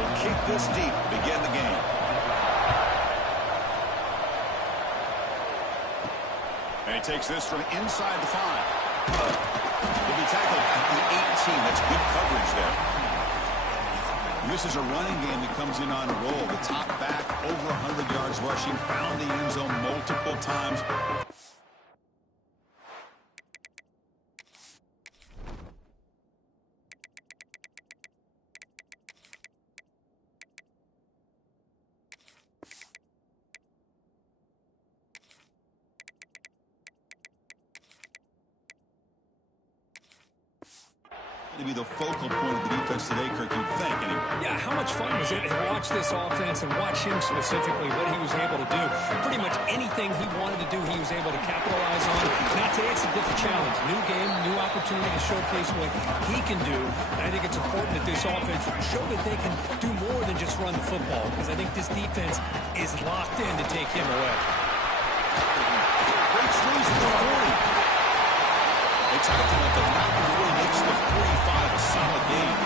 will kick this deep to begin the game. And he takes this from inside the 5. He'll be tackled at the 18. That's good coverage there. And this is a running game that comes in on a roll. The top back, over 100 yards rushing, found the end zone multiple times. To be the focal point of the defense today, Kirk, you'd think, anyway. Yeah, how much fun was it to watch this offense and watch him specifically, what he was able to do. Pretty much anything he wanted to do, he was able to capitalize on. Now today it's a different challenge. New game, new opportunity to showcase what he can do. And I think it's important that this offense show that they can do more than just run the football, because I think this defense is locked in to take him away. Great squeeze for the 40. They tackle him at the back before he makes the 45 a solid game.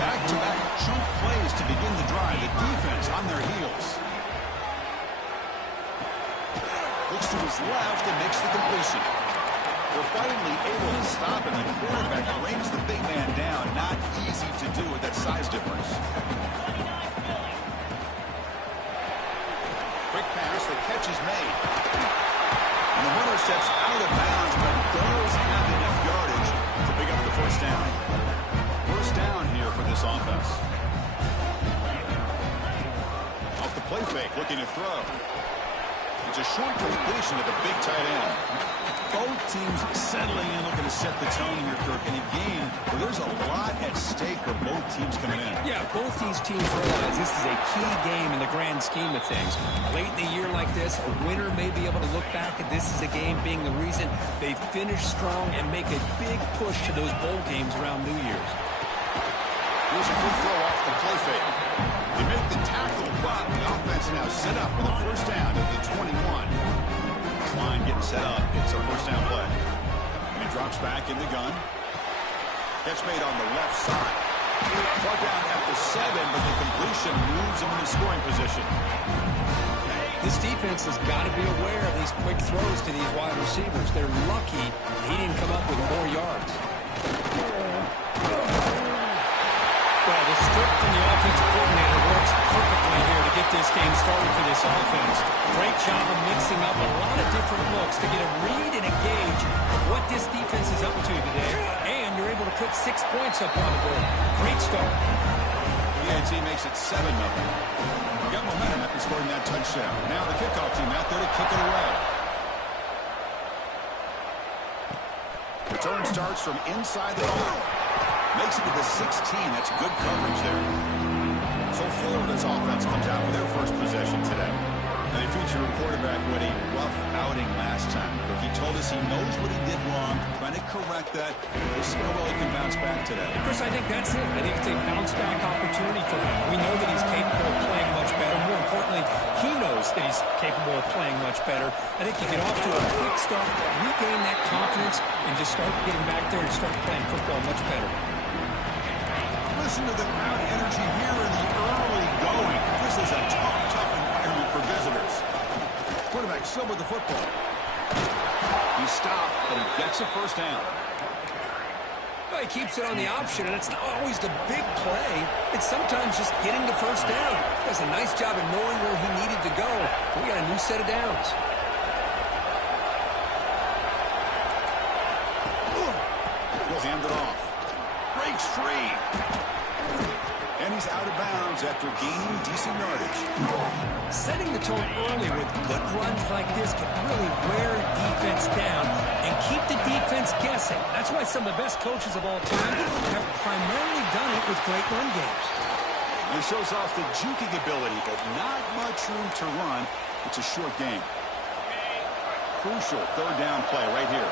Back-to-back chunk plays to begin the drive. The defense on their heels. Looks to his left and makes the completion. They're finally able to stop him. The quarterback brings the big man down. Not easy to do with that size difference. Quick pass. The catch is made. And the runner steps out of bounds, but does have enough yardage to pick up the first down. First down here for this offense. Off the play fake, looking to throw. It's a short completion at the big tight end. Both teams settling in, looking to set the tone here, Kirk, in a game where there's a lot at stake for both teams coming in. Yeah, both these teams realize this is a key game in the grand scheme of things. Late in the year like this, a winner may be able to look back at this as a game being the reason they finish strong and make a big push to those bowl games around New Year's. Here's a good throw off the play fake. They make the tackle, but the offense now set up with a first down at the 21. Line getting set up. It's a first down play. And he drops back in the gun. Catch made on the left side. Brought down at the 7, but the completion moves him into scoring position. This defense has got to be aware of these quick throws to these wide receivers. They're lucky he didn't come up with more yards. Well, the strip from the offensive coordinator works perfectly here to get this game started for this offense. Great job of mixing up a lot of different looks to get a read and a gauge of what this defense is up to today. And you're able to put 6 points up on the board. Great start. ENT makes it 7-0. Got momentum after scoring that touchdown. Now the kickoff team out there to kick it away. Return starts from inside the 5. Makes it to the 16. That's good coverage there. So Florida's offense comes out for their first possession today. And they feature a quarterback who had a rough outing last time. But he told us he knows what he did wrong, trying to correct that. We'll see how well he can bounce back today. Chris, I think that's it. I think it's a bounce-back opportunity for him. We know that he's capable of playing much better. More importantly, he knows that he's capable of playing much better. I think you get off to a quick start, regain that confidence, and just start getting back there and start playing football much better. Listen to the crowd energy here in the early going. This is a tough environment for visitors. Quarterback still with the football. He stopped, but he gets a first down. Well, he keeps it on the option, and it's not always the big play. It's sometimes just getting the first down. He does a nice job of knowing where he needed to go. We got a new set of downs. He'll hand it off. Breaks free. And he's out of bounds after gaining decent yardage. Setting the tone early with good runs like this can really wear defense down and keep the defense guessing. That's why some of the best coaches of all time have primarily done it with great run games. He shows off the juking ability, but not much room to run. It's a short game. Crucial third down play right here.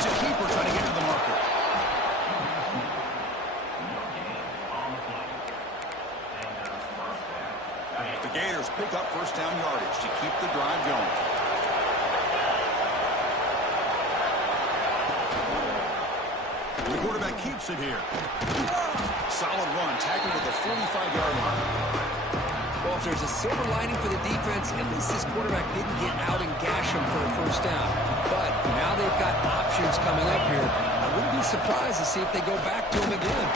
It's a keeper trying to get to the marker. The Gators pick up first down yardage to keep the drive going. The quarterback keeps it here. Solid run, tackled at the 45-yard line. Well, if there's a silver lining for the defense, at least this quarterback didn't get out and gash him for a first down. But now they've got options coming up here. I wouldn't be surprised to see if they go back to him again.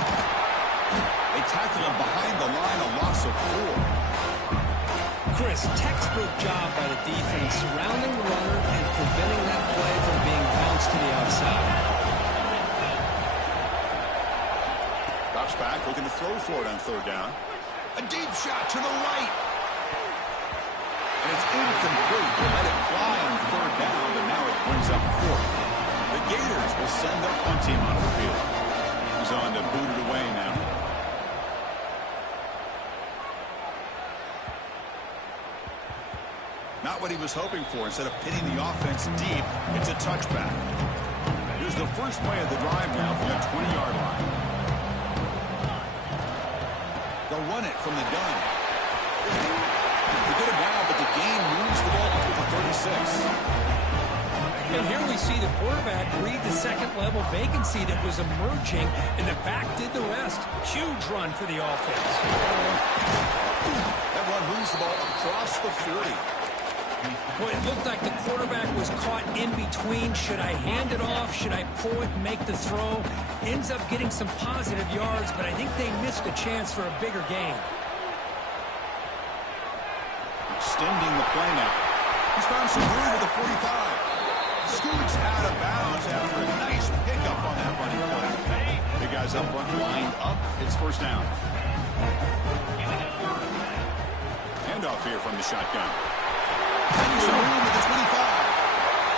They tackle him behind the line, a loss of 4. Chris, textbook job by the defense, surrounding the runner and preventing that play from being bounced to the outside. Drops back, looking to throw for it on third down. A deep shot to the right. And it's incomplete. They let it fly on third down, but now it brings up 4th. The Gators will send their punt team out of the field. He's on to boot it away now. Not what he was hoping for. Instead of pitting the offense deep, it's a touchback. Here's the first play of the drive now from the 20-yard line. They'll run it from the gun. They get it now, but the gain moves the ball up to the 36. And here we see the quarterback read the second-level vacancy that was emerging, and the back did the rest. Huge run for the offense. That run moves the ball across the 40. Well, it looked like the quarterback was caught in between. Should I hand it off? Should I pull it and make the throw? Ends up getting some positive yards, but I think they missed a chance for a bigger gain. Extending the play now. He's found some room with the 45. Scoots out of bounds after a nice pickup on that running play. The guys up front lined up. It's first down. Handoff here from the shotgun. He's room at the 25.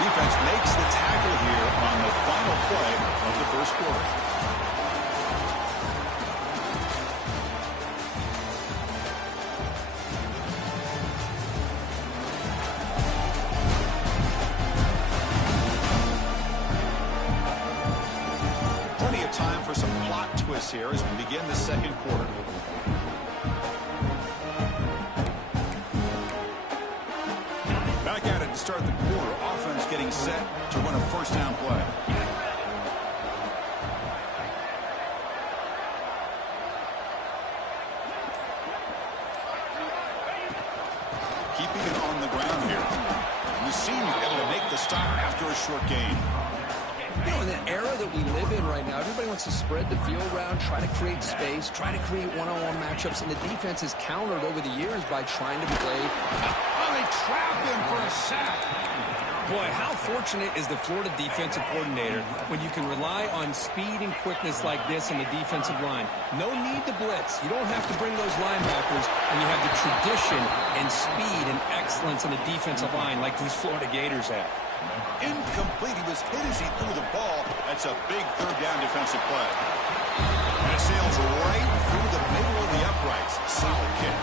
Defense makes the tackle here on the final play of the first quarter. Plenty of time for some plot twists here as we begin the second quarter. Back at it to start the quarter. Offense getting set to run a first down play. Keeping it on the ground here. And the senior able to make the stop after a short gain. You know, in the era that we live in right now, everybody wants to spread the field around, try to create space, try to create one-on-one matchups, and the defense has countered over the years by trying to play. Oh, they trap him for a sack. Boy, how fortunate is the Florida defensive coordinator when you can rely on speed and quickness like this in the defensive line. No need to blitz. You don't have to bring those linebackers when you have the tradition and speed and excellence in the defensive line like these Florida Gators have. Incomplete. He was hit as he threw the ball. That's a big third down defensive play. And it sails right through the middle of the uprights. Solid kick.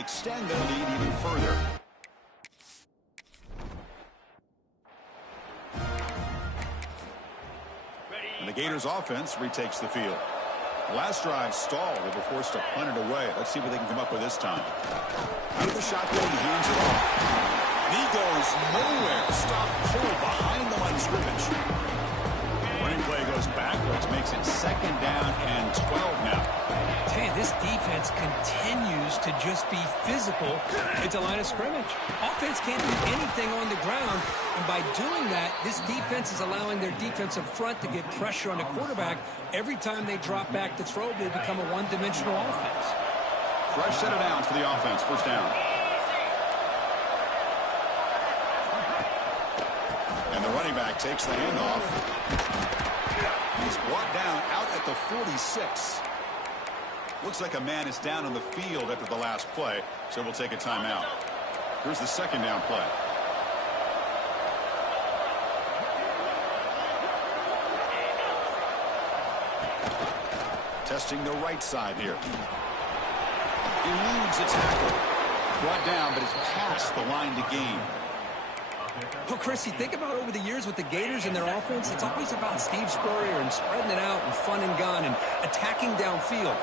extend their lead even further. And the Gators offense retakes the field. Last drive stalled. They were forced to punt it away. Let's see what they can come up with this time. Out of the shotgun, he hands it off. And he goes nowhere. Stop cold behind the line of scrimmage. Running play goes backwards, makes it 2nd down and 12 now. Hey, this defense continues to just be physical at the line of scrimmage. Offense can't do anything on the ground, and by doing that, this defense is allowing their defensive front to get pressure on the quarterback. Every time they drop back to throw, they become a one-dimensional offense. Fresh set of downs for the offense. First down. And the running back takes the handoff. He's brought down out at the 46. Looks like a man is down on the field after the last play, so we'll take a timeout. Here's the 2nd down play. Testing the right side here. Eludes a tackle. Brought down, but is past the line to gain. Well, Chris, you think about over the years with the Gators and their offense, it's always about Steve Spurrier and spreading it out and fun and gun and attacking downfield.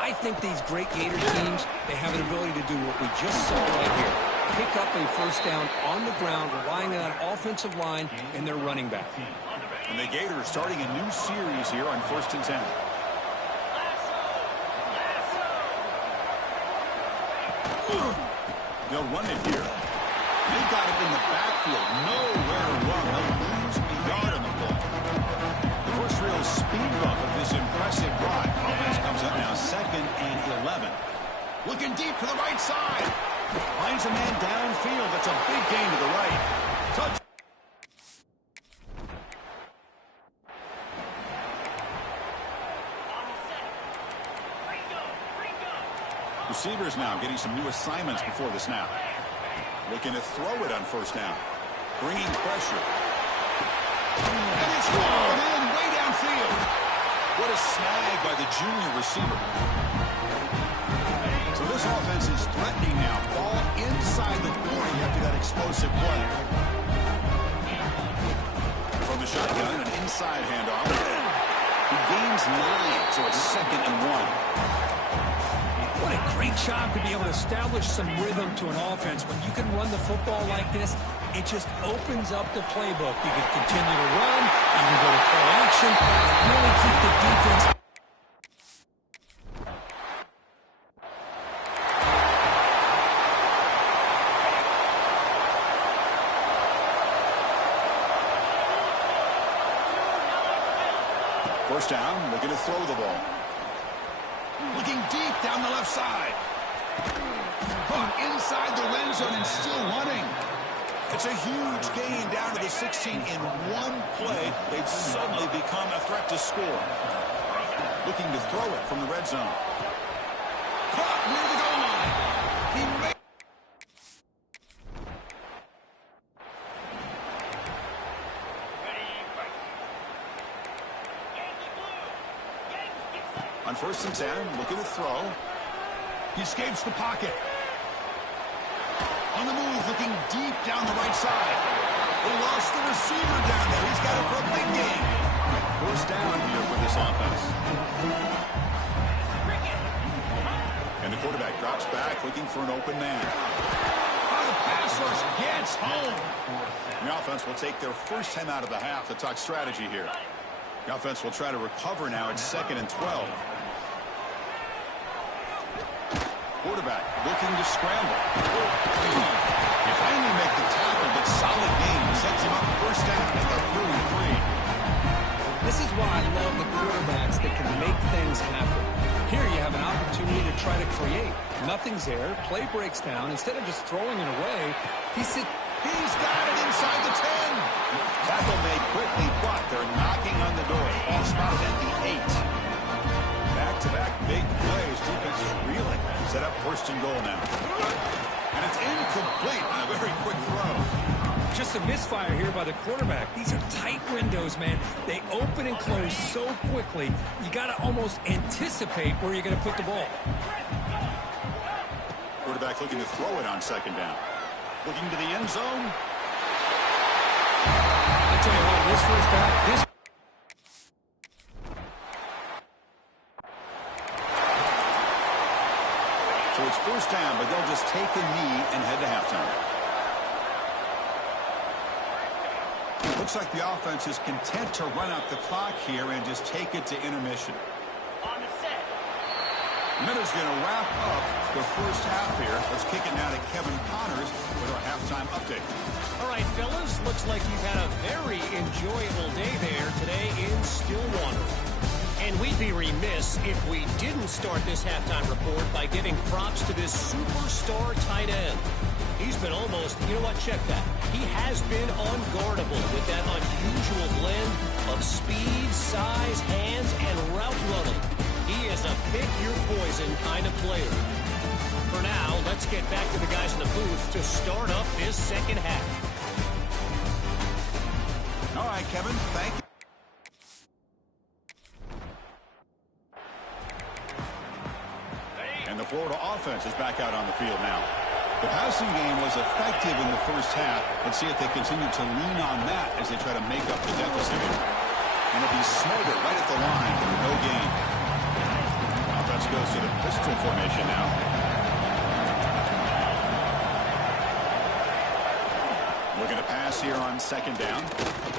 I think these great Gator teams, they have an ability to do what we just saw right here. Pick up a first down on the ground, relying on that offensive line and their running back. And the Gators starting a new series here on 1st and 10. They'll run it here. They got it in the backfield. Nowhere to run. They'll lose a yard on the play. The first real speed bump of this impressive run. Offense comes up now 2nd and 11. Looking deep to the right side. Finds a man downfield. That's a big gain to the right. Touch. Receivers now getting some new assignments before the snap. Looking to throw it on 1st down. Bringing pressure. And it's thrown in way downfield. What a snag by the junior receiver. So this offense is threatening now. Ball inside the 40 after that explosive play. From the shotgun, an inside handoff. He gains 9, so it's 2nd and 1. What a great job to be able to establish some rhythm to an offense. When you can run the football like this, it just opens up the playbook. You can continue to run, you can go to play action, really keep the defense. First down, looking to throw the ball. Looking deep down the left side. Caught inside the red zone and still running. It's a huge gain down to the 16 in one play. They've suddenly become a threat to score. Looking to throw it from the red zone. Caught near the goal line. He made on 1st and 10, looking to throw. He escapes the pocket. On the move, looking deep down the right side. They lost the receiver down there. He's got it for a big game. 1st down here for this offense. And the quarterback drops back, looking for an open man. Oh, the pass rush gets home. The offense will take their first time out of the half to talk strategy here. The offense will try to recover now. It's 2nd and 12. Quarterback looking to scramble. You finally make the tackle, but solid game sets him up 1st down at the 33. This is why I love the quarterbacks that can make things happen. Here you have an opportunity to try to create. Nothing's there. Play breaks down. Instead of just throwing it away, he's got it inside the 10. Tackle made quickly, but they're knocking on the door. Ball spotted at the 8. Back-to-back big plays. Defense is reeling. Set up 1st and goal now. And it's incomplete on a very quick throw. Just a misfire here by the quarterback. These are tight windows, man. They open and close so quickly. You got to almost anticipate where you're going to put the ball. quarterback looking to throw it on second down. Looking to the end zone. I tell you what, this first half, So it's first down, but they'll just take a knee and head to halftime. Looks like the offense is content to run out the clock here and just take it to intermission. On the set. Minutes going to wrap up the first half here. Let's kick it now to Kevin Connors with our halftime update. All right, fellas, looks like you've had a very enjoyable day there today in Stillwater. And we'd be remiss if we didn't start this halftime report by giving props to this superstar tight end. He's been almost, you know what, check that. He has been unguardable with that unusual blend of speed, size, hands, and route running. He is a pick-your-poison kind of player. For now, let's get back to the guys in the booth to start up this second half. All right, Kevin, thank you. And the Florida offense is back out on the field now. The passing game was effective in the first half. Let's see if they continue to lean on that as they try to make up the deficit here. And it'll be Smoger right at the line for no gain. Offense goes to the pistol formation now. Looking to pass here on second down.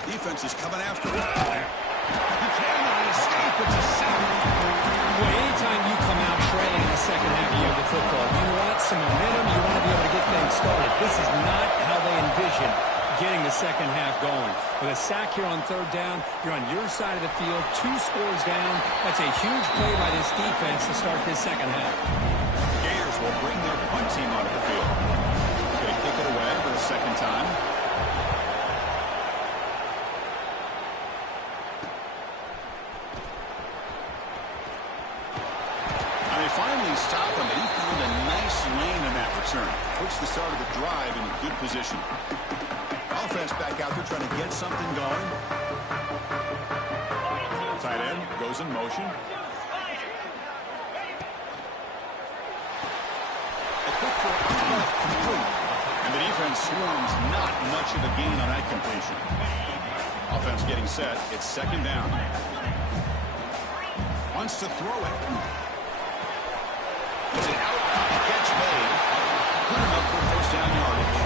Defense is coming after him. He cannot escape. It's a sack. well, anytime you come out trailing in the second half of the football, you want some momentum, you want to be able to get things started. This is not how they envision getting the second half going. With a sack here on third down, you're on your side of the field, 2 scores down. That's a huge play by this defense to start this second half. The Gators will bring their punt team onto the field. Going to kick it away for the second time. Finally stop him, and he found a nice lane in that return. Puts the start of the drive in a good position. Offense back out there trying to get something going. Tight end goes in motion. A quick throw left complete. And the defense swarms, not much of a gain on that completion. Offense getting set. It's second down. Wants to throw it. It's an out catch made. Put him up for first down yardage.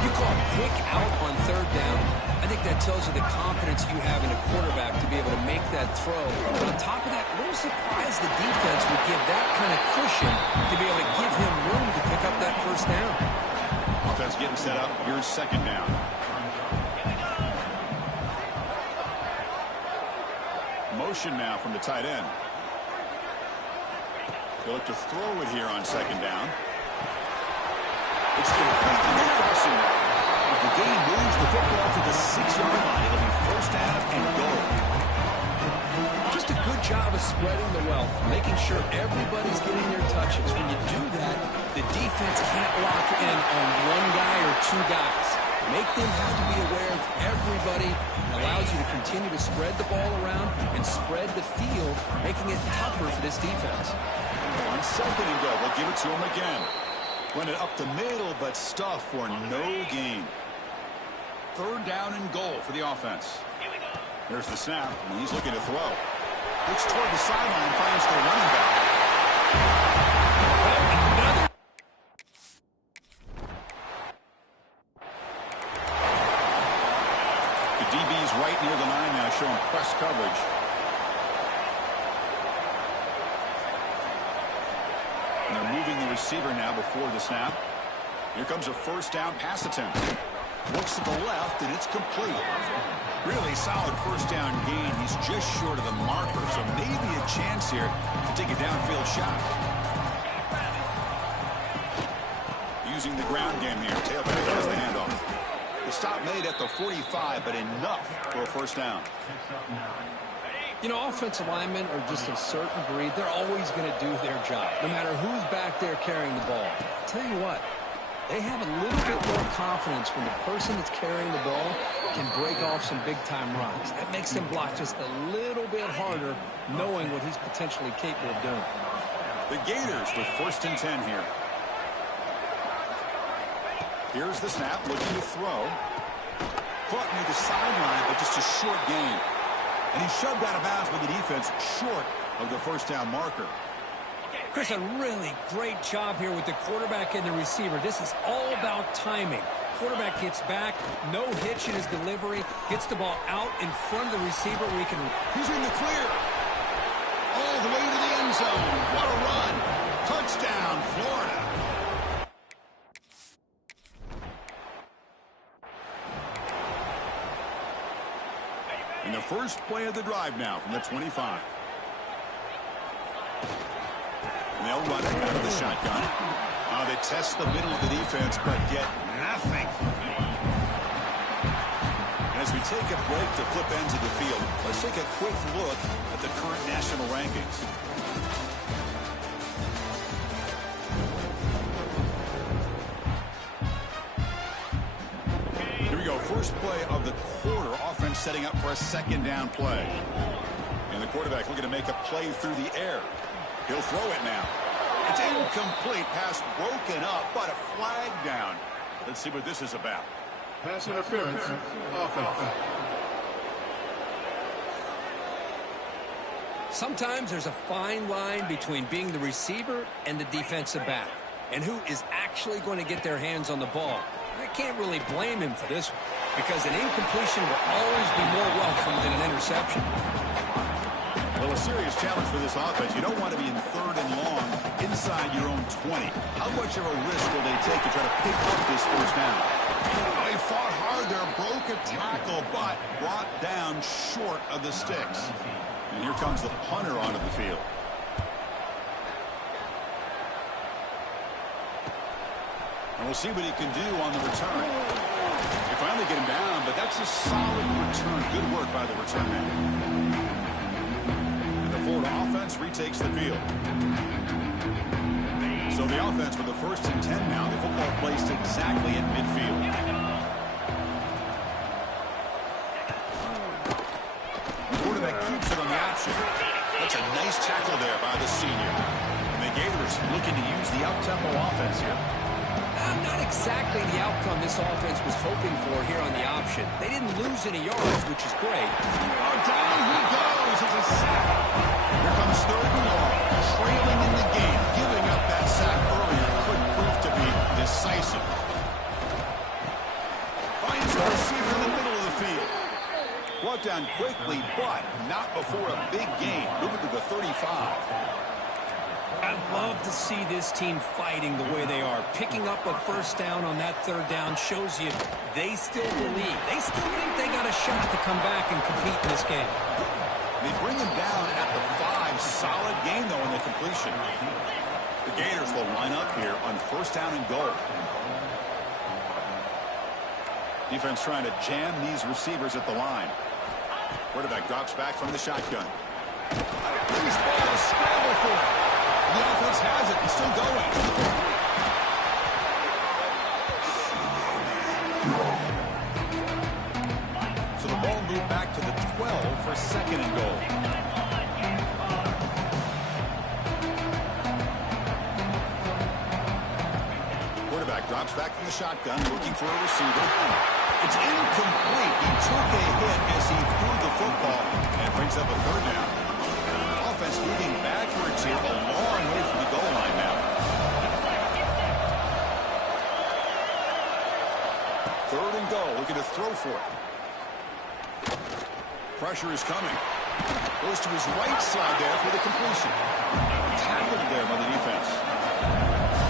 You call a quick out on third down. I think that tells you the confidence you have in a quarterback to be able to make that throw. But on top of that, a little surprised the defense would give that kind of cushion to be able to give him room to pick up that first down. Offense getting set up. Here's second down. Motion now from the tight end. They'll look to throw it here on second down. It's completely crossing. The game moves the football to the 6-yard line. It'll be first down and goal. Just a good job of spreading the wealth, making sure everybody's getting their touches. When you do that, the defense can't lock in on one guy or 2 guys. Make them have to be aware of everybody. Allows you to continue to spread the ball around and spread the field, making it tougher for this defense. On second and goal, they'll give it to him again. Run it up the middle, but stuff for no gain. Third down and goal for the offense. There's the snap, and he's looking to throw. Looks toward the sideline, finds the running back. The DB's right near the line now, showing press coverage. And they're moving the receiver now before the snap. Here comes a first down pass attempt. Looks to the left, and it's complete. Really solid first down gain. He's just short of the marker, so maybe a chance here to take a downfield shot. Using the ground game here. Tailback has the handoff. The stop made at the 45, but enough for a first down. You know, offensive linemen are just a certain breed. They're always going to do their job, no matter who's back there carrying the ball. I'll tell you what, they have a little bit more confidence when the person that's carrying the ball can break off some big-time runs. That makes them block just a little bit harder, knowing what he's potentially capable of doing. The Gators with 1st and 10 here. Here's the snap, looking to throw. Caught near the sideline, but just a short gain. And he shoved out of bounds with the defense short of the first down marker. Chris, a really great job here with the quarterback and the receiver. This is all about timing. Quarterback gets back, no hitch in his delivery, gets the ball out in front of the receiver where he can... He's in the clear. All the way to the end zone. What a run. Touchdown, Florida. And the first play of the drive now from the 25. And they'll run it out of the shotgun. They test the middle of the defense, but get nothing. And as we take a break to flip ends of the field, let's take a quick look at the current national rankings. Here we go. First play of the quarter. Offense setting up for a 2nd down play. And the quarterback looking to make a play through the air. He'll throw it now. It's incomplete. Pass broken up, but a flag down. Let's see what this is about. Pass interference. Offense. Sometimes there's a fine line between being the receiver and the defensive back, and who is actually going to get their hands on the ball. I can't really blame him for this one, because an incompletion will always be more welcome than an interception. Well, a serious challenge for this offense. You don't want to be in 3rd and long inside your own 20. How much of a risk will they take to try to pick up this first down? They fought hard there, broke a tackle, but brought down short of the sticks. And here comes the punter onto the field. And we'll see what he can do on the return. They finally get him down, but that's a solid return. Good work by the return man. Florida offense retakes the field. So the offense with the 1st and 10 now. The football placed exactly at midfield. The quarterback keeps it on the option. That's a nice tackle there by the senior. And the Gators looking to use the up-tempo offense here. Not exactly the outcome this offense was hoping for here on the option. They didn't lose any yards, which is great. Oh, down he goes. It's a sack. Here comes 3rd and long. Trailing in the game. Giving up that sack earlier could prove to be decisive. Finds a receiver in the middle of the field. Brought down quickly, but not before a big gain. Moving to the 35. I love to see this team fighting the way they are. Picking up a first down on that 3rd down shows you they still believe. They still think they got a shot to come back and compete in this game. They bring him down at the 5. Solid gain, though, in the completion. The Gators will line up here on 1st down and goal. Defense trying to jam these receivers at the line. Quarterback drops back from the shotgun. Nice ball, scramble for it. The offense has it. He's still going. So the ball moved back to the 12 for 2nd and goal. Quarterback drops back from the shotgun, looking for a receiver. It's incomplete. He took a hit as he threw the football and brings up a 3rd down. Offense moving backwards here, a long way from the goal line now. 3rd and goal, looking to throw for it. Pressure is coming. Goes to his right side there for the completion. Tackled there by the defense.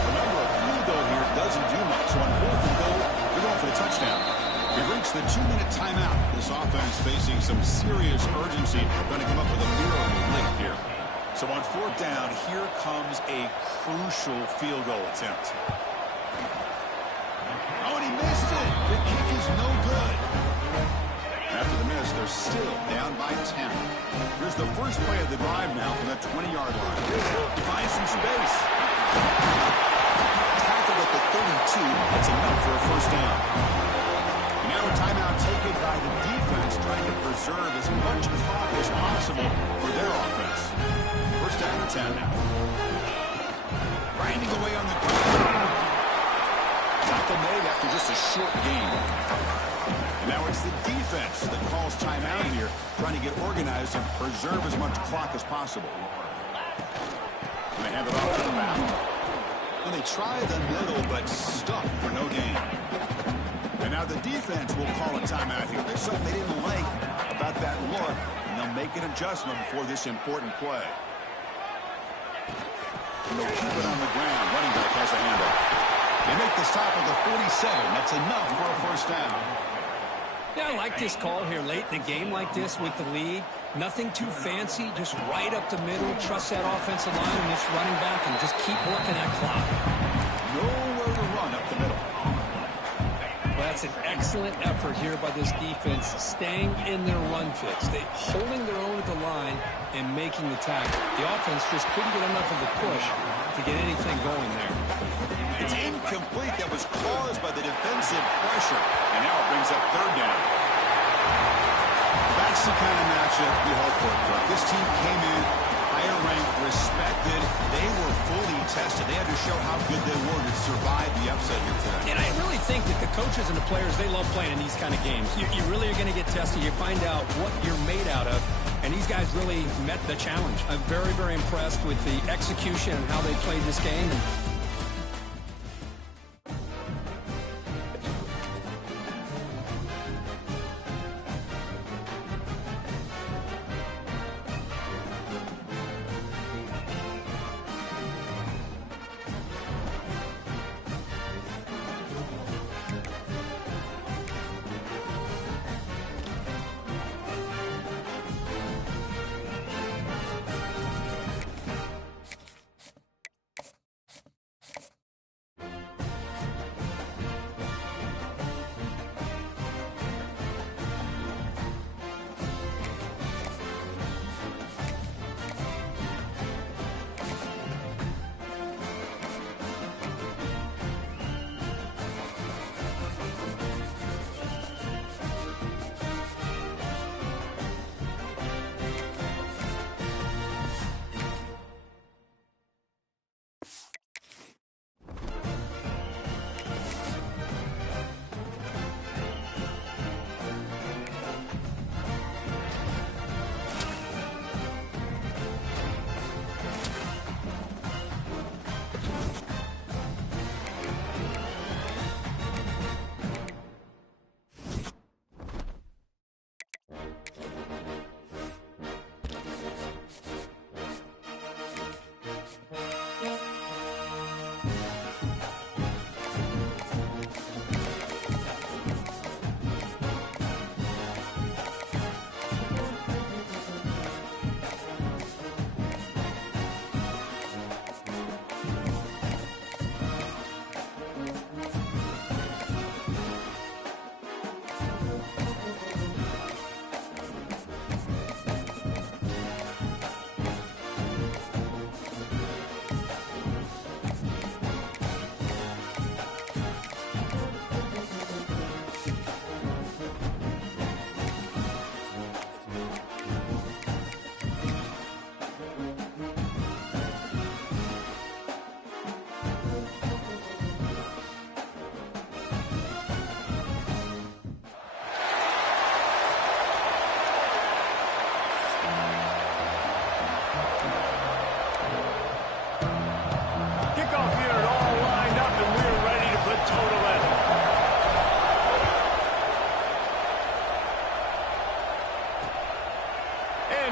Remember, a field goal here doesn't do much. So on 4th and goal, they're going for the touchdown. We've reached the 2-minute timeout. This offense facing some serious urgency. Going to come up with a miracle late here. So on 4th down, here comes a crucial field goal attempt. Oh, and he missed it. The kick is no good. After the miss, they're still down by 10. Here's the first play of the drive now from that 20-yard line. He finds some space. Tackled at the 32. That's enough for a first down. And now a timeout taken by the defense, trying to preserve as much clock as possible for their offense. First down and 10 now. just a short game. And now it's the defense that calls timeout here, trying to get organized and preserve as much clock as possible. And they hand it off to the mound. And they try the middle, but stuck for no gain. And now the defense will call a timeout here. There's something they didn't like about that look, and they'll make an adjustment for this important play. And they'll keep it on the ground. Running back has a handoff. They make the stop at the 47. That's enough for a first down. Yeah, I like this call here late in a game like this with the lead. Nothing too fancy, just right up the middle. Trust that offensive line and its running back and just keep working that clock. Nowhere to run up the middle. Well, that's an excellent effort here by this defense, staying in their run fits. They holding their own at the line and making the tackle. The offense just couldn't get enough of a push to get anything going there. It's incomplete. That was caused by the defensive pressure. And now it brings up third down. That's the kind of matchup we hope for. This team came in higher ranked, respected. They were fully tested. They had to show how good they were to survive the upset here today. And I really think that the coaches and the players, they love playing in these kind of games. You really are going to get tested. You find out what you're made out of. And these guys really met the challenge. I'm very, very impressed with the execution and how they played this game.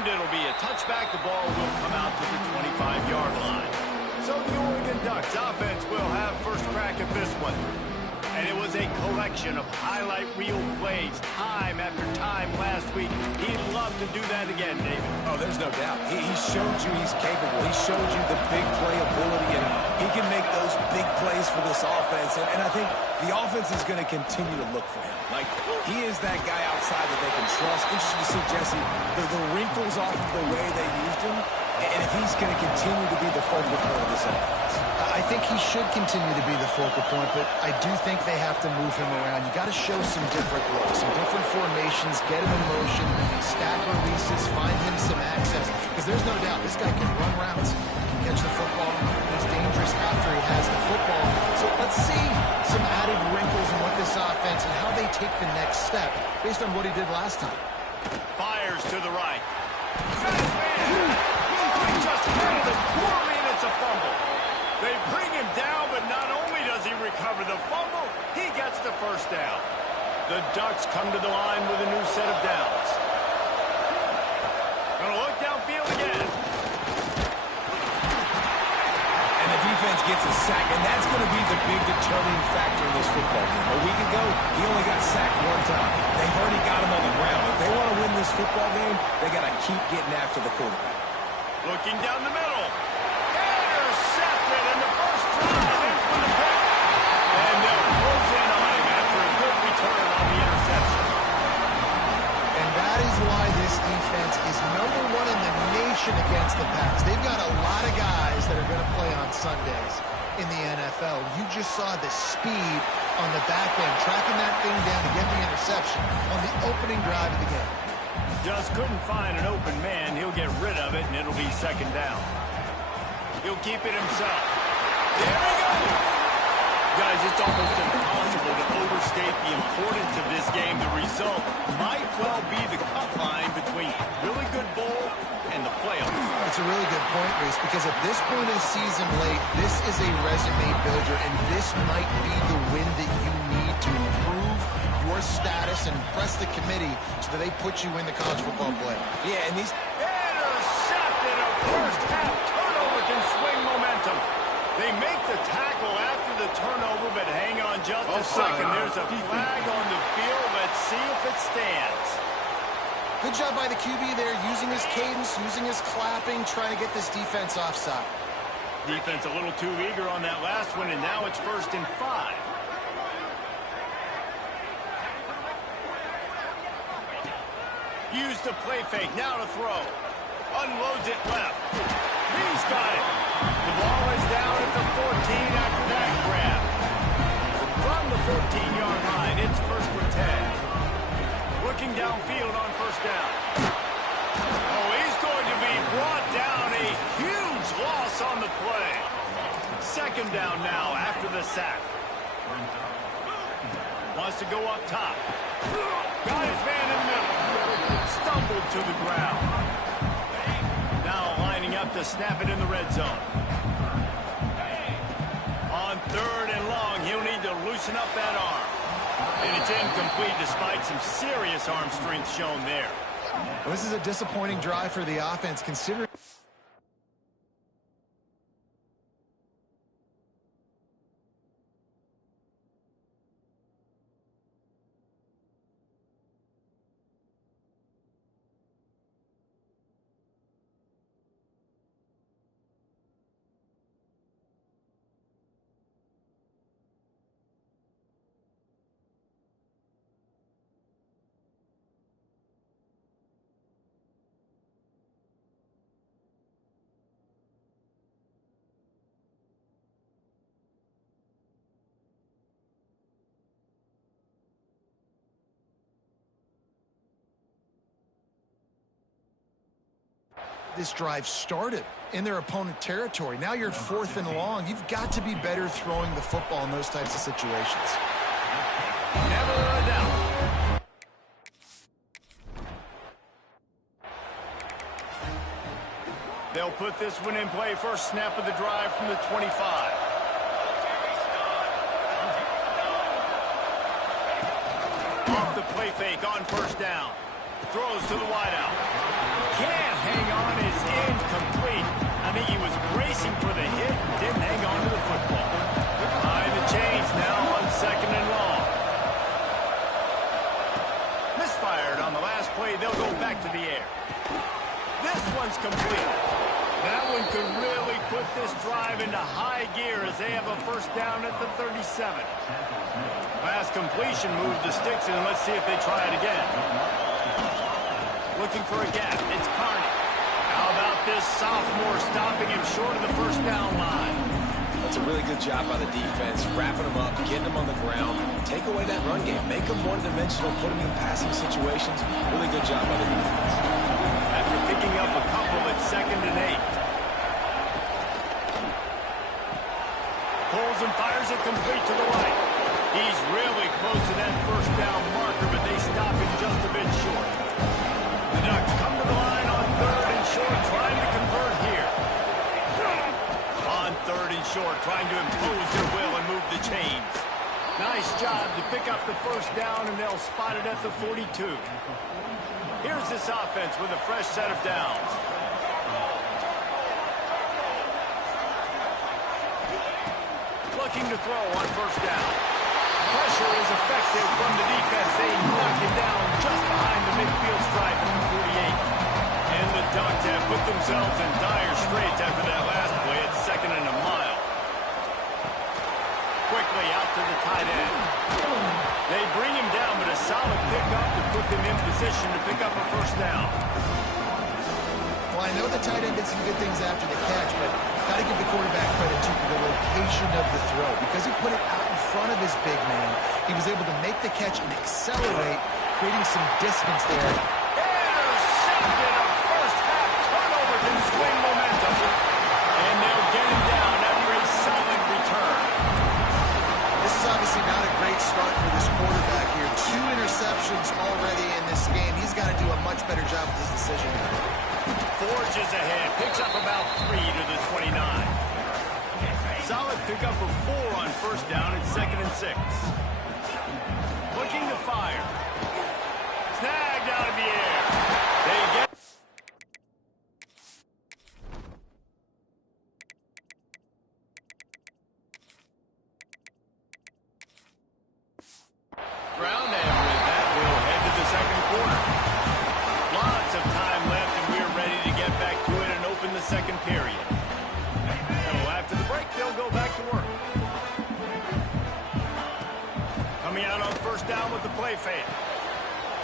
It'll be a touchback. The ball will come out to the 25-yard line. So the Oregon Ducks offense will have first crack at this one. And it was a collection of highlight reel plays time after time last week. He'd love to do that again, David. Oh, there's no doubt. He showed you he's capable. He showed you the big play ability, and he can make those big plays for this offense. And I think the offense is going to continue to look for him. Like, he is that guy outside that they can trust. Interesting to see, Jesse, the wrinkles off of the way they used him. And if he's going to continue to be the focal point of this offense. I think he should continue to be the focal point, but I do think they have to move him around. You got to show some different looks, some different formations, get him in motion, stack releases, find him some access. Because there's no doubt this guy can run routes, can catch the football. He's dangerous after he has the football. So let's see some added wrinkles in what this offense and how they take the next step based on what he did last time. Fires to the right. He just handled it poorly, and it's a fumble. They bring him down, but not only does he recover the fumble, he gets the first down. The Ducks come to the line with a new set of downs. Gonna look downfield again. And the defense gets a sack, and that's going to be the big determining factor in this football game. A week ago, he only got sacked one time. They've already got him on the ground. If they want to win this football game, they got to keep getting after the quarterback. Looking down the middle. Intercepted, and the first drive ends with a pick. And they'll close in on him after a good return on the interception. And that is why this defense is number one in the nation against the pass. They've got a lot of guys that are going to play on Sundays in the NFL. You just saw the speed on the back end, tracking that thing down to get the interception on the opening drive of the game. Just couldn't find an open man. He'll get rid of it, and it'll be second down. He'll keep it himself. There we go! Guys, it's almost impossible to overstate the importance of this game. The result might well be the cut line between really good bowl and the playoffs. It's a really good point, Reese, because at this point in the season late, this is a resume builder, and this might be the win that you need to improve your status and impress the committee so that they put you in the college football playoff. Yeah, and these... Intercepted! A first half turnover can swing momentum. They make the tackle after the turnover, but hang on just a second. There's a flag on the field. Let's see if it stands. Good job by the QB there, using his cadence, using his clapping, trying to get this defense offside. Defense a little too eager on that last one, and now it's 1st and 5. Use the play fake, now to throw. Unloads it left. He's got it. The ball is down at the 14 after that grab. From the 14-yard line, it's 1st and 10. Looking downfield on 1st down. Oh, he's going to be brought down. A huge loss on the play. 2nd down now after the sack. Wants to go up top. Got his man in the middle. Stumbled to the ground. Now lining up to snap it in the red zone. On 3rd and long, he'll need to loosen up that arm. And it's incomplete despite some serious arm strength shown there. Well, this is a disappointing drive for the offense, considering... This drive started in their opponent territory. Now you're at 4th and long. You've got to be better throwing the football in those types of situations. Never a doubt. They'll put this one in play. First snap of the drive from the 25. Off the play fake on 1st down. Throws to the wideout. Can't hang on, is incomplete. I think he was bracing for the hit and didn't hang on to the football. Behind the chains now on 2nd and long. Misfired on the last play. They'll go back to the air. This one's complete. That one could really put this drive into high gear as they have a 1st down at the 37. Last completion moved the sticks, and let's see if they try it again. Looking for a gap. It's Carney. How about this sophomore stopping him short of the first down line. That's a really good job by the defense, wrapping them up, getting them on the ground, take away that run game, make them one-dimensional, put them in passing situations. Really good job by the defense. After picking up a couple at 2nd and 8. Pulls and fires it complete to the right. He's really close to that first down marker, but they stop him just a bit short. The Ducks come to the line on 3rd and short, trying to convert here. On 3rd and short, trying to impose their will and move the chains. Nice job to pick up the first down, and they'll spot it at the 42. Here's this offense with a fresh set of downs. Looking to throw on first down. Pressure is effective from the defense. They knock him down just behind the midfield stripe at the 48. And the Ducks have put themselves in dire straits after that last play at 2nd and a mile. Quickly out to the tight end. They bring him down, but a solid pickup to put them in position to pick up a first down. Well, I know the tight end did some good things after the catch, but got to give the quarterback credit, too, for the location of the throw. Because he put it out in front of his big man, he was able to make the catch and accelerate, creating some distance there. Intercepted, a first-half turnover can swing momentum. And they'll get him down after a solid return. This is obviously not a great start for this quarterback here. 2 interceptions already in this game. He's got to do a much better job with this decision. Forges ahead, picks up about 3 to the 29. Solid pickup of 4 on first down at 2nd and 6. Looking to fire. Snagged out of the air. They get... Ground, and with that, we'll head to the 2nd quarter. Lots of time left, and we're ready to get back to it and open the 2nd period. So after the break, they'll go back to work. Coming out on first down with the play fake.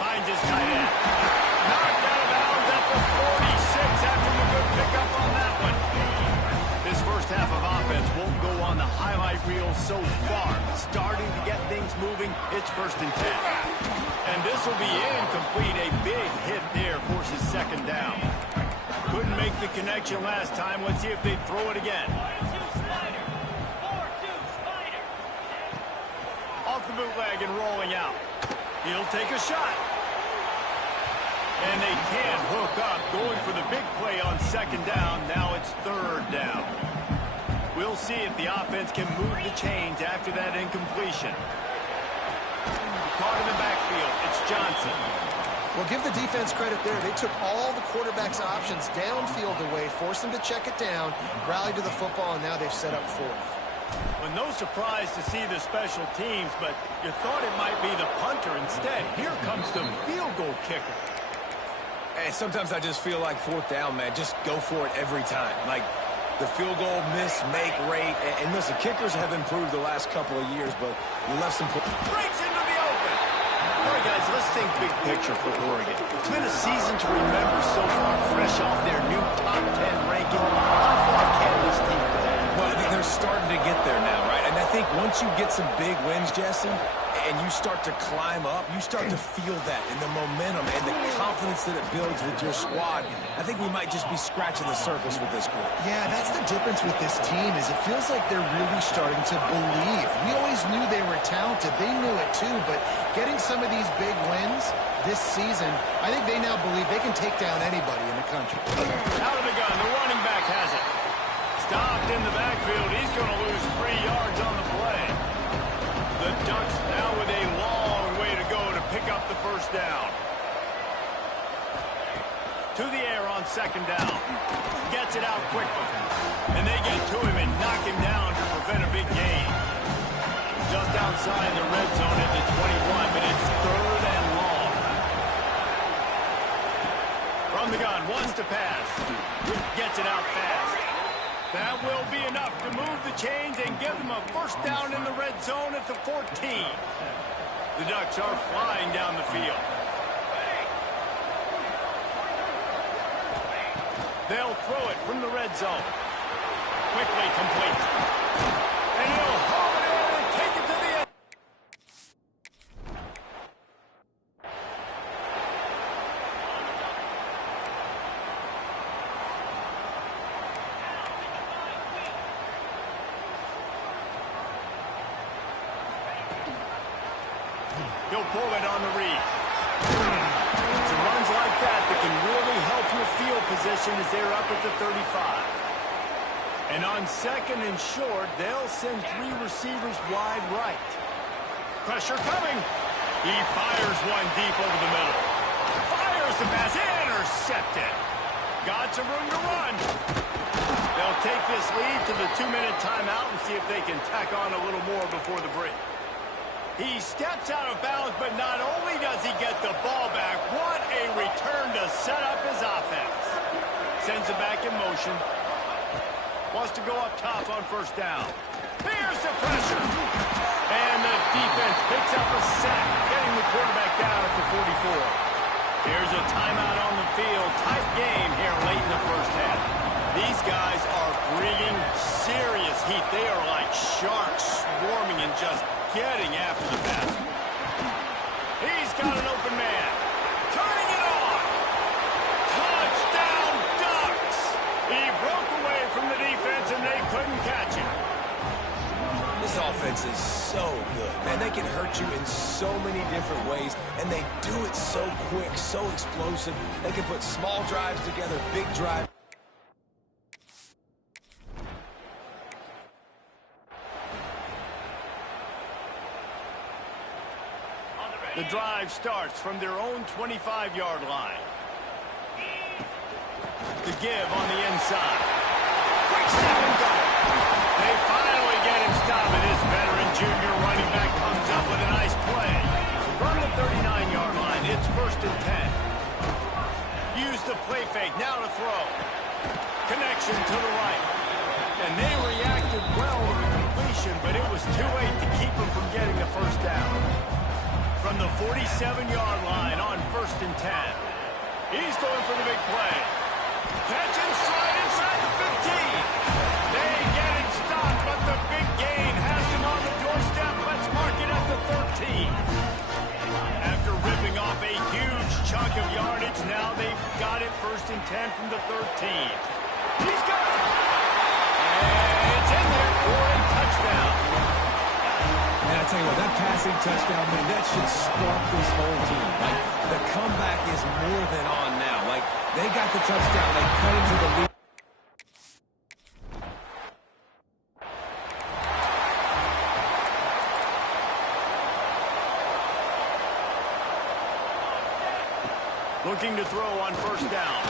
Finds his tight end. Knocked out of bounds at the 46 after the good pickup on that one. This first half of offense won't go on the highlight reel so far. Starting to get things moving, it's 1st and 10. And this will be incomplete. A big hit there forces 2nd down. Couldn't make the connection last time. Let's see if they throw it again. Off the bootleg and rolling out. He'll take a shot. And they can't hook up. Going for the big play on 2nd down. Now it's 3rd down. We'll see if the offense can move the chains after that incompletion. Caught in the backfield. It's Johnson. Well, give the defense credit there. They took all the quarterback's options downfield away, forced him to check it down, rallied to the football, and now they've set up 4th. Well, no surprise to see the special teams, but you thought it might be the punter instead. Here comes the field goal kicker. Hey, sometimes I just feel like 4th down, man. Just go for it every time. Like the field goal miss-make rate. And listen, kickers have improved the last couple of years, but you left some... Breaks into the open. All right, guys, let's think big picture for Oregon. It's been a season to remember so far, fresh off their new top 10 ranking. How far can this team go? Well, they're starting to get there now, right? And I think once you get some big wins, Jesse, and you start to climb up, you start to feel that and the momentum and the confidence that it builds with your squad. I think we might just be scratching the surface with this group. Yeah, that's the difference with this team is it feels like they're really starting to believe. We always knew they were talented. They knew it too, but getting some of these big wins this season, I think they now believe they can take down anybody in the country. Out of the gun, the running back has it. Stopped in the backfield. He's going to lose 3 yards on the play. The Ducks now with a long way to go to pick up the first down. To the air on 2nd down. Gets it out quickly. And they get to him and knock him down to prevent a big gain. Just outside the red zone at the 21, but it's 3rd and long. From the gun, wants to pass. Gets it out fast. That will be enough to move the chains and give them a first down in the red zone at the 14. The Ducks are flying down the field. They'll throw it from the red zone. Quickly complete. And he'll haul it in and take it to the end. He'll pull it on the read. It's runs like that can really help your field position as they're up at the 35. And on second and short, they'll send 3 receivers wide right. Pressure coming. He fires one deep over the middle. Fires the pass. Intercepted. Got some room to run. They'll take this lead to the 2-minute timeout and see if they can tack on a little more before the break. He steps out of bounds, but not only does he get the ball back, what a return to set up his offense. Sends it back in motion. Wants to go up top on first down. Here's the pressure. And the defense picks up a sack, getting the quarterback down at the 44. Here's a timeout on the field. Tight game here late in the first half. These guys are bringing serious heat. They are like sharks swarming and just getting after the basket. He's got an open man. Turning it on. Touchdown Ducks. He broke away from the defense and they couldn't catch him. This offense is so good, man. They can hurt you in so many different ways, and they do it so quick, so explosive. They can put small drives together, big drives. The drive starts from their own 25-yard line. The give on the inside. Quick step and go. They finally get him stopped, and this veteran junior running back comes up with a nice play. From the 39-yard line, it's 1st and 10. Use the play fake, now to throw. Connection to the right. And they reacted well to the completion, but it was too late to keep him from getting the first down. From the 47-yard line on 1st and 10. He's going for the big play. Catch and stride inside the 15. They get him stopped, but the big gain has him on the doorstep. Let's mark it at the 13. After ripping off a huge chunk of yardage, now they've got it 1st and 10 from the 13. He's got it. And it's in there for a touchdown. And I tell you what, that passing touchdown, man, that should spark this whole team. Like, the comeback is more than on now. Like, they got the touchdown. They cut into the lead. Looking to throw on 1st down.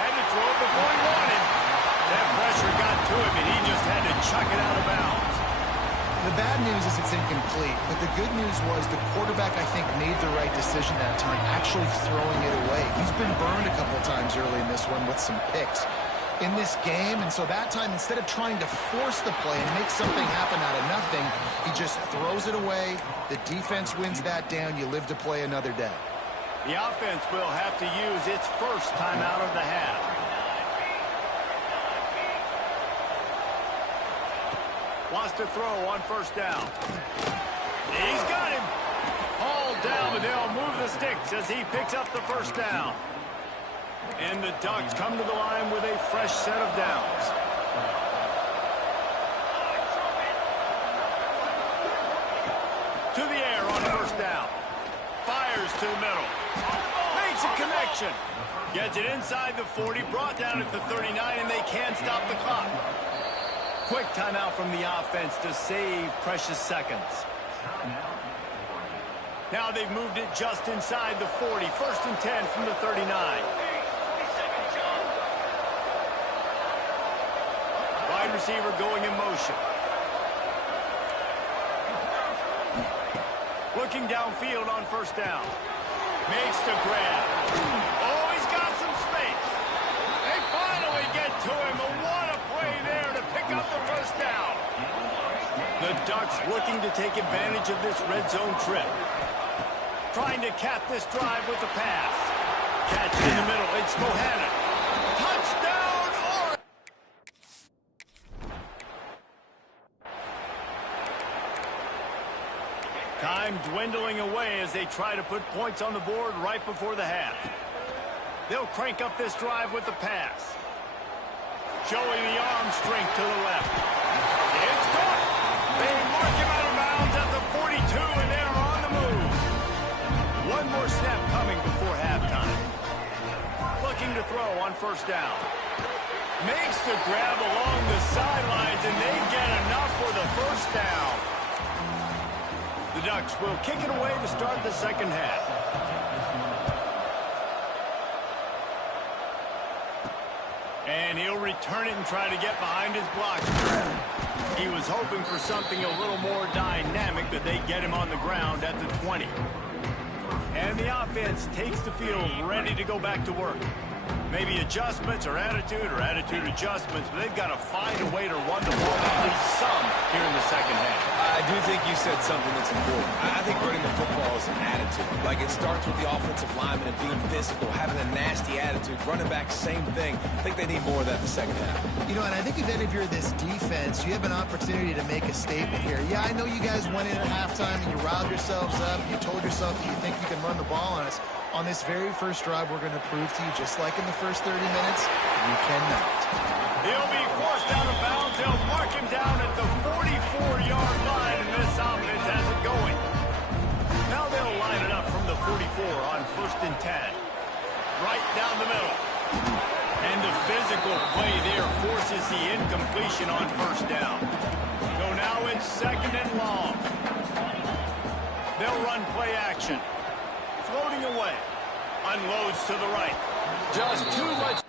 Had to throw it before he wanted. That pressure got to him, and he just had to chuck it out of bounds. The bad news is it's incomplete, but the good news was the quarterback, I think, made the right decision that time, actually throwing it away. He's been burned a couple times early in this one with some picks in this game, and so that time, instead of trying to force the play and make something happen out of nothing, he just throws it away. The defense wins that down. You live to play another day. The offense will have to use its first timeout of the half. Wants to throw on 1st down. He's got him. Hauled down, but they'll move the sticks as he picks up the 1st down. And the Ducks come to the line with a fresh set of downs. To the air on 1st down. Fires to the middle. Makes a connection. Gets it inside the 40, brought down at the 39, and they can't stop the clock. Quick timeout from the offense to save precious seconds. Now they've moved it just inside the 40. 1st and 10 from the 39. Wide receiver going in motion. Looking downfield on 1st down. Makes the grab. Oh, he's got some space. They finally get to him. What a play there to pick up the 1st down. The Ducks looking to take advantage of this red zone trip. Trying to cap this drive with the pass. catch in the middle. It's Bohannon. Touchdown, Oregon! Time dwindling away as they try to put points on the board right before the half. They'll crank up this drive with the pass. Showing the arm strength to the left. It's caught. They mark him out of bounds at the 42, and they're on the move. One more snap coming before halftime. Looking to throw on first down. Makes the grab along the sidelines, and they get enough for the first down. The Ducks will kick it away to start the second half. And he'll return it and try to get behind his blocker. He was hoping for something a little more dynamic, but they get him on the ground at the 20. And the offense takes the field ready to go back to work. Maybe adjustments or attitude adjustments, but they've got to find a way to run the ball at least some here in the second half. I do think you said something that's important. I think running the football is an attitude. Like, it starts with the offensive lineman and being physical, having a nasty attitude. Running back, same thing. I think they need more of that in the second half. You know, and I think if you're this defense, you have an opportunity to make a statement here. Yeah, I know you guys went in at halftime and you riled yourselves up. You told yourself that you think you can run the ball on us. On this very first drive, we're going to prove to you, just like in the first 30 minutes, you cannot. He'll be forced out of bounds. They'll mark him down at the 44-yard line, and this offense has it going. Now they'll line it up from the 44 on 1st and 10. Right down the middle. And the physical play there forces the incompletion on first down. So now it's 2nd and long. They'll run play action. Floating away. Unloads to the right. Just too much.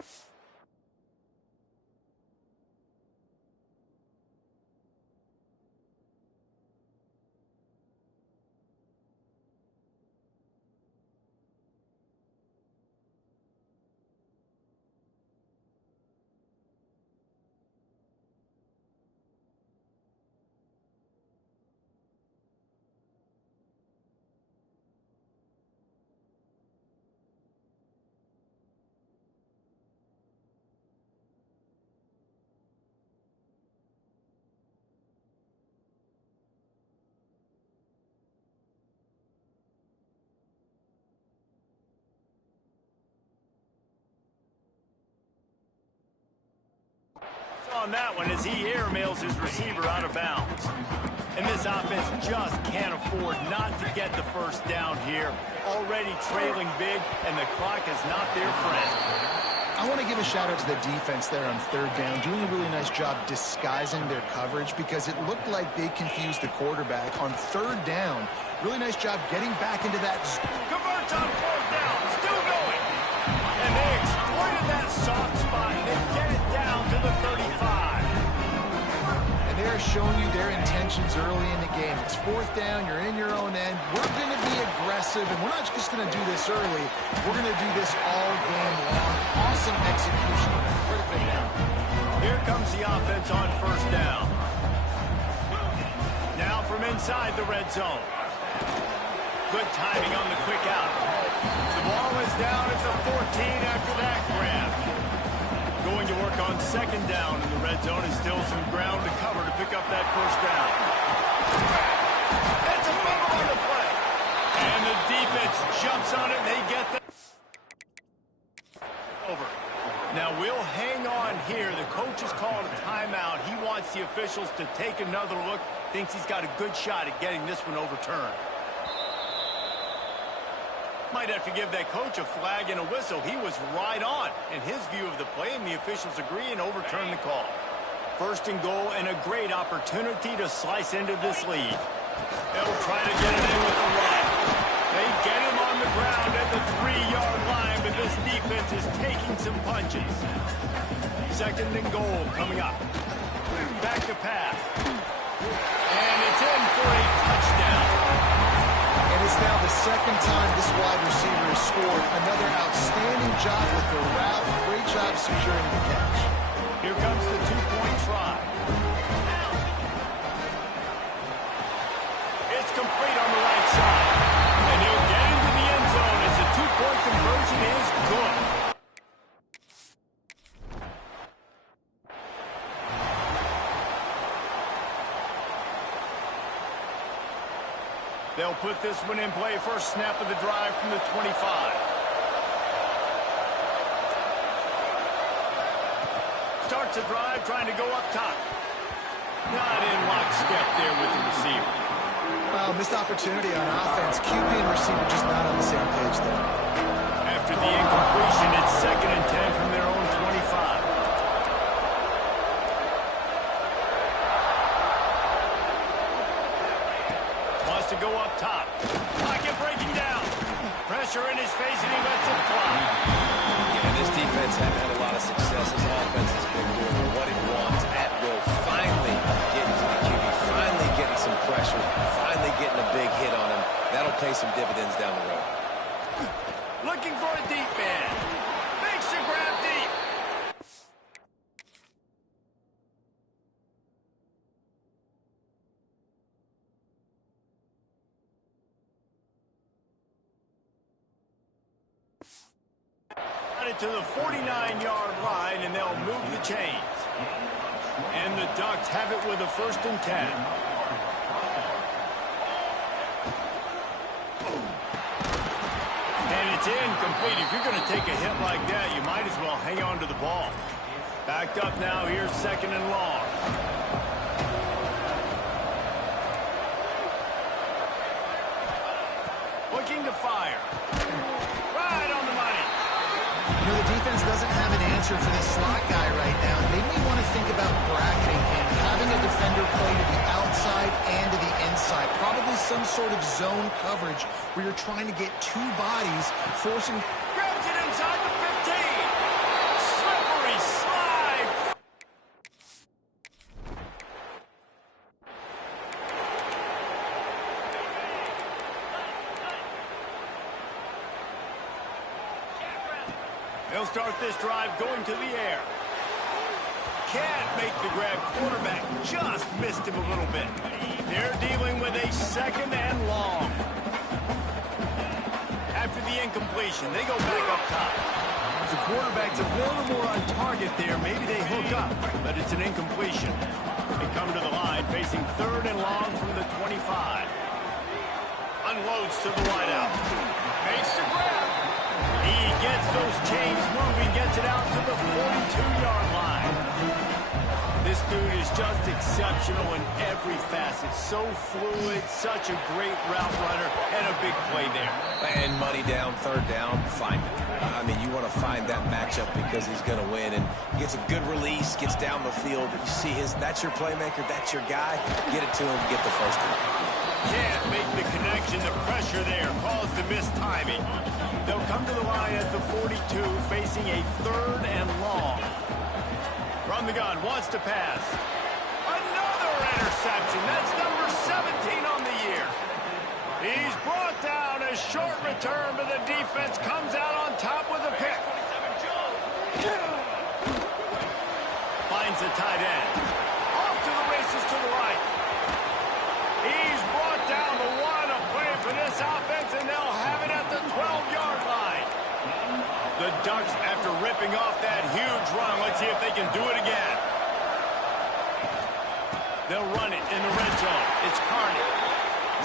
On that one as he airmails his receiver out of bounds. And this offense just can't afford not to get the first down here. Already trailing big, and the clock is not their friend. I want to give a shout out to the defense there on 3rd down, doing a really nice job disguising their coverage because it looked like they confused the quarterback on 3rd down. Really nice job getting back into that. Converts on 4th down, still going. And they exploited that soft spot, and they get it down to the 35. And they're showing you their intentions early in the game. It's 4th down, you're in your own end. We're going to be aggressive, and we're not just going to do this early. We're going to do this all game long. Awesome execution. Perfect down. Here comes the offense on 1st down. Now from inside the red zone. Good timing on the quick out. The ball is down at the 14 after that grab. Going to work on 2nd down in the red zone is still some ground to cover to pick up that first down. It's a fumble on the play. And the defense jumps on it and they get the over. Now we'll hang on here. The coach has called a timeout. He wants the officials to take another look. Thinks he's got a good shot at getting this one overturned. Might have to give that coach a flag and a whistle. He was right on in his view of the play, and the officials agree and overturn the call. 1st and goal, and a great opportunity to slice into this lead. They'll try to get it in with the run. They get him on the ground at the 3-yard line, but this defense is taking some punches. 2nd and goal coming up. Back to pass. And it's in for a touchdown. And it's now the 2nd time this wide receiver has scored. Another outstanding job with the route. Great job securing the catch. Here comes the 2-point try. It's complete on the right side. And he'll get into the end zone as the 2-point conversion is good. They'll put this one in play. First snap of the drive from the 25. Starts the drive trying to go up top. Not in lockstep there with the receiver. Well, missed opportunity on offense. QB and receiver just not on the same page there. After the incompletion, it's 2nd and 10 from their own 25. Wants to go up top. Pocket breaking down. Pressure in his face, and he lets it fly. Yeah, this defense hasn't had a lot of success. This offense has been doing what it wants at will. Finally getting to the QB. Finally getting some pressure. Finally getting a big hit on him. That'll pay some dividends down the road. Looking for a deep man. Makes the grab deep. Got it to the 49-yard line, and they'll move the chains. And the Ducks have it with a 1st and 10. And it's incomplete. If you're going to take a hit like that, you might as well hang on to the ball. Backed up now. Here's 2nd and long. Looking to fire. Right on the money. You know, the defense doesn't have an answer for this slot guy right now. They may want to think about bracketing him, having a defender play to the outside and to the inside. Probably some sort of zone coverage where you're trying to get 2 bodies, forcing... Grabs it inside the 15. Slippery slide. They'll start this drive going to the air. Can't make the grab. Quarterback just missed him a little bit. They're dealing with a 2nd and long. After the incompletion, they go back up top. If the quarterback's a little more on target there, maybe they hook up, but it's an incompletion. They come to the line, facing 3rd and long from the 25. Unloads to the wideout. Makes the grab. He gets those chains moving, gets it out to the 42-yard line. This dude is just exceptional in every facet. So fluid, such a great route runner, and a big play there. And money down, 3rd down, find it. I mean, you want to find that matchup because he's going to win. And gets a good release, gets down the field. You see that's your playmaker, that's your guy. Get it to him, get the 1st down. Can't make the connection. The pressure there caused the missed timing. They'll come to the line at the 42, facing a 3rd and long. From the gun, wants to pass. Another interception. That's number 17 on the year. He's brought down. A short return, but the defense comes out on top with a pick. Finds the tight end. Off to the races to the right. He's brought down the 1, a play for this offense, and they'll have it at the 12-yard line. The Ducks, after ripping off that huge run, let's see if they can do it again. They'll run it in the red zone. It's Carney.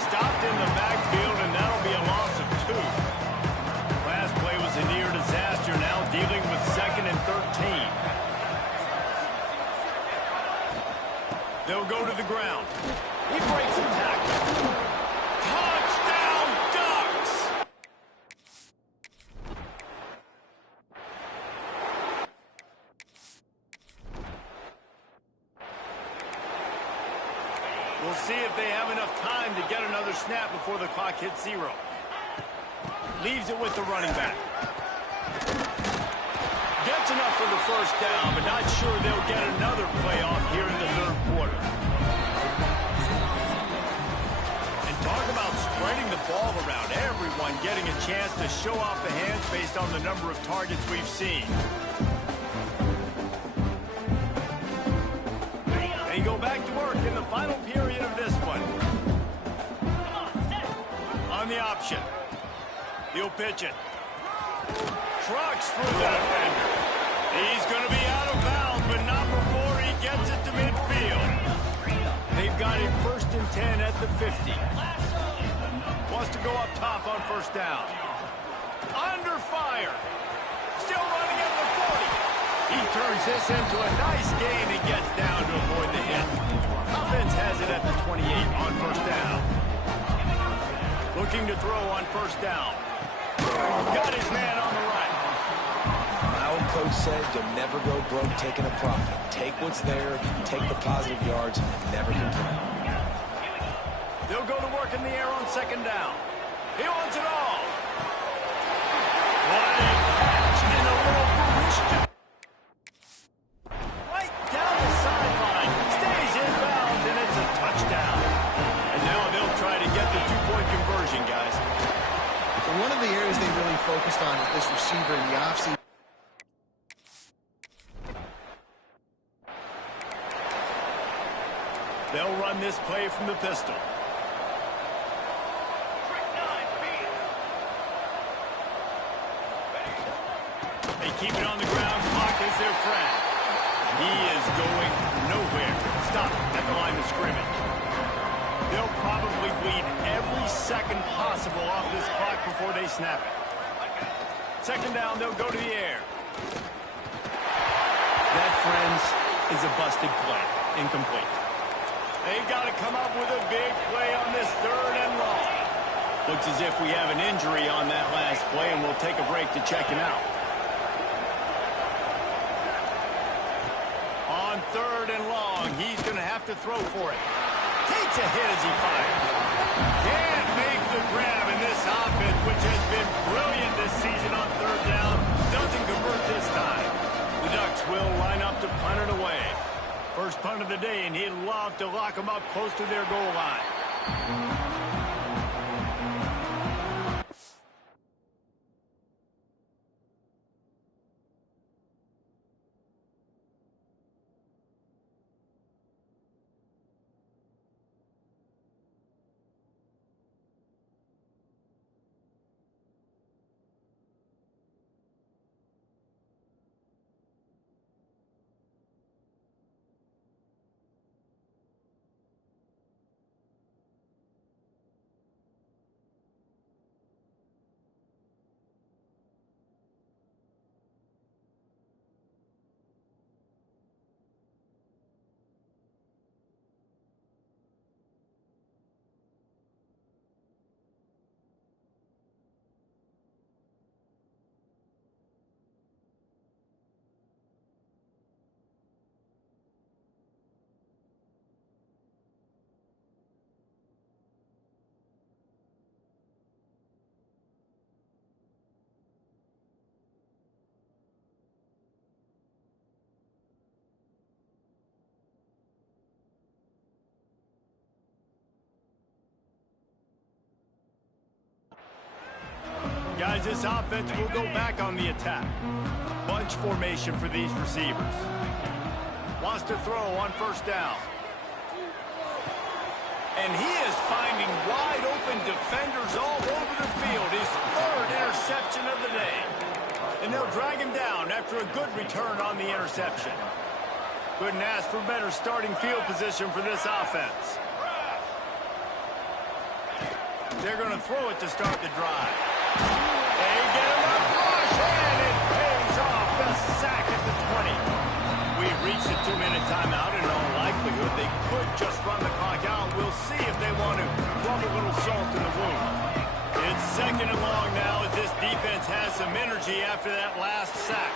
Stopped in the backfield, and that'll be a loss of 2. Last play was a near disaster, now dealing with 2nd and 13. They'll go to the ground. He breaks a tackle. Touchdown, Ducks! We'll see if they have enough time to get another snap before the clock hits 0. Leaves it with the running back. Gets enough for the 1st down, but not sure they'll get another play off here in the 3rd quarter. And talk about spreading the ball around. Everyone getting a chance to show off the hands based on the number of targets we've seen. They go back to work in the final period of this one. On the option. He'll pitch it. Trucks through the defender. He's going to be out of bounds, but not before he gets it to midfield. They've got it 1st and 10 at the 50. Wants to go up top on first down. Under fire. Still running at the 40. He turns this into a nice gain and gets down to avoid the hit. Offense has it at the 28 on first down. Looking to throw on first down. Got his man on the right. My old coach said you'll never go broke taking a profit. Take what's there, take the positive yards, and never complain. They'll go to work in the air on second down. He wants it all. What a catch and a little boost. Right down the sideline. Stays in bounds, and it's a touchdown. And now they'll try to get the two-point conversion, guys. One of the areas they really focused on with this receiver in the offseason. They'll run this play from the pistol. They keep it on the ground. Clock is their friend. He is going nowhere. Stop at the line of scrimmage. They'll probably bleed every second possible off this clock before they snap it. Second down, they'll go to the air. That, friends, is a busted play. Incomplete. They've got to come up with a big play on this third and long. Looks as if we have an injury on that last play, and we'll take a break to check him out. On third and long, he's going to have to throw for it. Takes a hit as he fires. Can't make the grab in this offense, which has been brilliant this season on third down. Doesn't convert this time. The Ducks will line up to punt it away. First punt of the day, and he'd love to lock them up close to their goal line. Guys, this offense will go back on the attack. Bunch formation for these receivers. Wants to throw on first down. And he is finding wide open defenders all over the field. His third interception of the day. And they'll drag him down after a good return on the interception. Couldn't ask for better starting field position for this offense. They're going to throw it to start the drive. They get him up rush, and it pays off. The sack at the 20. We've reached the 2-minute timeout. In all likelihood, they could just run the clock out. We'll see if they want to rub a little salt in the wound. It's second and long now as this defense has some energy after that last sack.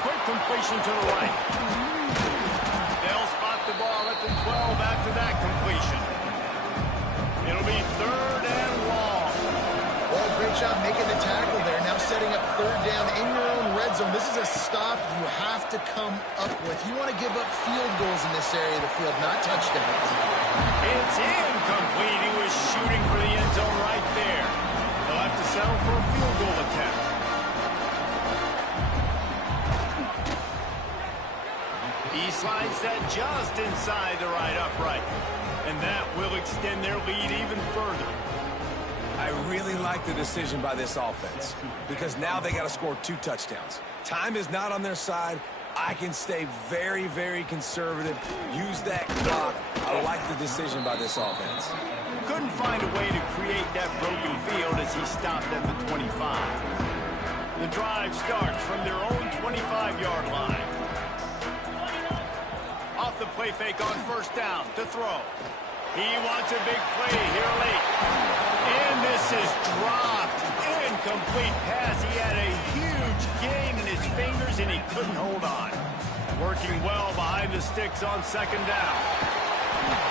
Quick completion to the right. They'll spot the ball at the 12 after that completion. It'll be third and long. Well, great job making the tackle there. Now setting up third down in your own red zone. This is a stop you have to come up with. You want to give up field goals in this area of the field, not touchdowns. It's incomplete. He was shooting for the end zone right there. They'll have to settle for a field goal attempt. He slides that just inside the right upright. And that will extend their lead even further. I really like the decision by this offense because now they got to score 2 touchdowns. Time is not on their side, I can stay very, very conservative, use that clock. I like the decision by this offense. Couldn't find a way to create that broken field as he stopped at the 25. The drive starts from their own 25-yard line. Off the play fake on first down to throw. He wants a big play here late. And this is dropped. Incomplete pass. He had a huge gain in his fingers, and he couldn't hold on. Working well behind the sticks on second down.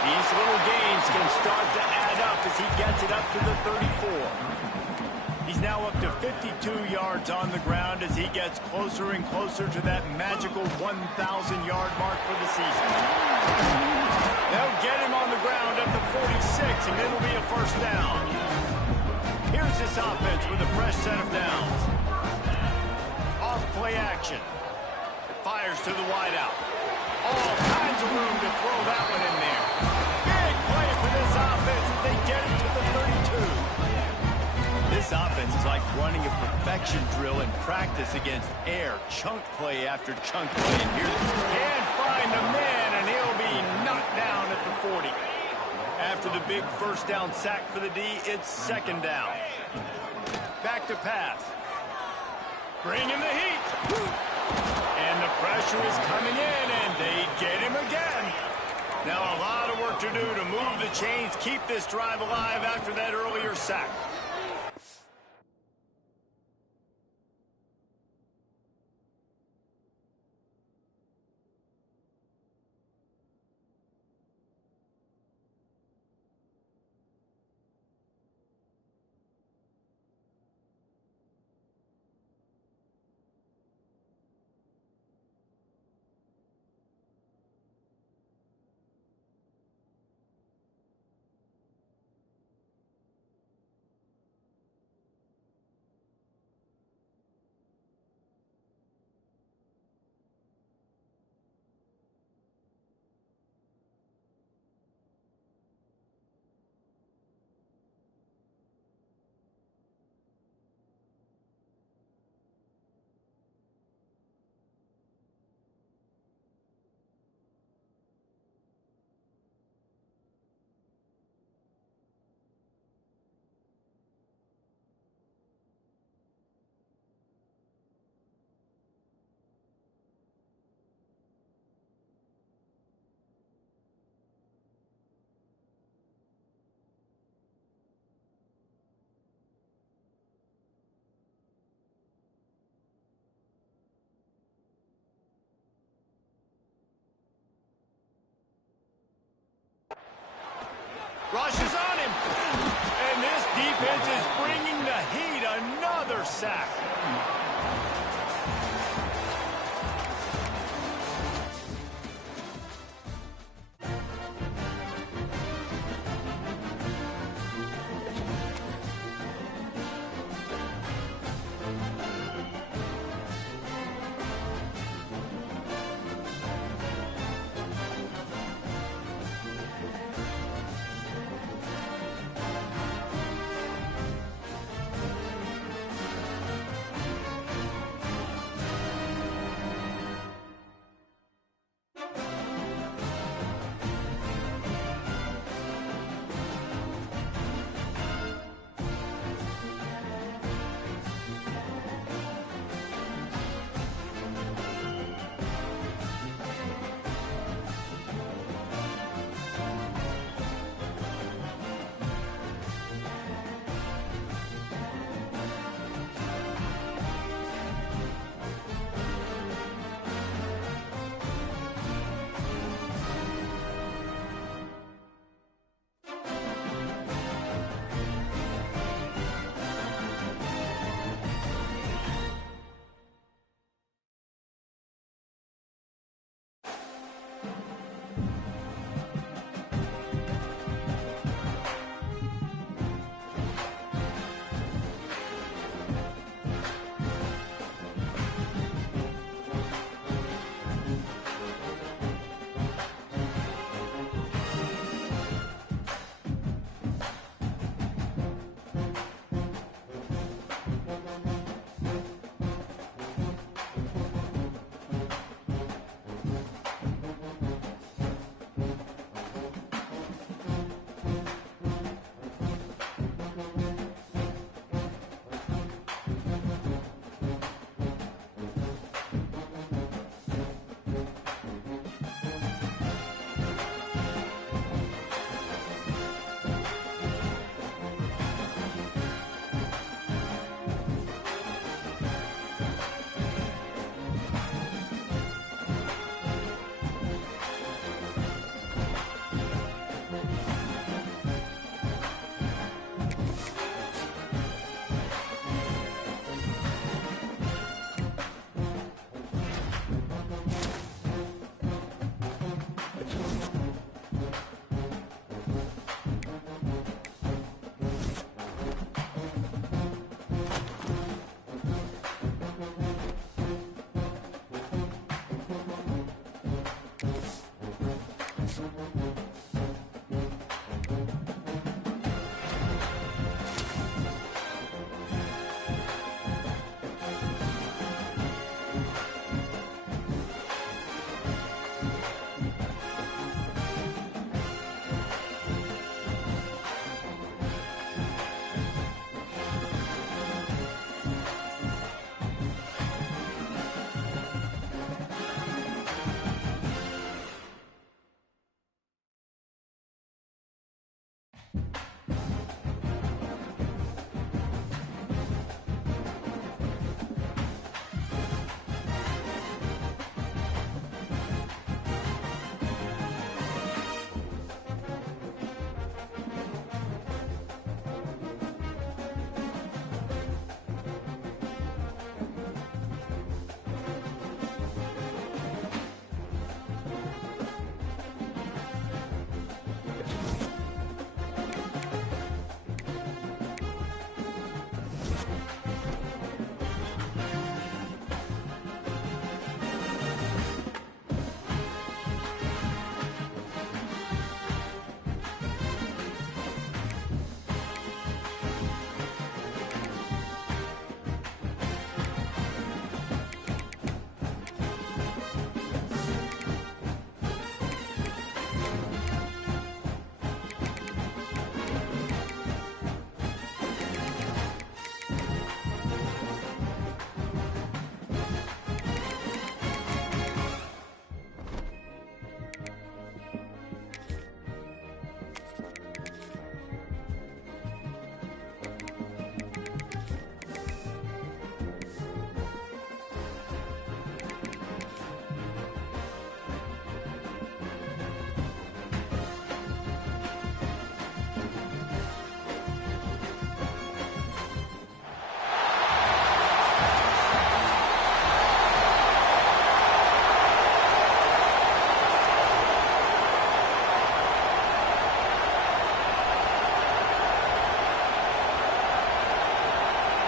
These little gains can start to add up as he gets it up to the 34. He's now up to 52 yards on the ground as he gets closer and closer to that magical 1,000-yard mark for the season. They'll get him on the ground at the 46, and it'll be a first down. Here's this offense with a fresh set of downs. Off play action. Fires to the wideout. All kinds of room to throw that one in there. Big play for this offense as they get it to the 32. This offense is like running a perfection drill in practice against air. Chunk play after chunk play. And here they can find the man, and he'll be knocked down at the 40. After the big first down sack for the D, it's second down. Back to pass. Bringing the heat. And the pressure is coming in, and they get him again. Now a lot of work to do to move the chains, keep this drive alive after that earlier sack. Rushes on him. And this defense is bringing the heat. Another sack.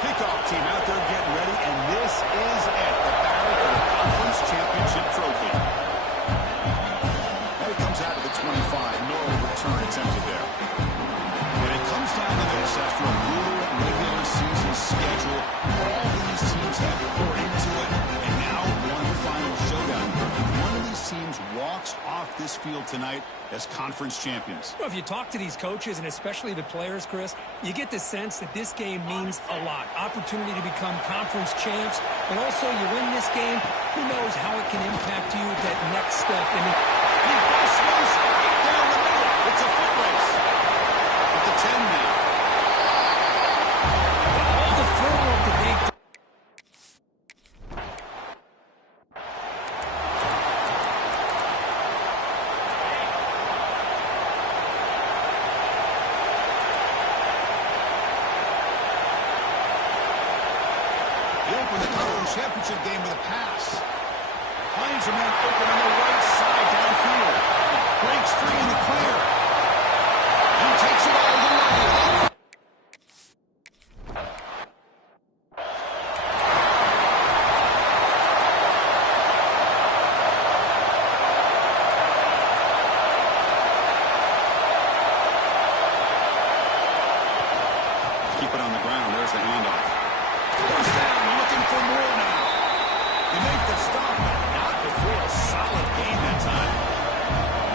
Kickoff team out there getting ready, and this is it, the battle for the conference championship trophy. And it comes out of the 25, no return attempted there. And it comes down to this, after a brutal regular season schedule, all these teams have poured into it, and now one final showdown. One of these teams walks off this field tonight as conference champions. Well, if you talk to these coaches, and especially the players, Chris, you get the sense that this game means a lot. Opportunity to become conference champs, but also you win this game, who knows how it can impact you at that next step. And he swings right down the middle. It's a foot race. At the 10 now. All the footwork that they've championship game with a pass. Finds a man open on the right side downfield. Breaks free in the clear. And takes it all the way. Keep it on the ground. There's the handoff. Goes down, looking for more now. They make the stop, but not before a solid gain that time.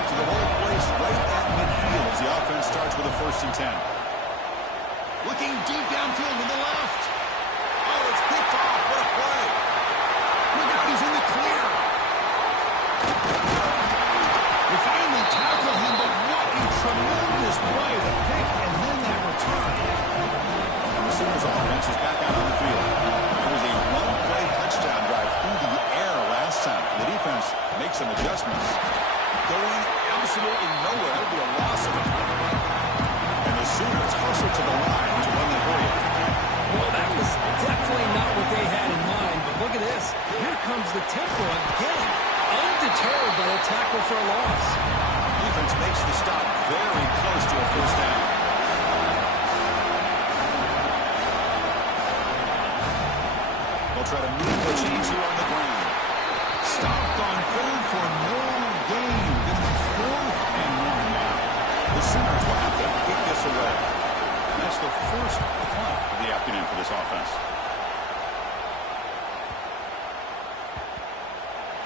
To the whole place right at midfield as the offense starts with a 1st and 10. Looking deep downfield to the left. Oh, it's picked off. What a play. Look out, he's in the clear. They finally tackle him, but what a tremendous play. The pick and then that return. The Sooners offense is back out on the field. It was a one-play touchdown drive through the air last time. The defense makes some adjustments. Going absolutely nowhere. That would be a loss of a play. And the Sooners hustle to the line to run the play. Well, that was definitely not what they had in mind. But look at this. Here comes the tempo again. Undeterred by the tackle for a loss. Defense makes the stop very close to a 1st down. They'll try to move the chains here on the ground. Stopped on 3rd for no gain. This is 4th and 1 now. The Sooners will have to kick this away. That's the first punt of the afternoon for this offense.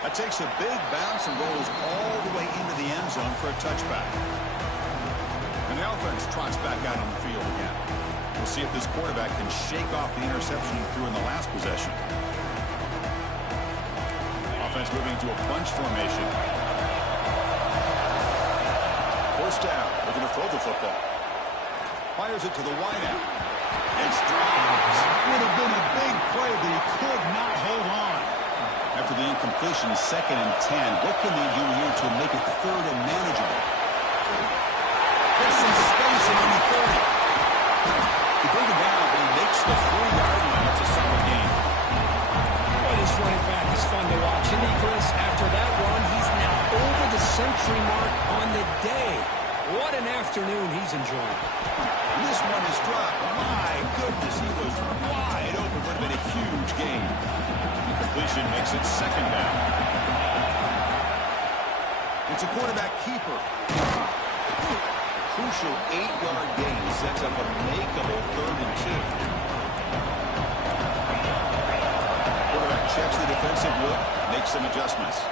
That takes a big bounce and rolls all the way into the end zone for a touchback. And the offense trots back out on the field again. We'll see if this quarterback can shake off the interception he threw in the last possession. Offense moving to a bunch formation. 1st down, looking to throw the football. Fires it to the wideout. It's dropped. Would have been a big play, but he could not hold on. After the incompletion, 2nd and 10. What can they do here to make it 3rd and manageable? There's some space in the 30. They bring it down, but he makes the 4-yard line. It's a solid game. Well, this running back is fun to watch. And Chris, after that run, he's now over the century mark on the day. What an afternoon he's enjoying. This one is dropped. My goodness, he was wide open. Would have been a huge gain. Completion makes it 2nd down. It's a quarterback keeper. Crucial 8-yard gain sets up a makeable 3rd and 2. Quarterback checks the defensive look, makes some adjustments.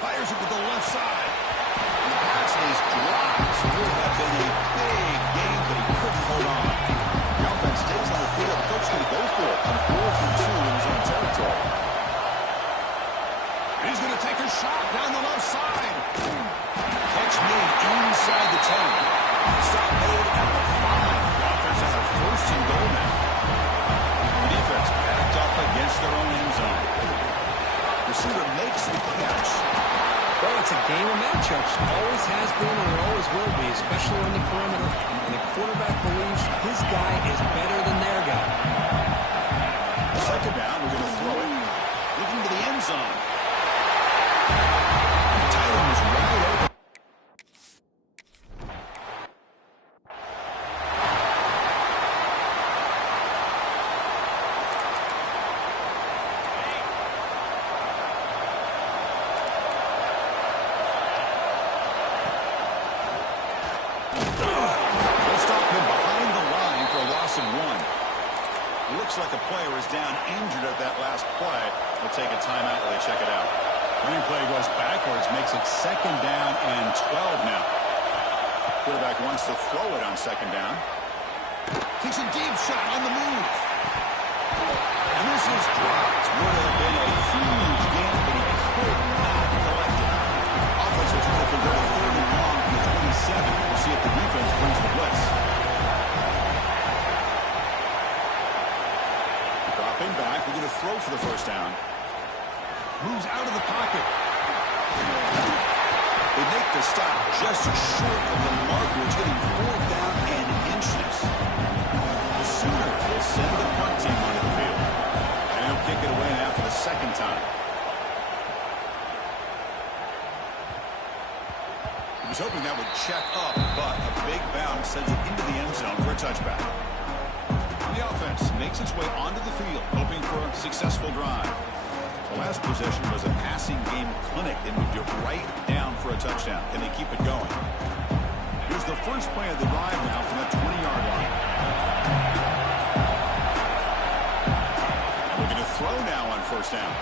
Fires it to the left side. And the pass is dropped. Would have been a big gain, but he couldn't hold on. The offense stays on the field. Coach going to go for it on 4th and 2 in his own territory. He's going to take a shot down the left side. Catch made inside the 10. Stop made at the 5. The offense has a 1st and goal now. The defense backed up against their own end zone. Receiver makes the catch. Well, it's a game of matchups. Always has been and it always will be, especially on the perimeter. And the quarterback believes his guy is better than their guy. 2nd down, we're going to throw it. Looking to the end zone. The tight end was wide open. Like a player is down injured at that last play. They'll take a timeout while they check it out. Running play goes backwards, makes it 2nd down and 12 now. Quarterback wants to throw it on 2nd down. Takes a deep shot on the move. And this is dropped. Would have been a huge gain, but he could not collect it. Offense will try to convert a 3rd and long from the 27. We'll see if the defense brings the blitz. Back, we're going to throw for the 1st down. Moves out of the pocket. They make the stop just short of the marker. It's getting 4th down and inches. The Sooners will send the punt team onto the field. And he'll kick it away now for the 2nd time. He was hoping that would check up, but a big bounce sends it into the end zone for a touchback. The offense makes its way onto the field, hoping for a successful drive. The last possession was a passing game clinic. They moved it right down for a touchdown. Can they keep it going? Here's the first play of the drive now from the 20-yard line. And we're going to throw now on 1st down.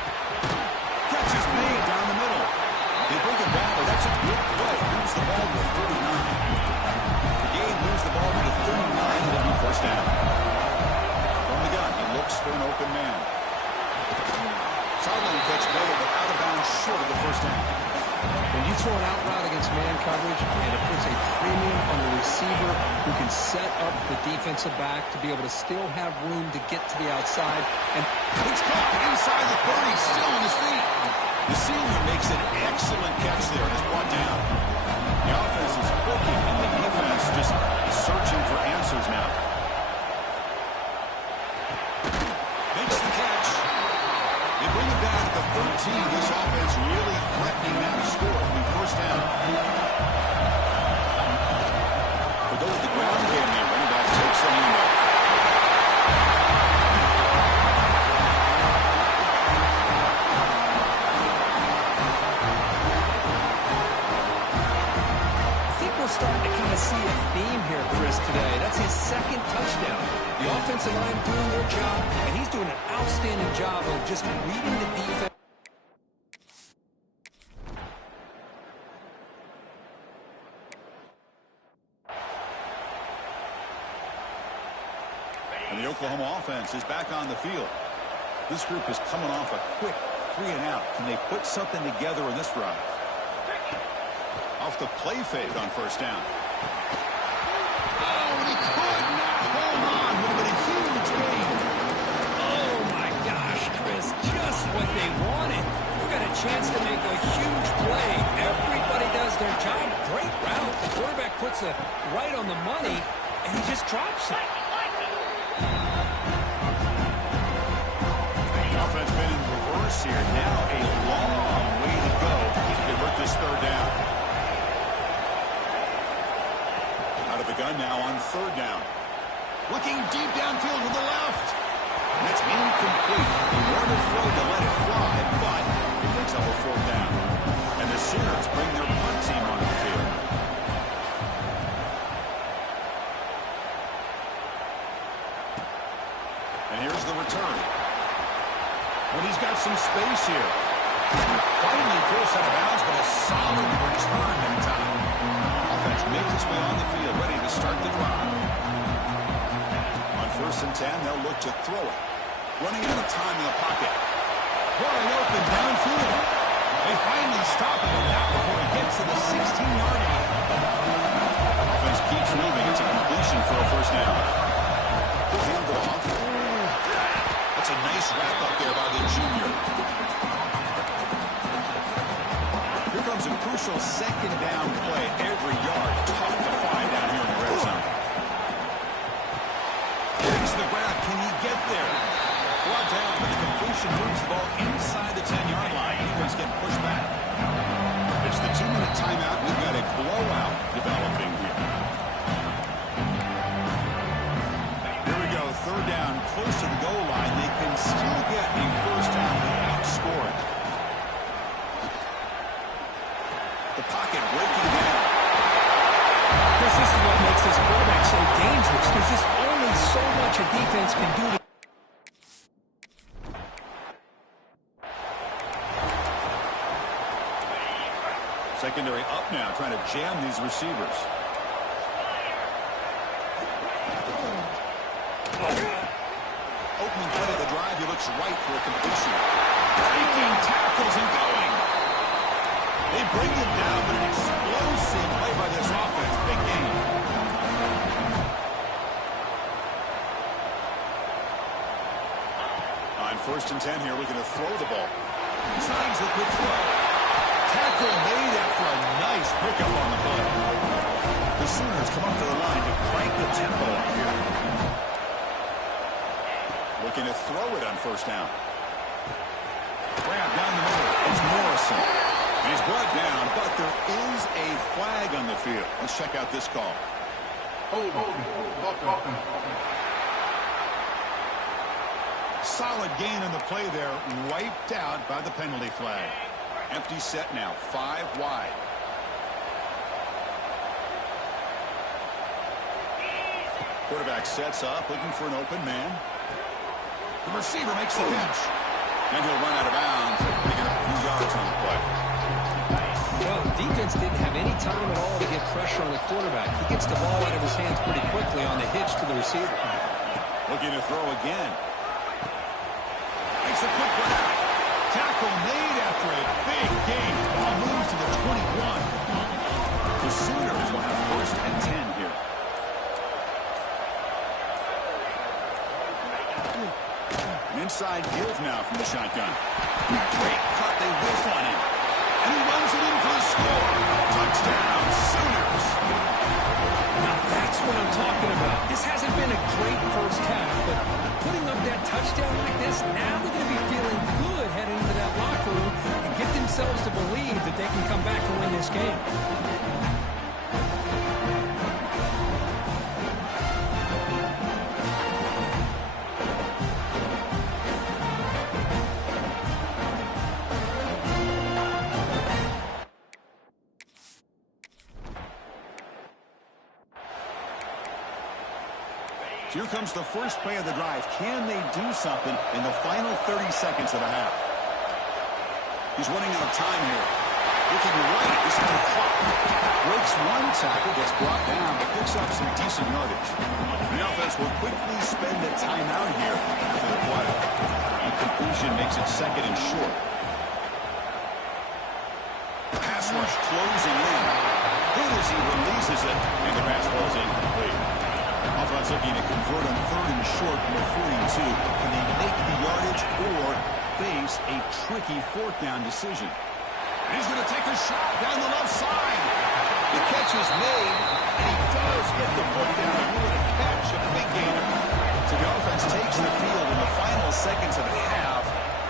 Catch is made down the middle. They bring it down, but that's a good play. Moves the ball to the 39. The game moves the ball to the 39, and it'll be 1st down. He looks for an open man. Sideline catch made, but out of bounds short of the 1st down. When you throw an out route against man coverage, and it puts a premium on the receiver who can set up the defensive back to be able to still have room to get to the outside. And it's caught inside the 30, still on his feet. The senior makes an excellent catch there and is brought down. The offense is cooking, and the defense just searching for answers now. Bring it down to the 13. This offense really threatening now to score from the 1st down. For those at the ground game, the running back takes the handoff. I think we're starting to kind of see a theme here, Chris, today. That's his 2nd touchdown. The offensive line doing their job, and he's doing an outstanding job of just reading the defense. And the Oklahoma offense is back on the field. This group is coming off a quick 3-and-out. Can they put something together in this drive? Off the play fake on 1st down. and he could not hold on. Would have been a huge gain. Oh, my gosh, Chris, just what they wanted. You got a chance to make a huge play. Everybody does their job. Great route. The quarterback puts it right on the money, and he just drops it. The offense been in reverse here. Now a long way to go to convert this third down. Out of the gun now on third down. Looking deep downfield to the left. And it's incomplete. He wanted Floyd to let it fly, but he picks up a fourth down. And the Sooners bring their punt team onto the field. And here's the return. When he's got some space here. Finally forced out of bounds, but a solid return in time. Offense makes its way on the field, ready to start the drive. On 1st and 10, they'll look to throw it. Running out of time in the pocket. Wide open downfield. They finally stop him with that before he gets to the 16-yard line. Offense keeps moving. It's a completion for a first down. Hand it off. That's a nice wrap up there by the junior. Here comes a crucial second down play. Every yard tough to find down here in the red zone. Takes the grab. Can he get there? Brought down, but the completion moves the ball inside the 10-yard line. Defense getting pushed back. It's the 2-minute timeout. We've got a blowout developing here. Here we go. Third down, close to the goal line. They can still get a first down and outscore it. The pocket breaking down. Chris, this is what makes this quarterback so dangerous. There's just only so much a defense can do to secondary up now, trying to jam these receivers. Opening play of the drive, he looks right for a completion. Breaking tackles and going. They bring him down, but an explosive play by this offense. Big game. On 1st and 10 here, looking to throw the ball. Signs the quick throw. Tackle made after a nice pickup on the play. The Sooners come up to the line to crank the tempo up here. Looking to throw it on 1st down. Grab down the middle. It's Morrison. He's brought down, but there is a flag on the field. Let's check out this call. Solid gain on the play there, wiped out by the penalty flag. Empty set now, 5 wide. Quarterback sets up, looking for an open man. The receiver makes the catch. And he'll run out of bounds, picking up a few yards on the play. Well, the defense didn't have any time at all to get pressure on the quarterback. He gets the ball out of his hands pretty quickly on the hitch to the receiver. Looking to throw again. Makes a quick one out. Tackle made after a big gain. Ball moves to the 21. The Sooners will have 1st and 10 here. An inside give now from the shotgun. Great cut. They whiff on him. And he runs it in for the score. Touchdown, Sooners. Now that's what I'm talking about. This hasn't been a great first half, but putting up that touchdown like this, now they're going to be feeling good heading into that locker room and get themselves to believe that they can come back and win this game. Here comes the first play of the drive. Can they do something in the final 30 seconds of the half? He's running out of time here. Looking right. This is the clock. Breaks one tackle, gets brought down, but picks up some decent yardage. The offense will quickly spend a timeout here after the play. The completion makes it 2nd and short. Pass rush closing in. Good as he releases it, and the pass falls incomplete. Offense looking to convert on 3rd and short from the 42. Can they make the yardage or face a tricky 4th down decision? He's going to take a shot down the left side. The catch is made, and he does get the foot down. What a catch, a big gainer. So the offense takes the field in the final seconds of the half.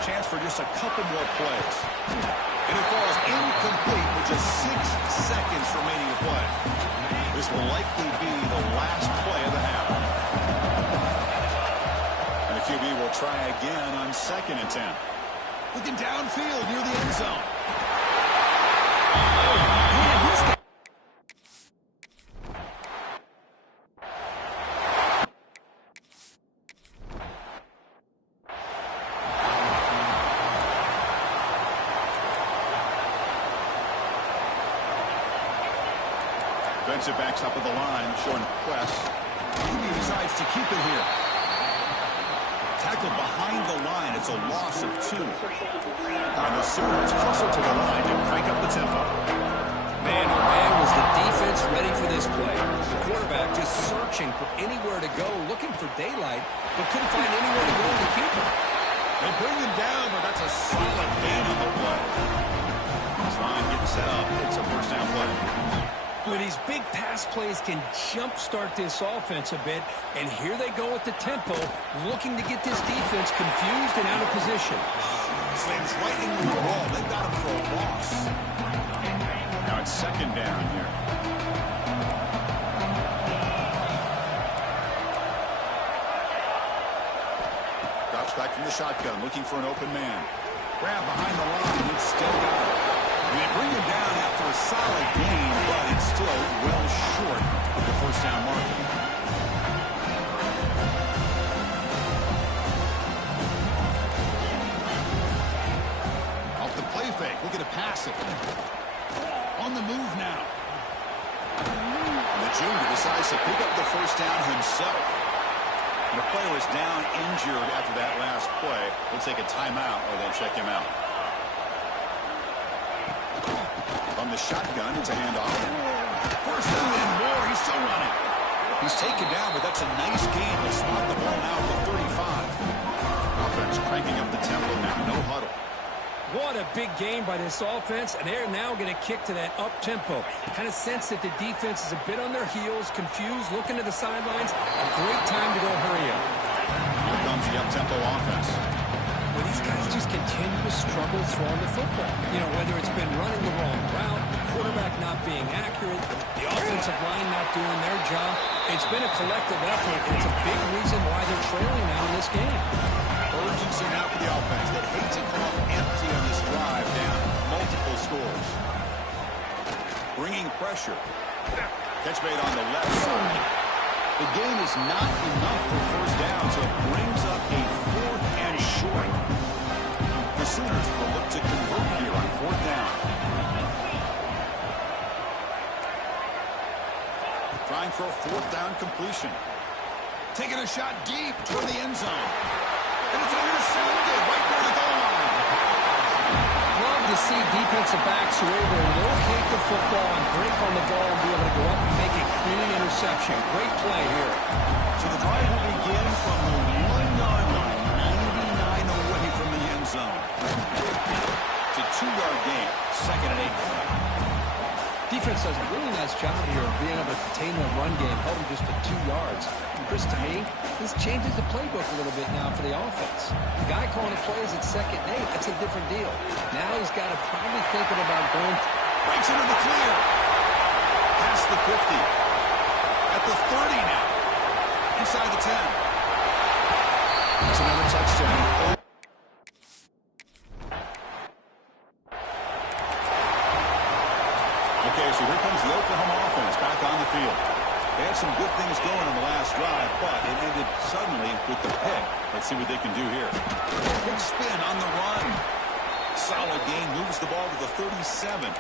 Chance for just a couple more plays. And it falls incomplete with just 6 seconds remaining to play. This will likely be the last play of the half. And the QB will try again on 2nd and 10. Looking downfield near the end zone. Defensive backs up at the line, showing press. He decides to keep it here. Tackled behind the line. It's a loss of 2. And the Sooners hustle to the line to crank up the tempo. Man, oh man, was the defense ready for this play. The quarterback just searching for anywhere to go, looking for daylight, but couldn't find anywhere to go to keep him. They bring him down, but that's a solid gain on the play. Sline getting set up. It's a 1st down play. Well, these big pass plays can jumpstart this offense a bit, and here they go at the tempo, looking to get this defense confused and out of position. Slams right into the wall. They got him for a loss. Now it's 2nd down here. Drops back from the shotgun, looking for an open man. Grab behind the line. It's still got it. They bring him down after a solid gain, but it's still well short of the 1st down mark. Off the play fake, looking to pass it. On the move now. And the junior decides to pick up the 1st down himself. And the player was down injured after that last play. We'll take a timeout or they'll check him out. From the shotgun, it's a handoff. 1st down and more. He's still running. He's taken down, but that's a nice gain. He'll spot the ball now at the 35. Offense cranking up the tempo now. No huddle. What a big gain by this offense, and they're now going to kick to that up-tempo. Kind of sense that the defense is a bit on their heels, confused, looking to the sidelines. A great time to go hurry up. Here comes the up-tempo offense. Well, these guys just continue to struggle throwing the football. You know, whether it's been running the wrong route, the quarterback not being accurate, the offensive line not doing their job. It's been a collective effort, and it's a big reason why they're trailing now in this game. Urgency now for the offense. They hate to come up empty on this drive, down multiple scores. Bringing pressure. Catch made on the left side. The gain is not enough for 1st down, so it brings up a 4th and short. The Sooners will look to convert here on 4th down. Trying for a 4th down completion. Taking a shot deep toward the end zone. And it's intercepted right near the goal line. Love to see defensive backs who are able to locate the football and break on the ball and be able to go up and make a clean interception. Great play here. So the drive will begin from the 1-yard line, 99 away from the end zone. It's a 2-yard gain, 2nd and 8. Defense does a really nice job here of being able to contain the run game, held him just to 2 yards. And Chris, to me, this changes the playbook a little bit now for the offense. The guy calling the plays at 2nd and 8, that's a different deal. Now he's got to probably thinking about going. Breaks into the clear. Past the 50. At the 30 now. Inside the 10. That's another touchdown. Okay, so here comes the Oklahoma offense back on the field. They had some good things going on the last drive, but it ended suddenly with the pick. Let's see what they can do here. Quick spin on the run. Solid gain, moves the ball to the 37.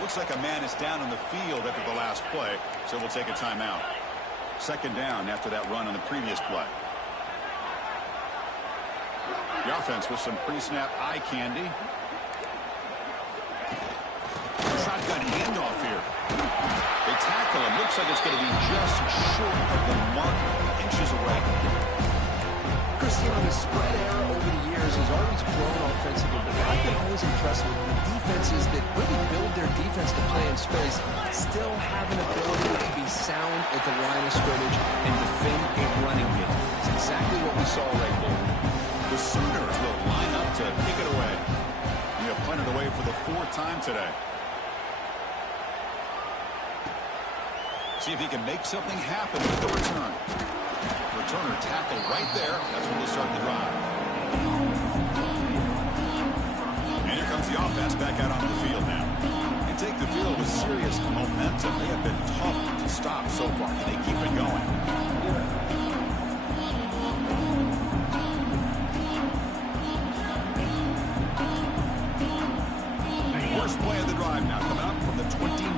Looks like a man is down on the field after the last play, so we'll take a timeout. 2nd down after that run on the previous play. The offense with some pre-snap eye candy. Shotgun handoff here. They tackle tackle. It looks like it's going to be just short of the mark, inches away. Chris, you know, the spread error over the years has always grown offensively, but I've been always impressed with the defenses that really build their defense to play in space, still have an ability to be sound at the line of scrimmage and defend a running game. It's exactly what we saw right there. The Sooners will line up to kick it away. We have punted away for the 4th time today. See if he can make something happen with the return. Returner tackle right there. That's when we'll start the drive. And here comes the offense back out on the field now. They take the field with serious momentum. They have been tough to stop so far. They keep it going. First play of the drive now coming up from the 29.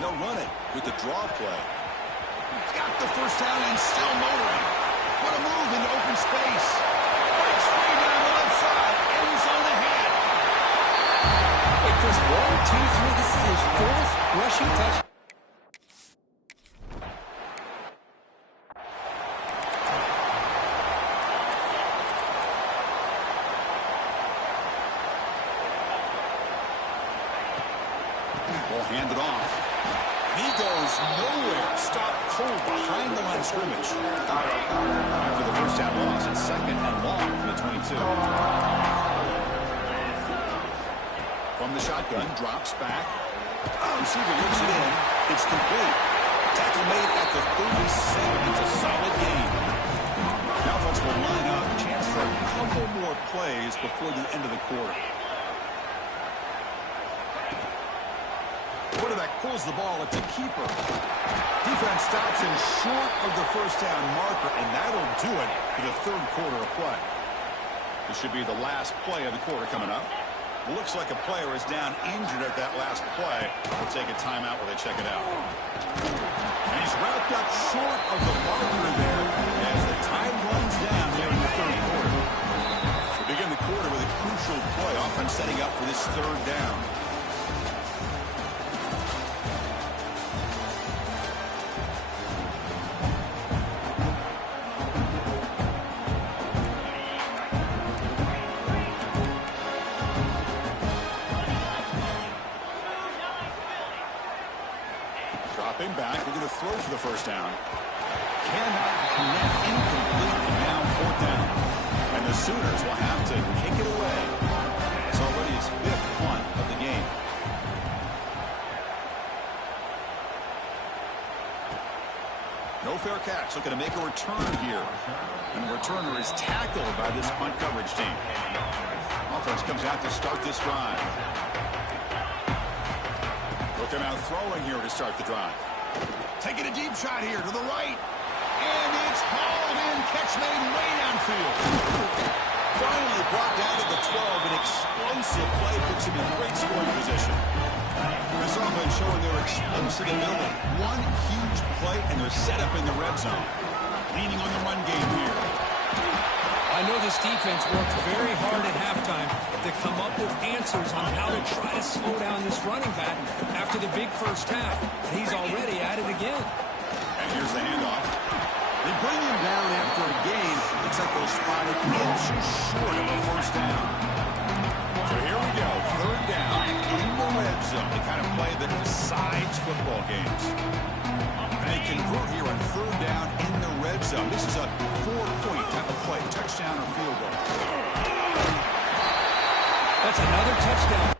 They'll run it with the draw play. Got the first down and still motoring. What a move into open space. Breaks free down the left side. End zone ahead. Hey, Chris, 1, 2, 3. This is his 4th rushing touchdown. Ball handed off. He goes nowhere. Stop cold behind the line of scrimmage. After the first down loss, it's 2nd and long from the 22. From the shotgun, drops back. Receiver looks it in. It's complete. Tackle made at the 37. It's a solid gain. Now folks will line up. Chance for a couple more plays before the end of the quarter. Quarterback pulls the ball. It's a keeper. Defense stops him short of the first down marker, and that'll do it for the 3rd quarter of play. This should be the last play of the quarter coming up. Looks like a player is down injured at that last play. We'll take a timeout while they check it out. And he's wrapped up short of the marker there as the time runs down here in the 3rd quarter. We begin the quarter with a crucial play. Offense setting up for this 3rd down. Dropping back, we're going to throw for the first down. Cannot connect, incomplete, and now 4th down. And the Sooners will have to kick it away. It's already his 5th punt of the game. No fair catch, looking to make a return here. And the returner is tackled by this punt coverage team. Offense comes out to start this drive. Looking out throwing here to start the drive. Taking a deep shot here to the right. And it's hauled in. Catch made way downfield. Finally brought down to the 12. An explosive play puts him in great scoring position. This offense showing their explosive ability. One huge play and they're set up in the red zone. Leaning on the run game here. I know this defense worked very hard at halftime to come up with answers on how to try to slow down this running back after the big first half. He's already at it again. And here's the handoff. They bring him down after a gain. Looks like they'll spot it inches short of a first down. So here we go. 3rd down in the red zone. The kind of play that decides football games. And they convert here on 3rd down in the red zone. This is a 4-point type of play. Touchdown or field goal. That's another touchdown.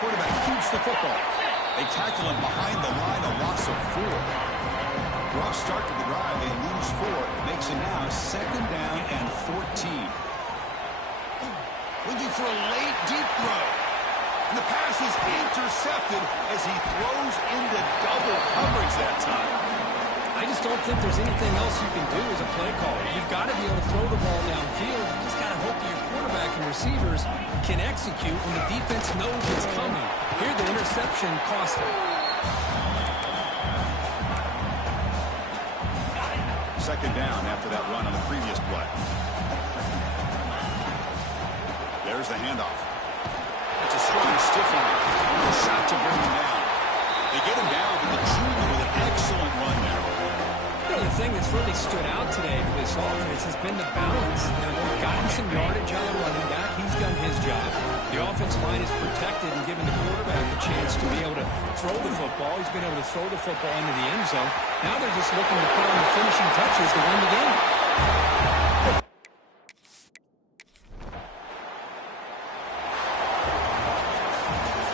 Quarterback keeps the football. They tackle him behind the line, a loss of 4. Rough start to the drive. They lose 4. Makes it now 2nd down and 14. Looking for a late deep throw. And the pass is intercepted as he throws into double coverage that time. I just don't think there's anything else you can do as a play caller. You've got to be able to throw the ball downfield. You just got to hope that your quarterback and receivers can execute when the defense knows it's coming. Here, the interception cost him. Second down after that run on the previous play. There's the handoff. It's a strong stiff arm. A shot to bring him down. They get him down, and the junior with an excellent run there. You know, the thing that's really stood out today for this offense has been the balance. Now, they've gotten some yardage on the running back. He's done his job. The offensive line is protected and given the quarterback a chance to be able to throw the football. He's been able to throw the football into the end zone. Now they're just looking to put on the finishing touches to win the game.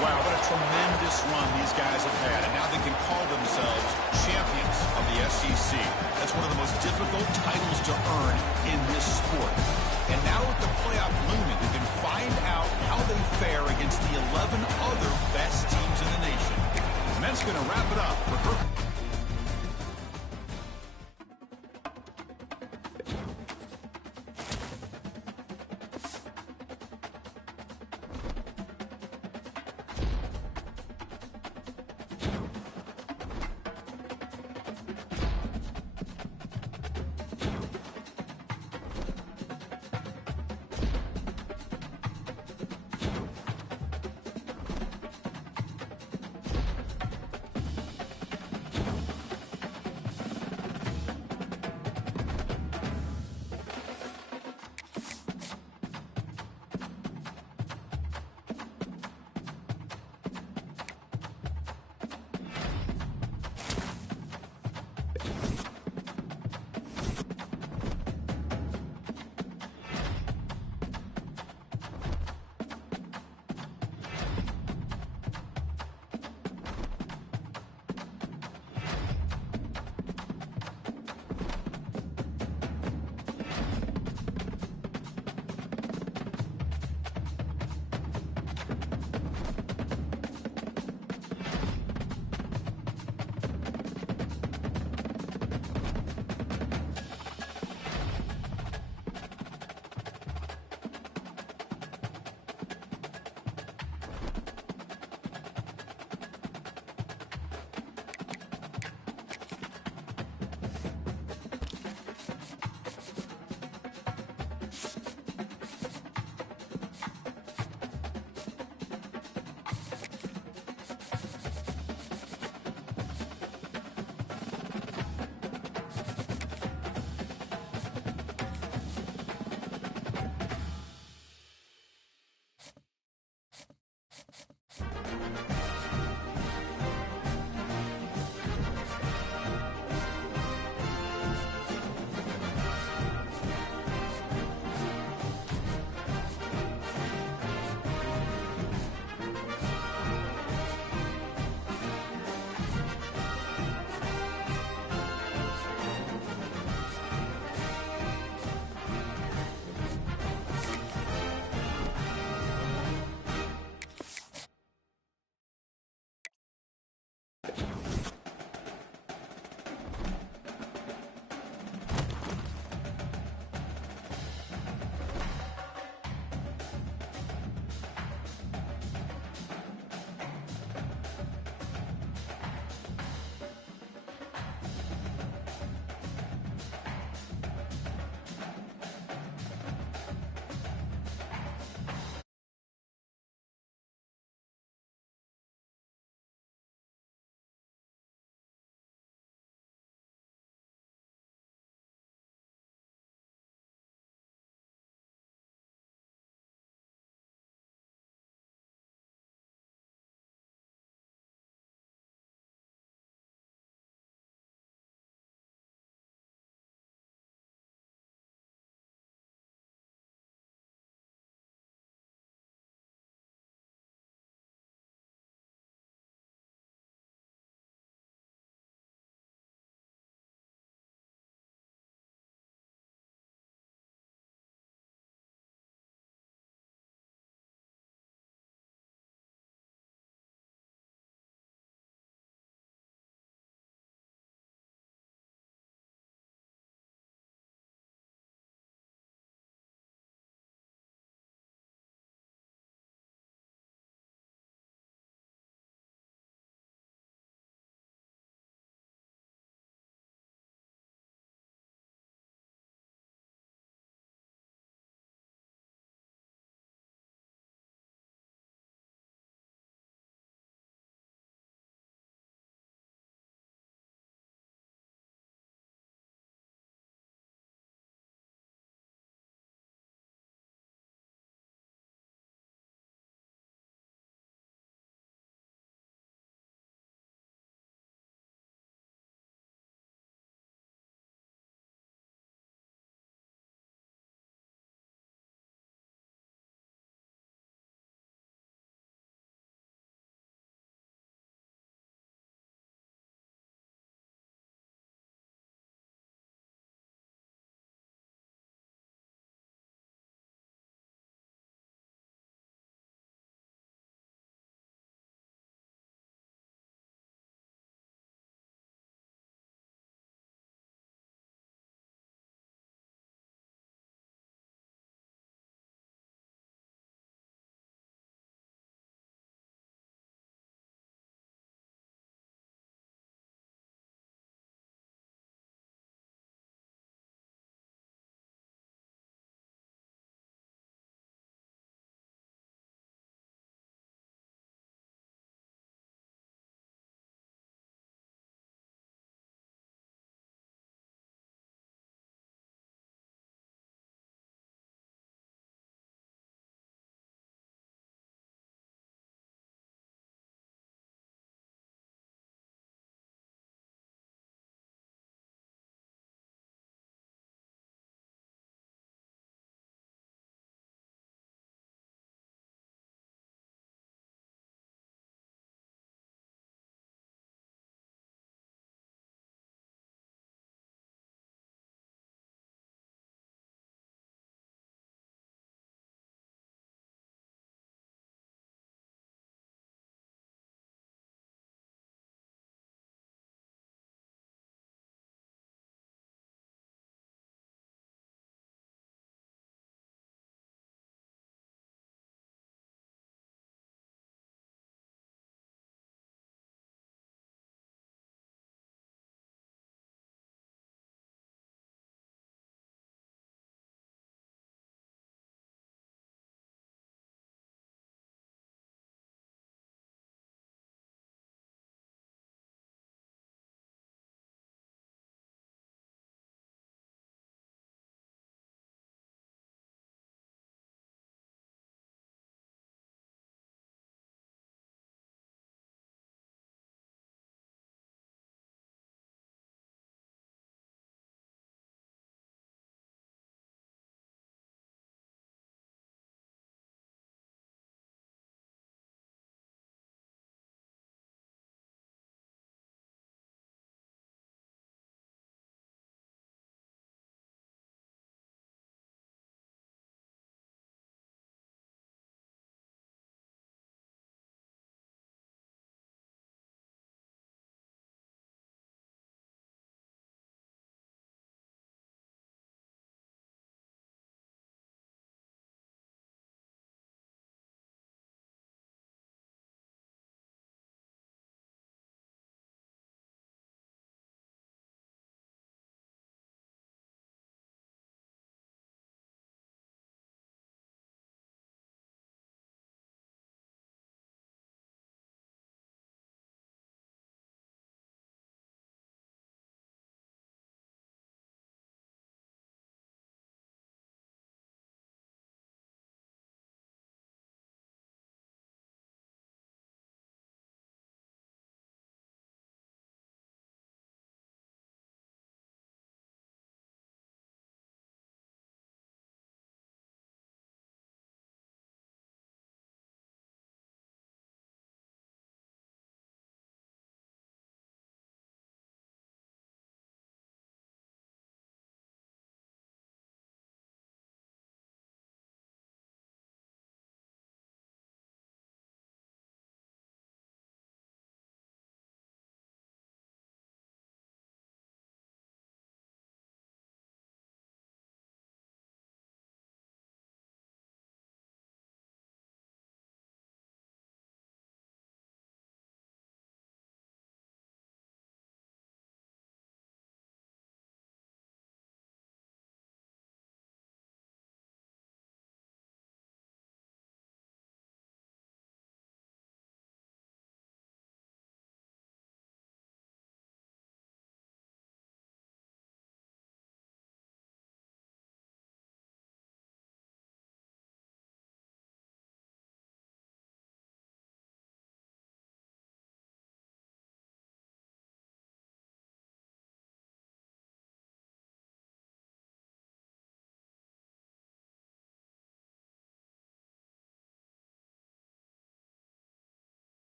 Wow, what a tremendous run these guys have had, and now they can call themselves champions of the SEC. That's one of the most difficult titles to earn in this sport. And now with the playoff looming, we can find out how they fare against the 11 other best teams in the nation. And that's going to wrap it up for her.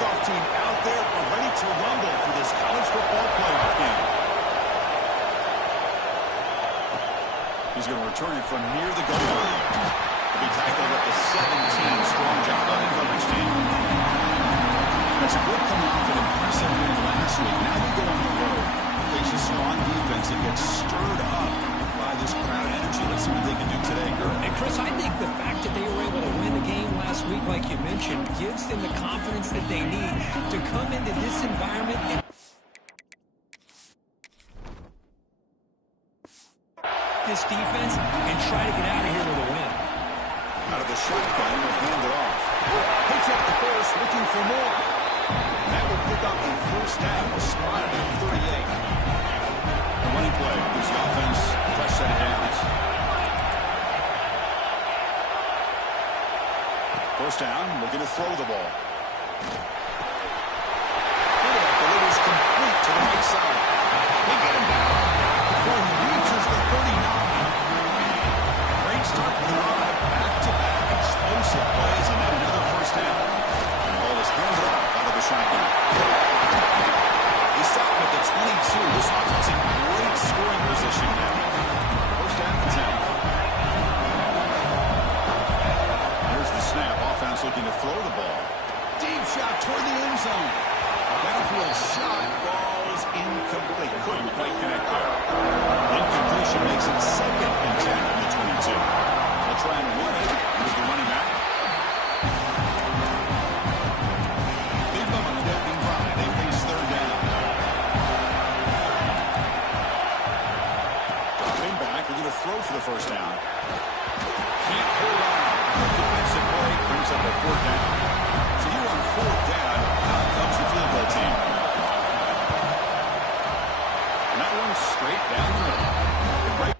kickoff team out there are ready to rumble for this college football playoff game. He's going to return it from near the goal line. He'll be tackled at the 17. Strong job by the coverage team. That's a good coming off an impressive win last week. Now you go on the road, face a strong defense that gets stirred up by this crowd energy. Let's see what they can do today, Gert. And Chris, I think the fact that they were able to win the game last week, like you mentioned, gives them the confidence that they need to come into this environment and this defense and try to get out of here with a win. Out of the shotgun, will hand it off. Picks up the first, looking for more. That will pick up a first down, spotted at 38. The running play gives the offense a fresh set of downs. First down, looking to throw the ball. Delivers complete to the right side. They get him down before he reaches the 39. Great start to the drive. Back-to-back explosive plays, and then another first down. And the ball is handed off out of the shotgun. He stopped at the 22. This offense in great scoring position now. First down and 10. Here's the snap. Offense looking to throw the ball. Deep shot toward the end zone. Downfield shot falls incomplete. Couldn't quite connect there. Incompletion makes it 2nd and 10 from the 22. They'll try and run it. Here's the running back. Big moment on the opening drive. They face third down. Dropping back. They're going to throw for the first down. Can't hold on. Defensive play brings up a fourth down. So you're on fourth down. Out comes the field goal team. And that one's straight down the middle. Right.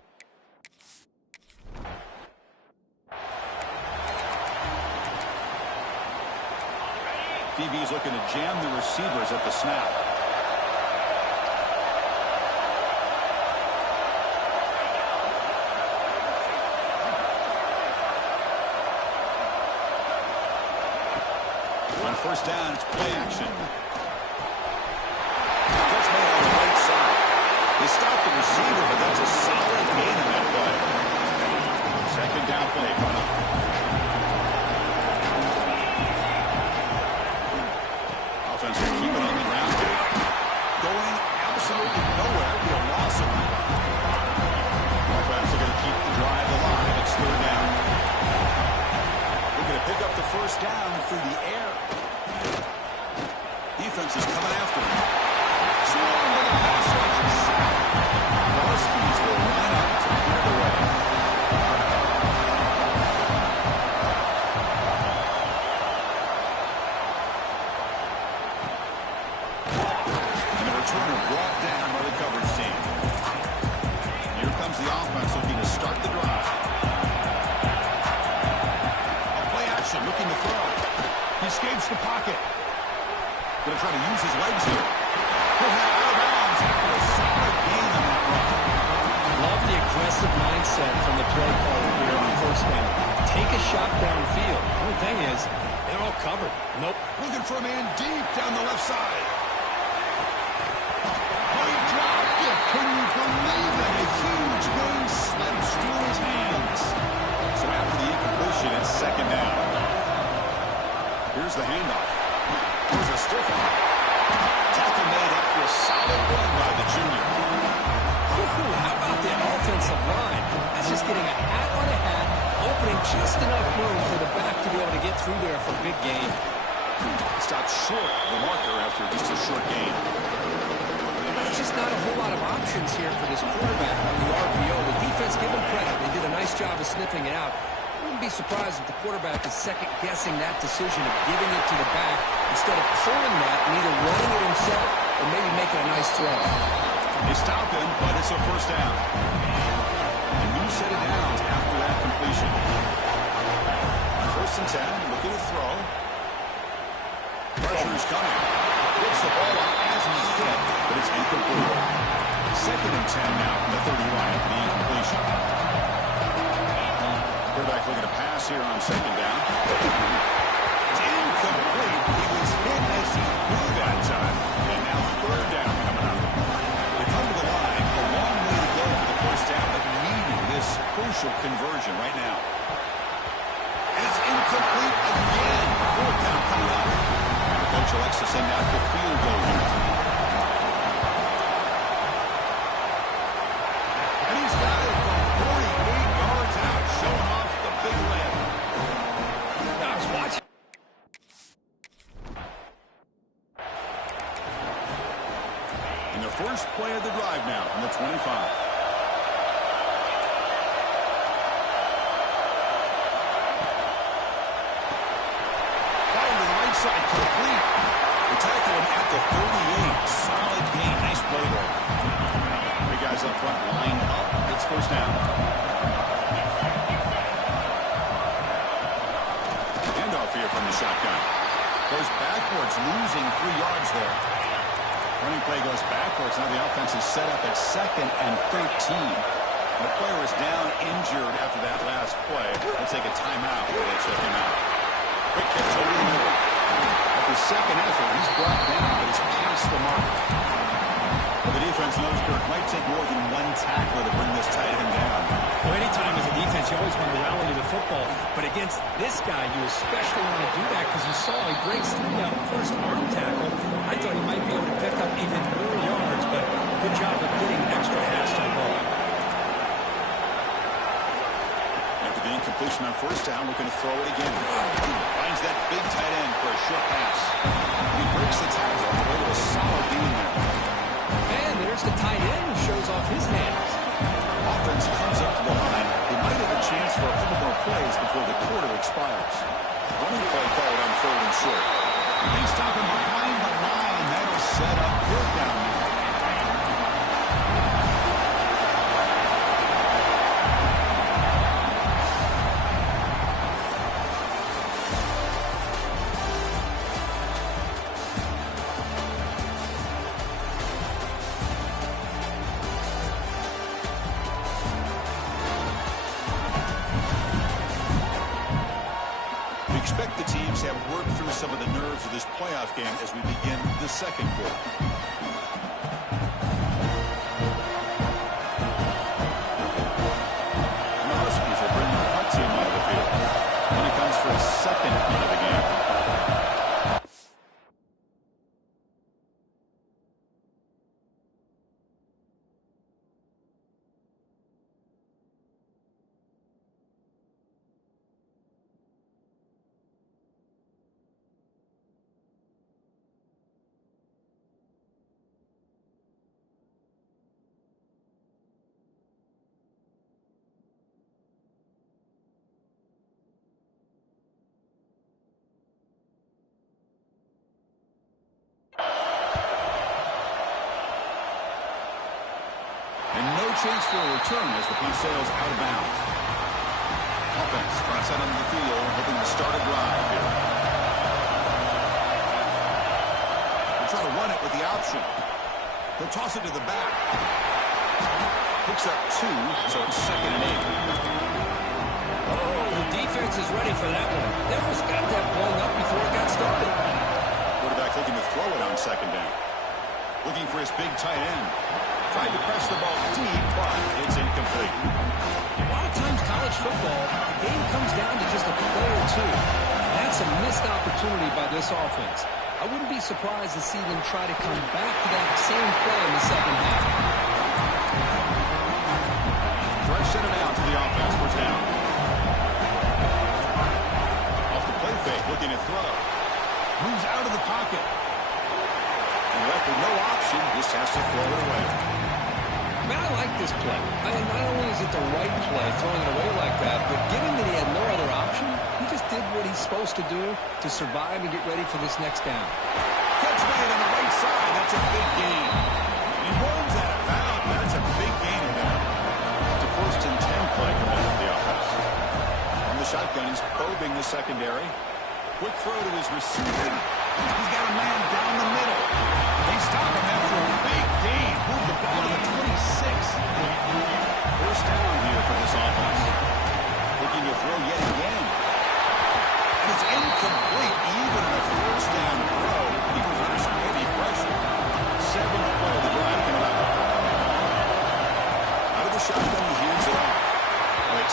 DB's looking to jam the receivers at the snap. On first down, it's play action. That's made on the right side. They stopped the receiver, but that's a solid gain on that play. Second down play coming up. Offense will keep it on the ground here. Going absolutely nowhere. Be a loss of it. Offense are going to keep the drive alive. It's third down. They're going to pick up the first down through the air. Defense is coming after him. Swung to the pass rush. Huskies will line up to clear the way. And the returner brought down by the coverage team. Here comes the offense looking to start the drive. A play action looking to throw. He escapes the pocket. Going to try to use his legs here. He'll have out of bounds after a solid gain on that run. Love the aggressive mindset from the play caller here on first down. Take a shot downfield. The only thing is, they're all covered. Nope. Looking for a man deep down the left side. Oh, he dropped it. Can you believe it? A huge gain slips through his hands. So after the incompletion, it's second down. Here's the handoff. Here's a stiff one. Tackle made after a solid run by the junior. How about the offensive line? That's just getting a hat on a hat, opening just enough room for the back to be able to get through there for a big gain. Stopped short of the marker after just a short gain. There's just not a whole lot of options here for this quarterback on the RPO. The defense, give them credit. They did a nice job of sniffing it out. I wouldn't be surprised if the quarterback is second-guessing that decision of giving it to the back instead of pulling that and either running it himself or maybe making a nice throw. They stop him, but it's a first down. A new set of downs after that completion. First and 10, looking to throw. Pressure's coming. Gets the ball out as he's hit, but it's incomplete. Second and 10 now from the 31 after the incompletion. Quarterback looking to pass here on second down. It's incomplete. He was hit as he crucial conversion right now. And it's incomplete again. Fourth down coming up. And the coach elects to send out the field goal here. And he's got it from 48 yards out, showing off the big leg. I was watching. And the first play of the drive now from the 25. Side complete. The tackle him at the 38. Solid gain. Nice play there. Three guys up front lined up. It's first down. Handoff here from the shotgun. Goes backwards, losing 3 yards there. Running play goes backwards. Now the offense is set up at 2nd and 13. The player is down injured after that last play. They'll take a timeout where they check him out. Quick catch over the middle. After second effort, he's brought down, but he's past the mark. Well, the defense knows Kirk might take more than one tackler to bring this tight end down. Well, anytime as a defense, you always want to rally to the football. But against this guy, you especially want to do that because you saw he breaks through that first arm tackle. I thought he might be able to pick up even more yards, but good job of getting extra hats to the ball. After the incompletion on first down, looking to throw it again. Finds that big tight end for a short pass. He breaks the tackle on the way to a solid gain there. And there's the tight end who shows off his hands. Offense comes up to the line. They might have a chance for a couple more plays before the quarter expires. Running play called on 3rd and short. They stop him behind the line. That'll set up 4th down now. Expect the teams have worked through some of the nerves of this playoff game as we begin the second quarter. The Huskies are bringing the punt team onto the field. And it comes for a second punt of the game. Chase for a return as the punt sails out of bounds. Offense cross out onto the field, hoping to start a drive here. They'll try to run it with the option. He'll toss it to the back. Picks up 2, so it's 2nd and 8. Oh, the defense is ready for that one. They almost got that blown up before it got started. Quarterback looking to throw it on 2nd down. Looking for his big tight end. Tried to press the ball deep, but it's incomplete. A lot of times college football, the game comes down to just a play or two. That's a missed opportunity by this offense. I wouldn't be surprised to see them try to come back to that same play in the second half. Fresh center down to the offense. First down. Off the play fake, looking to throw. Moves out of the pocket. And left with no option, just has to throw it away. Man, I like this play. I mean, not only is it the right play, throwing it away like that, but given that he had no other option, he just did what he's supposed to do to survive and get ready for this next down. Catch made on the right side. That's a big gain. He rolls out of bounds. That's a big gain in there. It's a 1st and 10 play coming for the offense. From the shotgun, he's probing the secondary. Quick throw to his receiver. He's got a man down the middle. They stop him after a big gain. Move the ball to the 26. First down here for this offense. Looking to throw yet again. And it's incomplete. Even in a first down throw, he was under some heavy pressure. 7th play of the drive coming up. Out of the shotgun, he hands it off. And they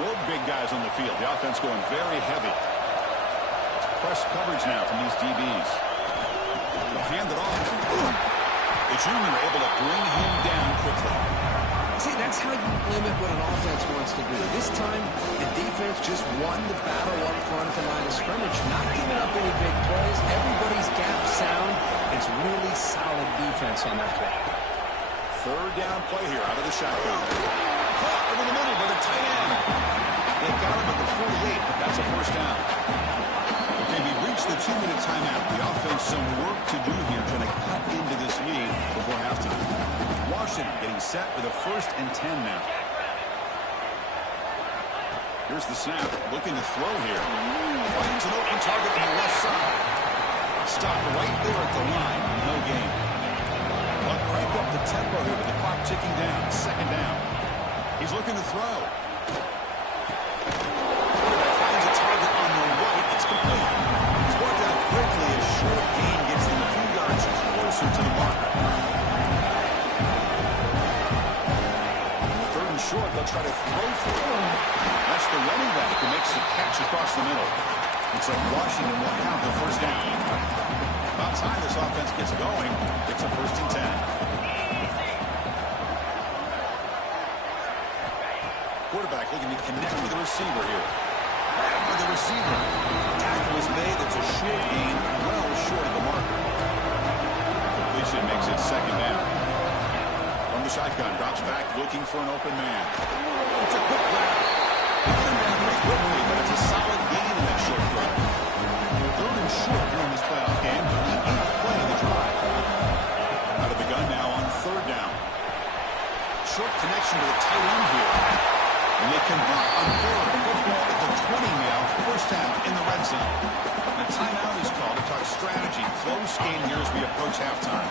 more big guys on the field. The offense going very heavy. It's press coverage now from these DBs. They'll hand it off. The junior able to bring him down quickly. See, that's how you limit what an offense wants to do. This time, the defense just won the battle up front at the line of scrimmage, not giving up any big plays. Everybody's gap sound. It's really solid defense on that play. Third down play here out of the shotgun. Caught over the middle by the tight end. They got him at the 48, but that's a first down. Okay, we reached the 2-minute timeout. The offense some work to do here, trying to cut into this lead before halftime. Washington getting set for the 1st and 10 now. Here's the snap, looking to throw here. Finds an open target on the left side. Stopped right there at the line, no gain. They'll crank up the tempo here with the clock ticking down. 2nd down. He's looking to throw. Finds a target on the right. It's complete. He's brought down quickly. A short gain gets him a few yards closer to the mark. Short, they'll try to throw for him. That's the running back who makes the catch across the middle. And so Washington will have the 1st down. About time this offense gets going. It's a 1st and 10. Quarterback looking to connect with the receiver here. By the receiver. Tackle is made. It's a short gain, well short of the marker. Completion makes it 2nd down. From the shotgun, drops back, looking for an open man. It's a quick grab. They get him down pretty quickly, but it's a solid gain in that short throw. 3rd and short during this playoff game. The 8th play of the drive. Out of the gun now on 3rd down. Short connection to the tight end here. And they convert on 4th. Football at the 20 now. 1st down in the red zone. The timeout is called to talk strategy. Close game here as we approach halftime.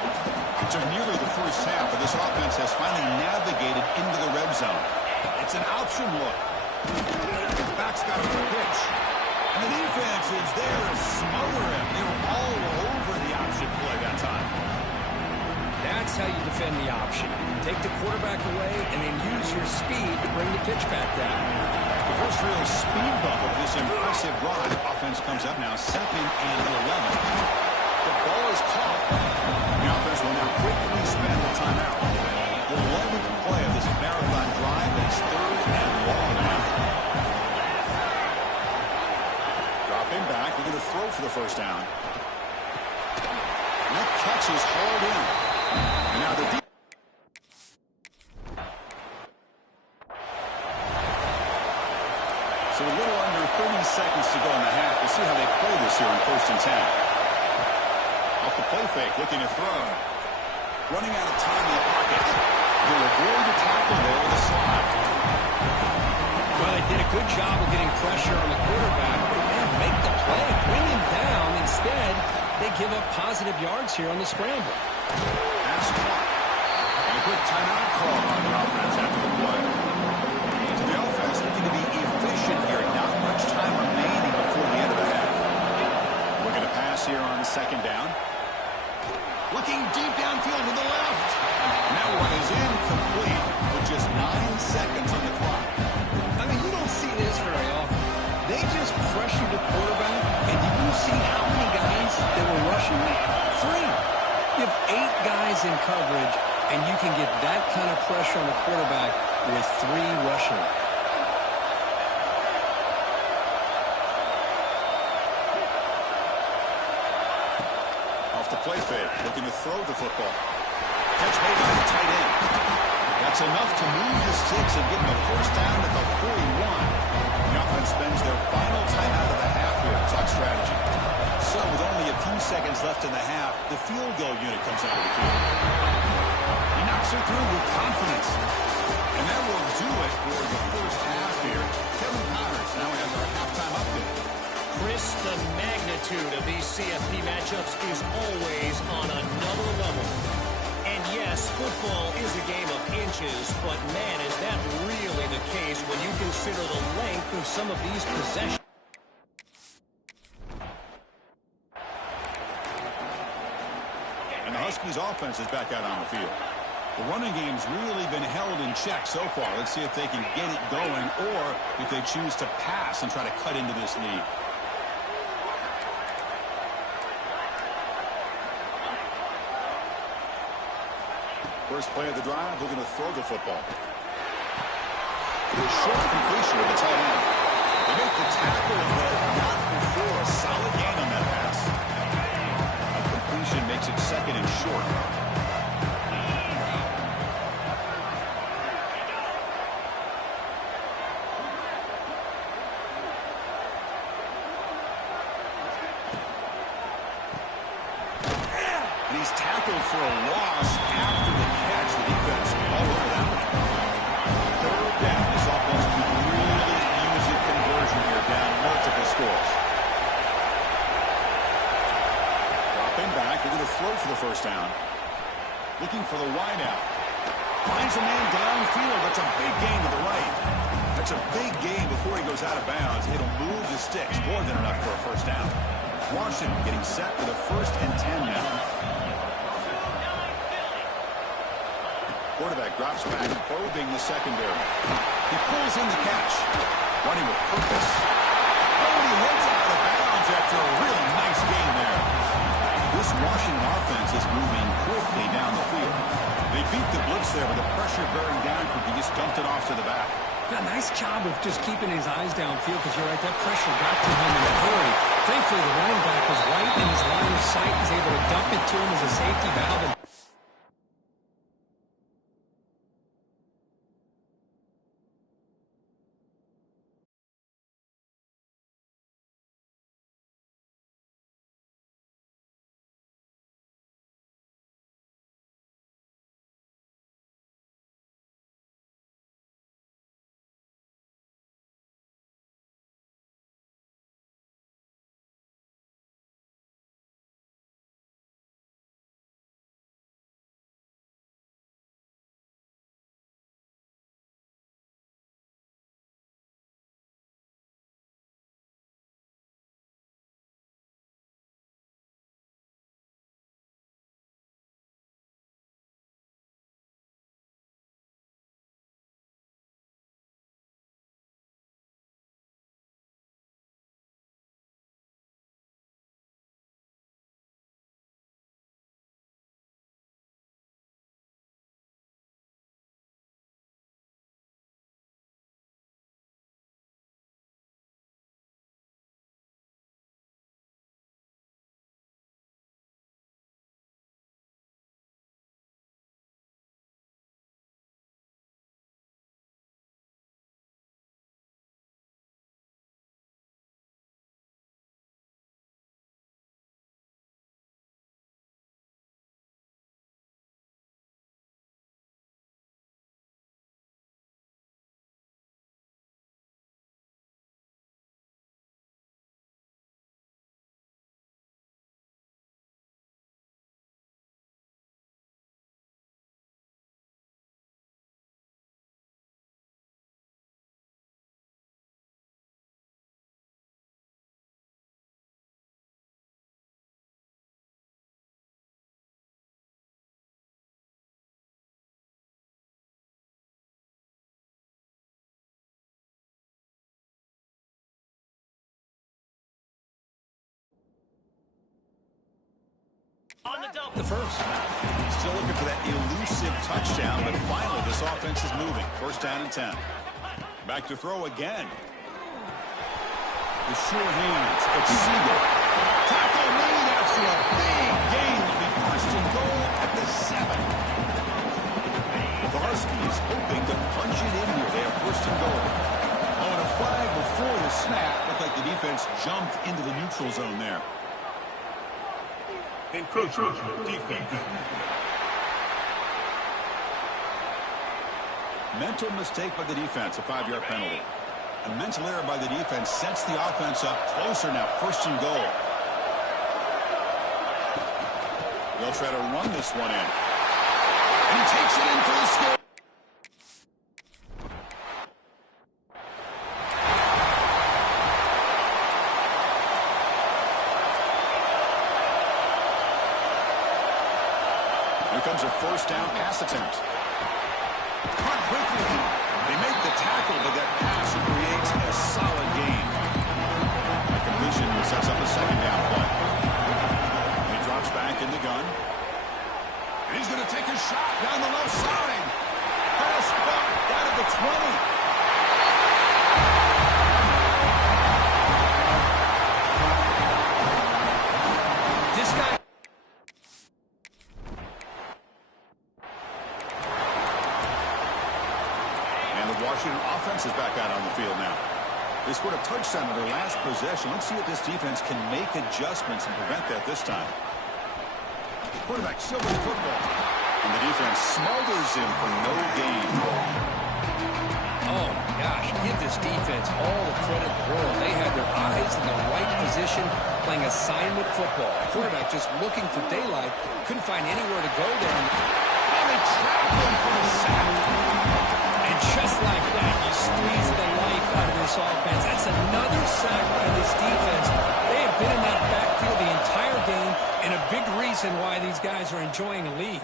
It took nearly the 1st half, but this offense has finally navigated into the red zone. It's an option look. The back's got a pitch. And the defense is there to smother him. They were all over the option play that time. That's how you defend the option. Take the quarterback away and then use your speed to bring the pitch back down. The first real speed bump of this impressive drive. Offense comes up now 2nd and 11. The ball is caught. The offense will now quickly spend the timeout. The 11th play of this marathon drive is 3rd and long now. Dropping back, we're going to throw for the 1st down. And that catch is hauled in. And now the So a little under 30 seconds to go in the half. We'll see how they play this here in 1st and 10. Off the play fake, looking to throw. Running out of time in the pocket. He'll avoid the tackle there with a slide. Well, they did a good job of getting pressure on the quarterback. Man, make the play, bring him down. Instead, they give up positive yards here on the scramble. Pass caught. And a quick timeout call on the offense after the play. So the offense looking to be efficient here. Not much time remaining before the end of the half. Looking to pass here on 2nd down. Looking deep downfield to the left. And that one is incomplete with just 9 seconds on the clock. I mean, you don't see this very often. They just pressure the quarterback, and did you see how many guys that were rushing? 3. You have 8 guys in coverage, and you can get that kind of pressure on the quarterback with 3 rushing. Play fake, looking to throw the football. Catch made by the tight end. That's enough to move the sticks and get them a 1st down at the 41. The offense spends their final timeout of the half here to talk strategy. So with only a few seconds left in the half, the field goal unit comes out of the field. He knocks it through with confidence. And that will do it for the 1st half here. Kevin Powers now has our halftime update. Chris, the magnitude of these CFP matchups is always on another level. And yes, football is a game of inches, but man, is that really the case when you consider the length of some of these possessions. And the Huskies offense is back out on the field. The running game's really been held in check so far. Let's see if they can get it going or if they choose to pass and try to cut into this lead. First play of the drive, they're going to throw the football. A short completion with the tight end. They make the tackle, but not before a solid gain on that pass. A completion makes it second and short. And he's tackled for a loss after the catch. The defense all over that one. Third down. This offense could really use a conversion here, down multiple scores. Dropping back. They're going to throw for the first down. Looking for the wideout. Finds a man downfield. That's a big gain to the right. That's a big gain before he goes out of bounds. It'll move the sticks. More than enough for a first down. Washington getting set for the 1st and 10 now. Quarterback drops back, probing the secondary. He pulls in the catch. Running with purpose. Oh, he heads out of bounds after a really nice gain there. This Washington offense is moving quickly down the field. They beat the blitz there with the pressure bearing down. He just dumped it off to the back. Yeah, nice job of just keeping his eyes downfield because you're right, that pressure got to him in a hurry. Thankfully, the running back was right in his line of sight. He's able to dump it to him as a safety valve. On the double. The first. Still looking for that elusive touchdown, but finally this offense is moving. 1st down and 10. Back to throw again. The sure hands. It's Siegel. Tackle made after a big gain. Will be 1st and goal at the 7. The Huskies hoping to punch it in here. They have 1st and goal. Oh, and a flag before the snap. Looked like the defense jumped into the neutral zone there. Encroachment defense. Mental mistake by the defense, a 5-yard penalty. A mental error by the defense sets the offense up closer now, 1st and goal. They'll try to run this one in. And he takes it in for the score. Here comes a first down pass attempt. Caught quickly. They make the tackle, but that pass creates a solid gain. That completion sets up a second down play. He drops back in the gun. And he's going to take a shot down the left side. Pass caught out of the 20. Washington offense is back out on the field now. They scored a touchdown in their last possession. Let's see if this defense can make adjustments and prevent that this time. Quarterback still with the football. And the defense smothers him for no gain. Oh, my gosh. Give this defense all the credit in the world. They had their eyes in the right position playing assignment football. The quarterback just looking for daylight. Couldn't find anywhere to go there. And they trapped him for the sack. Just like that, you squeeze the life out of this offense. That's another sack by this defense. They have been in that backfield the entire game, and a big reason why these guys are enjoying a lead.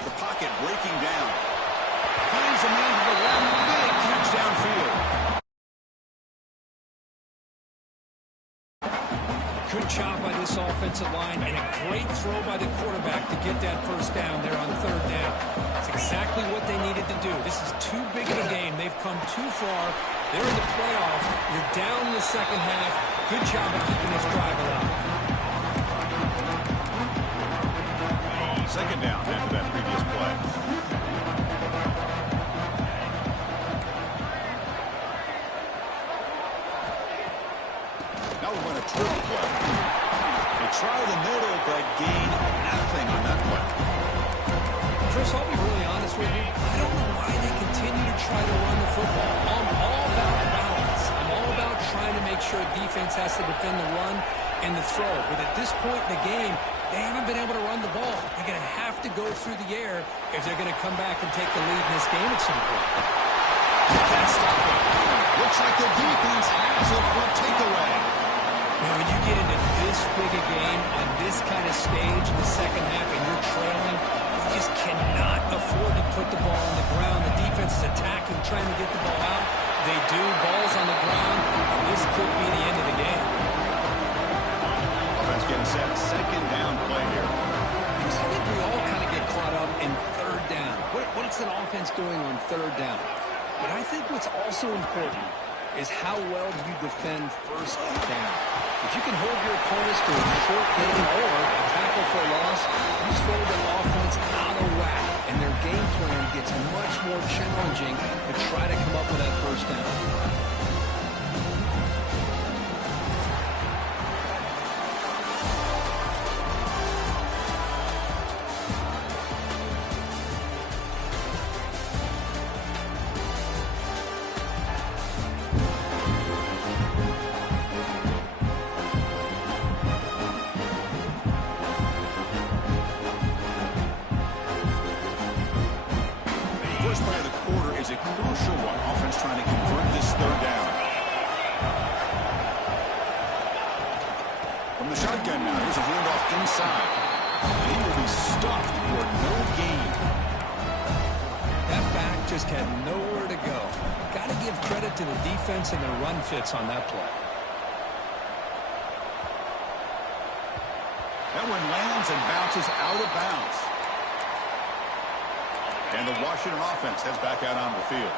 The pocket breaking down. Finds a man to the left. Big catch downfield. Good job by this offensive line, and a great throw by the quarterback to get that first down there on third down. It's exactly what they needed to do. This is too big of a game. They've come too far. They're in the playoffs. You're down in the second half. Good job of keeping this drive alive. Second down after that previous play. Now we're going to triple play. They try the middle, but gain nothing on that play. Chris, I'll be really honest with you. I don't know why they continue to try to run the football. I'm all about balance. I'm all about trying to make sure defense has to defend the run and the throw. But at this point in the game, they haven't been able to run the ball. They're going to have to go through the air if they're going to come back and take the lead in this game at some point. Can't stop it. Looks like the defense has it for a takeaway. Now, when you get into this big a game on this kind of stage in the second half and you're trailing, you just cannot afford to put the ball on the ground. The defense is attacking, trying to get the ball out. They do. Ball's on the ground, and this could be the end of the game. Offense getting set. Second down play here. I think we all kind of get caught up in third down. What's an offense doing on third down? But I think what's also important is how well do you defend first down. If you can hold your opponents to a short gain or a tackle for a loss, you throw the offense out of whack, and their game plan gets much more challenging to try to come up with that first down. First play of the quarter is a crucial one. Offense trying to convert this third down. From the shotgun now, here's a handoff inside. And he will be stuffed for no gain. That back just had nowhere to go. Got to give credit to the defense and their run fits on that play. That one lands and bounces out of bounds. And the Washington offense heads back out on the field.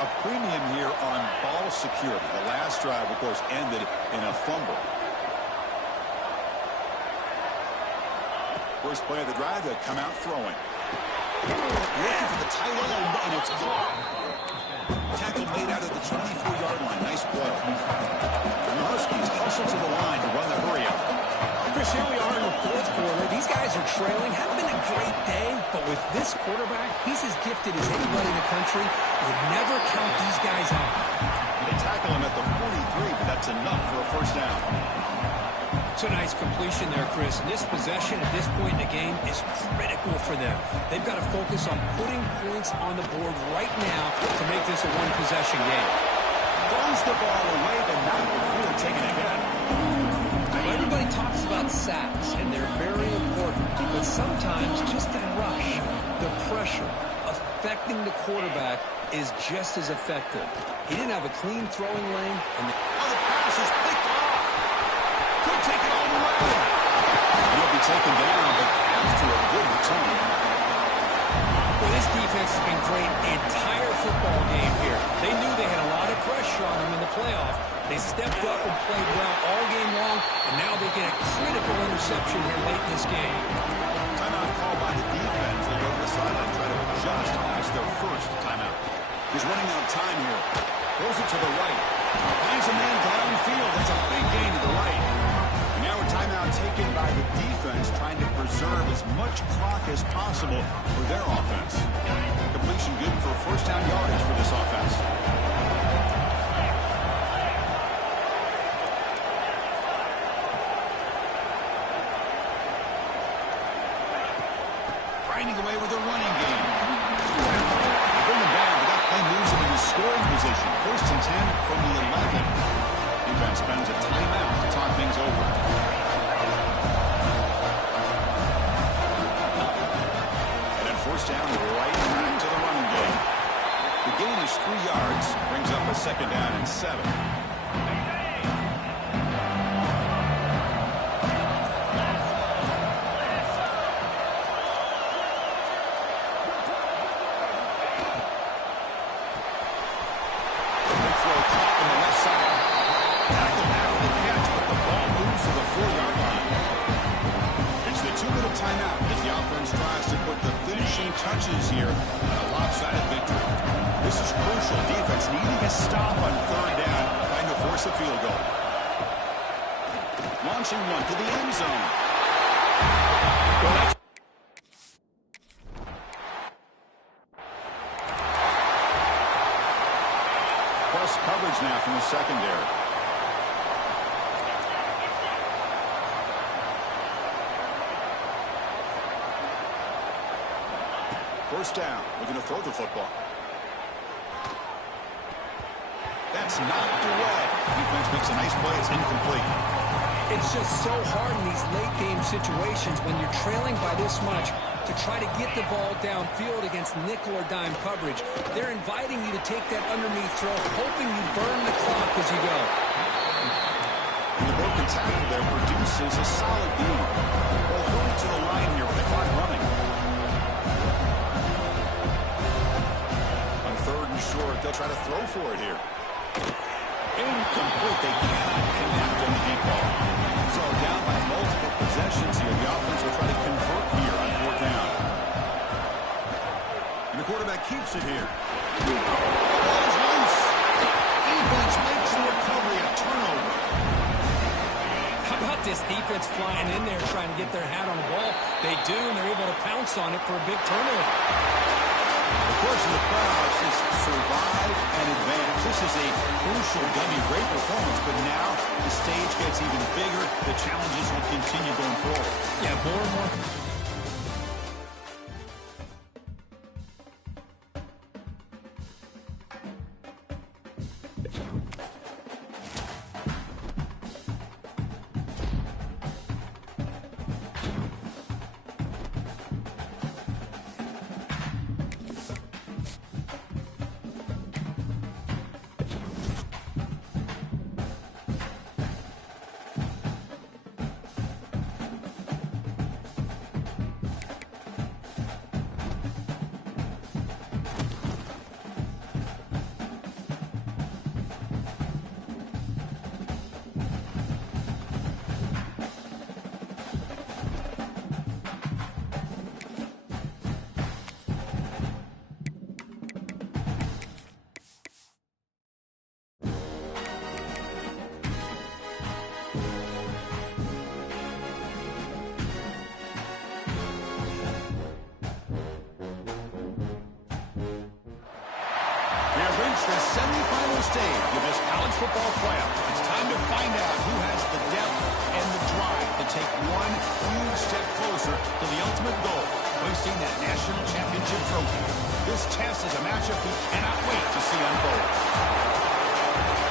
A premium here on ball security. The last drive, of course, ended in a fumble. First play of the drive, they come out throwing. Looking for the tight end, and it's caught. Tackle made out of the 24-yard line. Nice play. And the Huskies hustle to the line to run the hurry up. Chris, here we are in the fourth quarter. These guys are trailing. Hasn't been a great day, but with this quarterback, he's as gifted as anybody in the country. You never count these guys out. They tackle him at the 43, but that's enough for a first down. It's a nice completion there, Chris. And this possession at this point in the game is critical for them. They've got to focus on putting points on the board right now to make this a one-possession game. Throws the ball away, but not before taking a hit. Everybody talks about sacks, and they're very important. But And sometimes just the rush, the pressure, affecting the quarterback is just as effective. He didn't have a clean throwing lane. And the pass is picked off. Could take it all the way. He'll be taken down, but after a good return. Well, this defense has been great the entire football game here. They knew they had a lot of pressure on them in the playoff. They stepped up and played well all game long, and now they get a critical interception here late in this game. Timeout call by the defense. They go to the sideline, try to adjust. That's their first timeout. He's running out of time here. Throws it to the right. Finds a man downfield. That's a big gain to the right. And now a timeout taken by the defense, trying to preserve as much clock as possible for their offense. Completion good for first down yardage for this offense. Grinding away with a running game. Bring him down. They got play moves him into scoring position. First and 10 from the 11. Defense spends a timeout to talk things over. And then first down, right back to the running game. The gain is 3 yards. Brings up a second down and 7. Touches here on a lopsided victory. This is crucial. Defense needing a stop on third down, trying to force a field goal. Launching one to the end zone. Plus coverage now from the secondary. First down. Looking to throw the football. That's knocked away. Defense makes a nice play. It's incomplete. It's just so hard in these late game situations when you're trailing by this much to try to get the ball downfield against nickel or dime coverage. They're inviting you to take that underneath throw, hoping you burn the clock as you go. And the broken tackle there produces a solid gain. Well, going to the line here with the clock running. Third and short, they'll try to throw for it here. Incomplete. They cannot connect on the deep ball. So down by multiple possessions here. The offense will try to convert here on fourth down. And the quarterback keeps it here. The ball is loose. Defense makes the recovery a turnover. How about this defense flying in there trying to get their hat on the ball? They do, and they're able to pounce on it for a big turnover. The course of the playoffs is survive and advance. This is a crucial W. Great performance, but now the stage gets even bigger. The challenges will continue going forward. Yeah, more and more. The semifinal stage of this college football playoff. It's time to find out who has the depth and the drive to take one huge step closer to the ultimate goal, hoisting that national championship trophy. This test is a matchup we cannot wait to see unfold.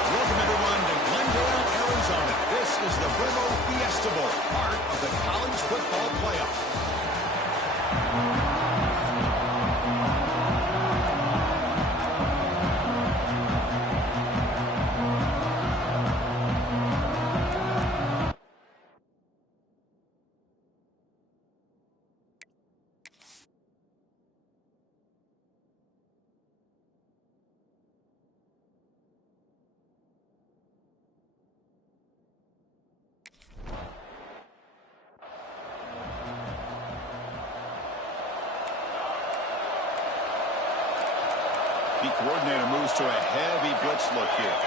Welcome, everyone, to Glendale, Arizona. This is the Brimo Fiesta Bowl, part of the college football playoff. The coordinator moves to a heavy blitz look here.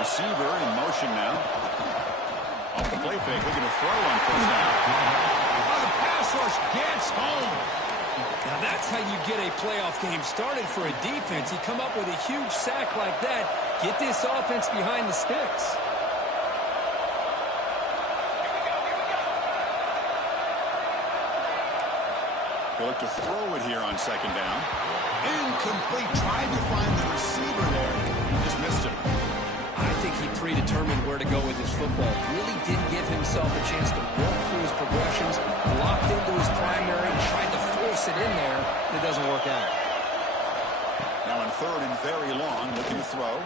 Receiver in motion now. Off the play fake, looking to throw on first down. Oh, the pass rush gets home. Now that's how you get a playoff game started for a defense. You come up with a huge sack like that, get this offense behind the sticks. They look to throw it here on second down. Incomplete. Tried to find the receiver there. Just missed him. I think he predetermined where to go with his football. Really did give himself a chance to work through his progressions, locked into his primary, tried to force it in there, and it doesn't work out. Now on third and very long, looking to throw.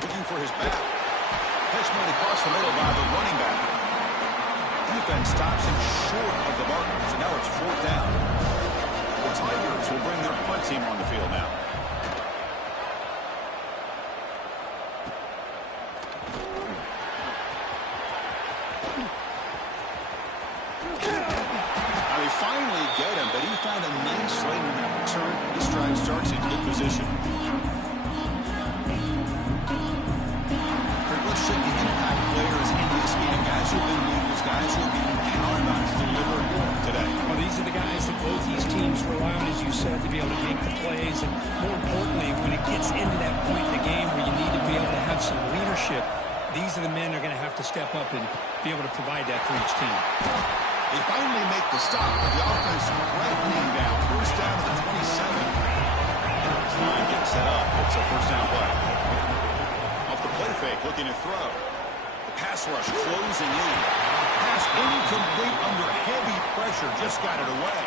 Looking for his back. Catch made across the middle by the running back. Defense stops him short of the mark, so now it's fourth down. The Tigers will bring their punt team on the field now. Now they finally get him, but he found a nice lane in that return. This drive starts in good position. Let's check the impact players in this game. Guys who have been leaders, guys who have been counted on to deliver today. Well, these are the guys that both these teams rely on, as you said, to be able to make the plays. And more importantly, when it gets into that point in the game where you need to be able to have some leadership, these are the men that are going to have to step up and be able to provide that for each team. They finally make the stop, but the offense threatening down. First down to the 27. This line getting set up. It's a first down play. Off the play fake, looking to throw. The pass rush closing in. Pass incomplete under heavy pressure. Just got it away.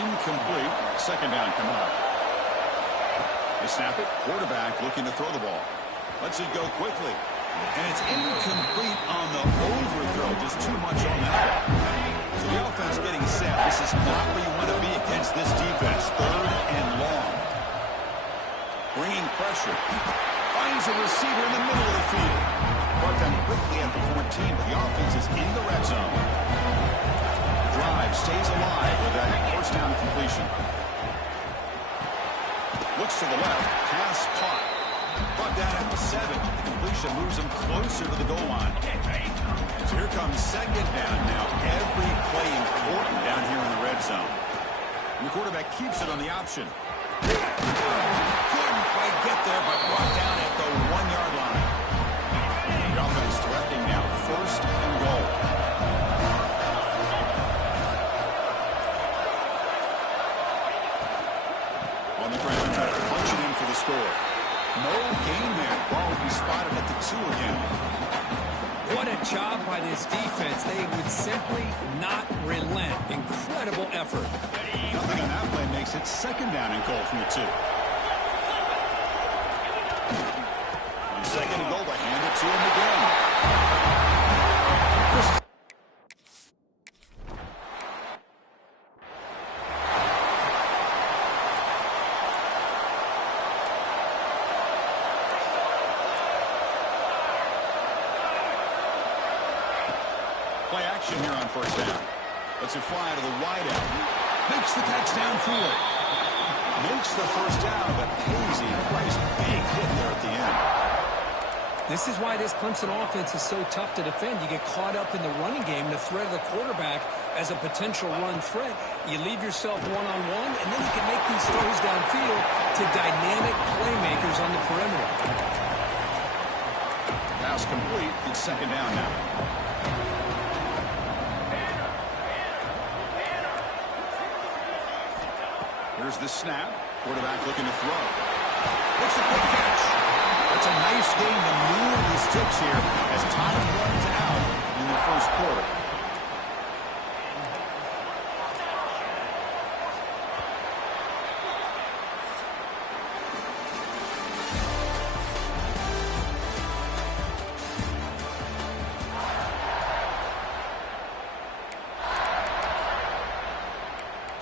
Incomplete. Second down coming up. They snap it. Quarterback looking to throw the ball. Lets it go quickly. And it's incomplete on the overthrow. Just too much on that. So the offense getting set. This is not where you want to be against this defense. Third and long. Bringing pressure. Finds a receiver in the middle of the field. Brought down quickly at the 14, but the offense is in the red zone. Drive stays alive with that first down completion. Looks to the left. Pass caught. Brought down at the 7. The completion moves him closer to the goal line. So here comes second down. Now every play important down here in the red zone. And the quarterback keeps it on the option. Couldn't quite get there, but brought down at the 1-yard line. The offense threatening now, first and goal. On the ground, punching in for the score. No gain there. Ball will be spotted at the 2 again. What a job by this defense. They would simply not relent. Incredible effort. Nothing on that play makes it second down and goal from the 2. On second and goal, they hand it to him again. Play action here on first down. Lets it fly to the wideout. Makes the catch downfield. Makes the first down, but pays a price. Big hit there at the end. This is why this Clemson offense is so tough to defend. You get caught up in the running game, the threat of the quarterback as a potential run threat. You leave yourself one-on-one, and then you can make these throws downfield to dynamic playmakers on the perimeter. Pass complete. It's second down now. Here's the snap. Quarterback looking to throw. Looks a quick catch. That's a nice game to move the sticks here as time runs out in the first quarter.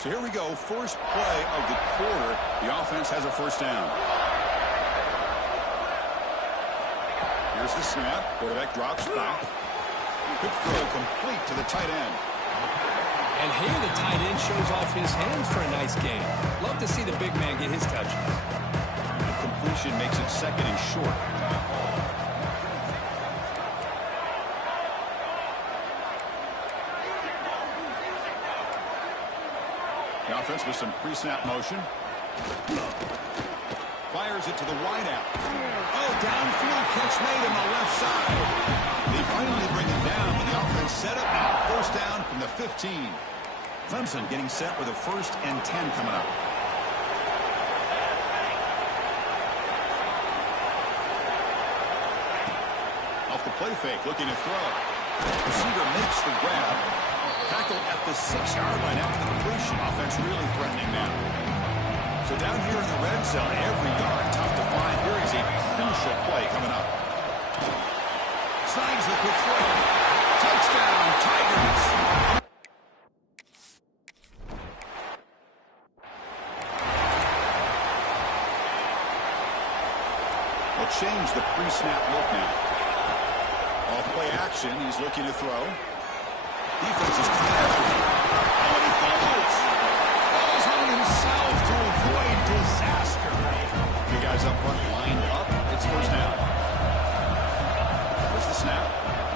So here we go, first play of the quarter. The offense has a first down. Here's the snap. Quarterback drops back. Quick throw complete to the tight end. And here the tight end shows off his hands for a nice game. Love to see the big man get his touches. The completion makes it second and short. The offense with some pre-snap motion. Fires it to the wideout. Oh, downfield catch made on the left side. They finally bring it down, but the offense set up now. First down from the 15. Clemson getting set with a 1st and 10 coming up. Off the play fake, looking to throw. Receiver makes the grab. Tackle at the 6-yard line after the completion. Offense really threatening now. So down here in the red zone, every yard tough to find. Here is a crucial play coming up. Slides the quick throw. Touchdown, Tigers. They'll change the pre-snap look now. Off play action, he's looking to throw. Defense is coming after him. Oh, and he falls. Falls on himself to avoid disaster. Two guys up front lined up. It's first down. There's the snap.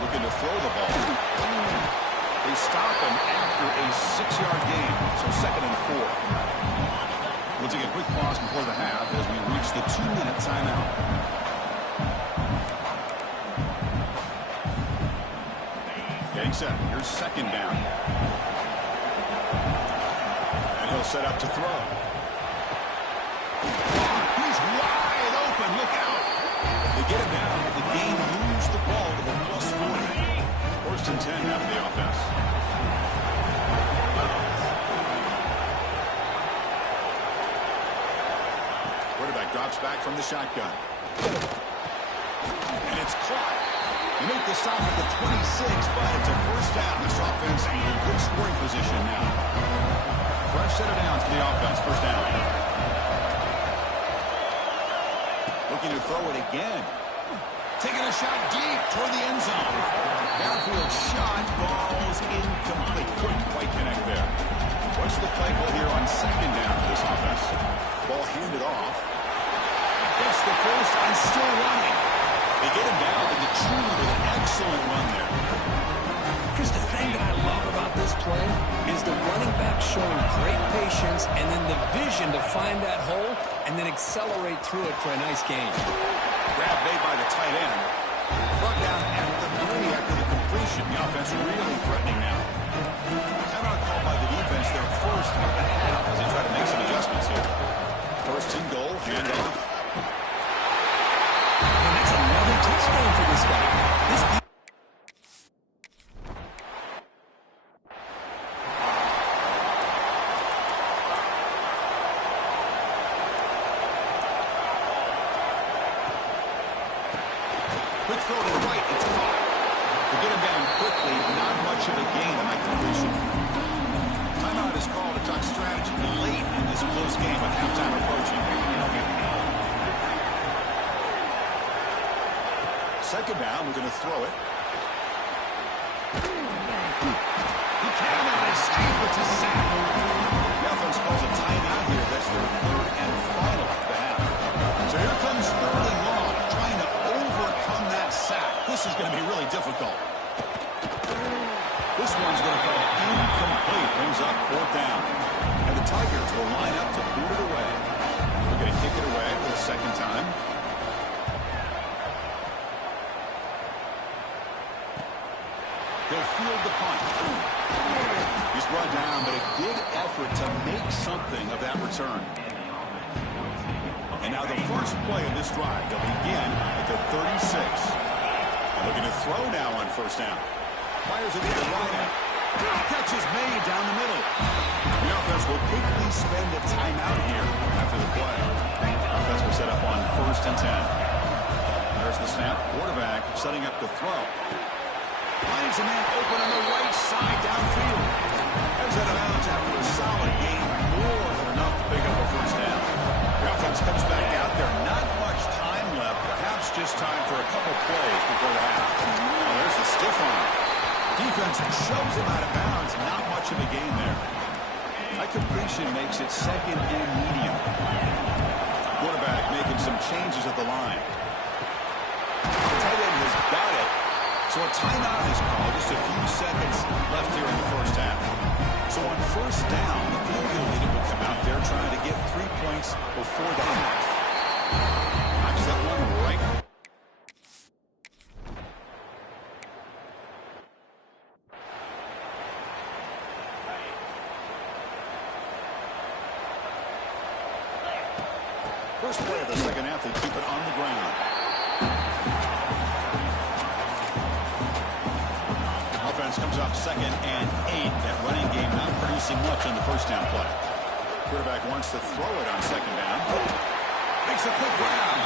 Looking to throw the ball. They stop him after a 6-yard gain. So 2nd and 4. We'll take a quick pause before the half as we reach the 2-minute timeout. Getting set. Here's 2nd down. And he'll set up to throw. He's wide open. Look out. They get him down. The game moves the ball to the +40. 1st and 10 after the offense. Quarterback drops back from the shotgun. And it's caught. You make the stop at the 26, but it's a first down. This offense in good scoring position now. Fresh set of downs for the offense. First down. Looking to throw it again. Taking a shot deep toward the end zone. Downfield shot. Ball's incomplete. Couldn't quite connect there. What's the play call here on 2nd down for this offense? Ball handed off. Gets the first and still running. They get him down to the 2 with an excellent run there. Chris, the thing that I love about this play is the running back showing great patience and then the vision to find that hole and then accelerate through it for a nice gain. Grab made by the tight end. Brought down at the 3 after the completion. The offense really threatening now. Timeout called by the defense, their first of the half as they try to make some adjustments here. 1st and goal, handoff. And that's another touchdown for this guy. Quick throw to the right, it's caught. To get him down quickly, not much of a gain on that completion. Timeout is called to talk strategy late in this close game with halftime approaching. 2nd down, we're going to throw it. He cannot escape, it's a sack. The offense calls a timeout here. That's their 3rd and final of the half. So here comes 3rd and long, trying to overcome that sack. This is going to be really difficult. This one's going to fall incomplete. Brings up 4th down. And the Tigers will line up to boot it away. They're going to kick it away for the 2nd time. He'll field the punt. He's brought down, but a good effort to make something of that return. And now the first play of this drive. They'll begin at the 36. Looking to throw now on 1st down. Fires it to the right. Catch is made down the middle. The offense will quickly spend a timeout here after the play. Offense will set up on 1st and 10. There's the snap. Quarterback setting up the throw. Finds a man open on the right side downfield. Heads out of bounds after a solid gain comes back out there. Not much time left. Perhaps just time for a couple plays before the half. Oh, there's the stiff arm. Defense shoves him out of bounds. Not much of a gain there. That completion makes it second and medium. Quarterback making some changes at the line. The tight end has got it. So a timeout is called. Just a few seconds left here in the first half. So on first down, the field goal leader will come out there trying to get 3 points before the half. Knocks that one right. First play of the second half, they keep it on the ground. Offense comes up 2nd and 8. That running game not producing much on the first down play. Quarterback wants to throw it on 2nd down. Makes a quick grab.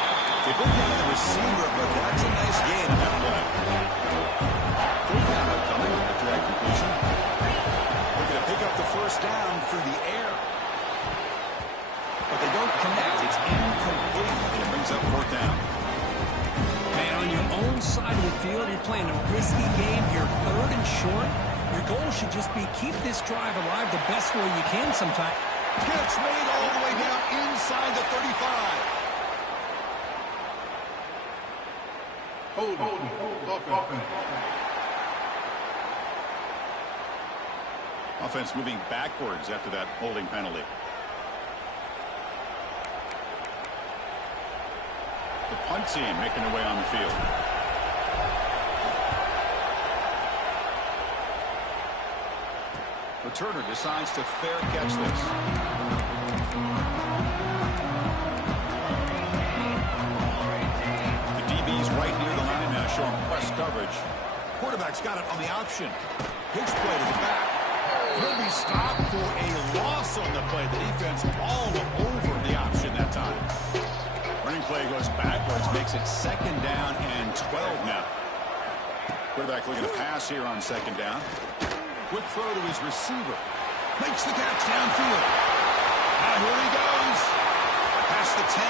They bring down the receiver, but that's a nice gain in that play. 3rd down upcoming after that completion. Looking to pick up the first down through the air. But they don't connect. It's incomplete. And it brings up 4th down. Man, on your own side of the field, you're playing a risky game. You're 3rd and short. Your goal should just be keep this drive alive the best way you can sometimes. Gets made all the way down inside the 35. Hold. Offense moving backwards after that holding penalty. The punt team making their way on the field. Returner decides to fair catch this. The DB's right near the line now, showing press coverage. Quarterback's got it on the option. Pitch play to the back. He'll be stopped for a loss on the play. The defense all over the option that time. Running play goes backwards, makes it 2nd down and 12 now. Quarterback looking to pass here on 2nd down. Quick throw to his receiver. Makes the catch downfield. Now here he goes. Past the 10.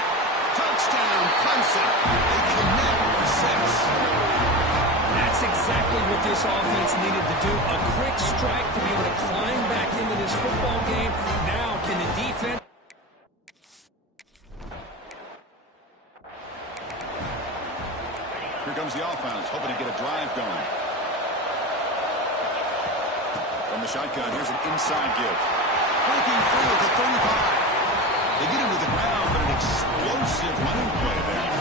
Touchdown, Clemson. They connect for 6. That's exactly what this offense needed to do. A quick strike to be able to climb back into this football game. Now can the defense... Here comes the offense, hoping to get a drive going. From the shotgun, here's an inside give. Breaking through at the 35. They get him to the ground, but an explosive running play there.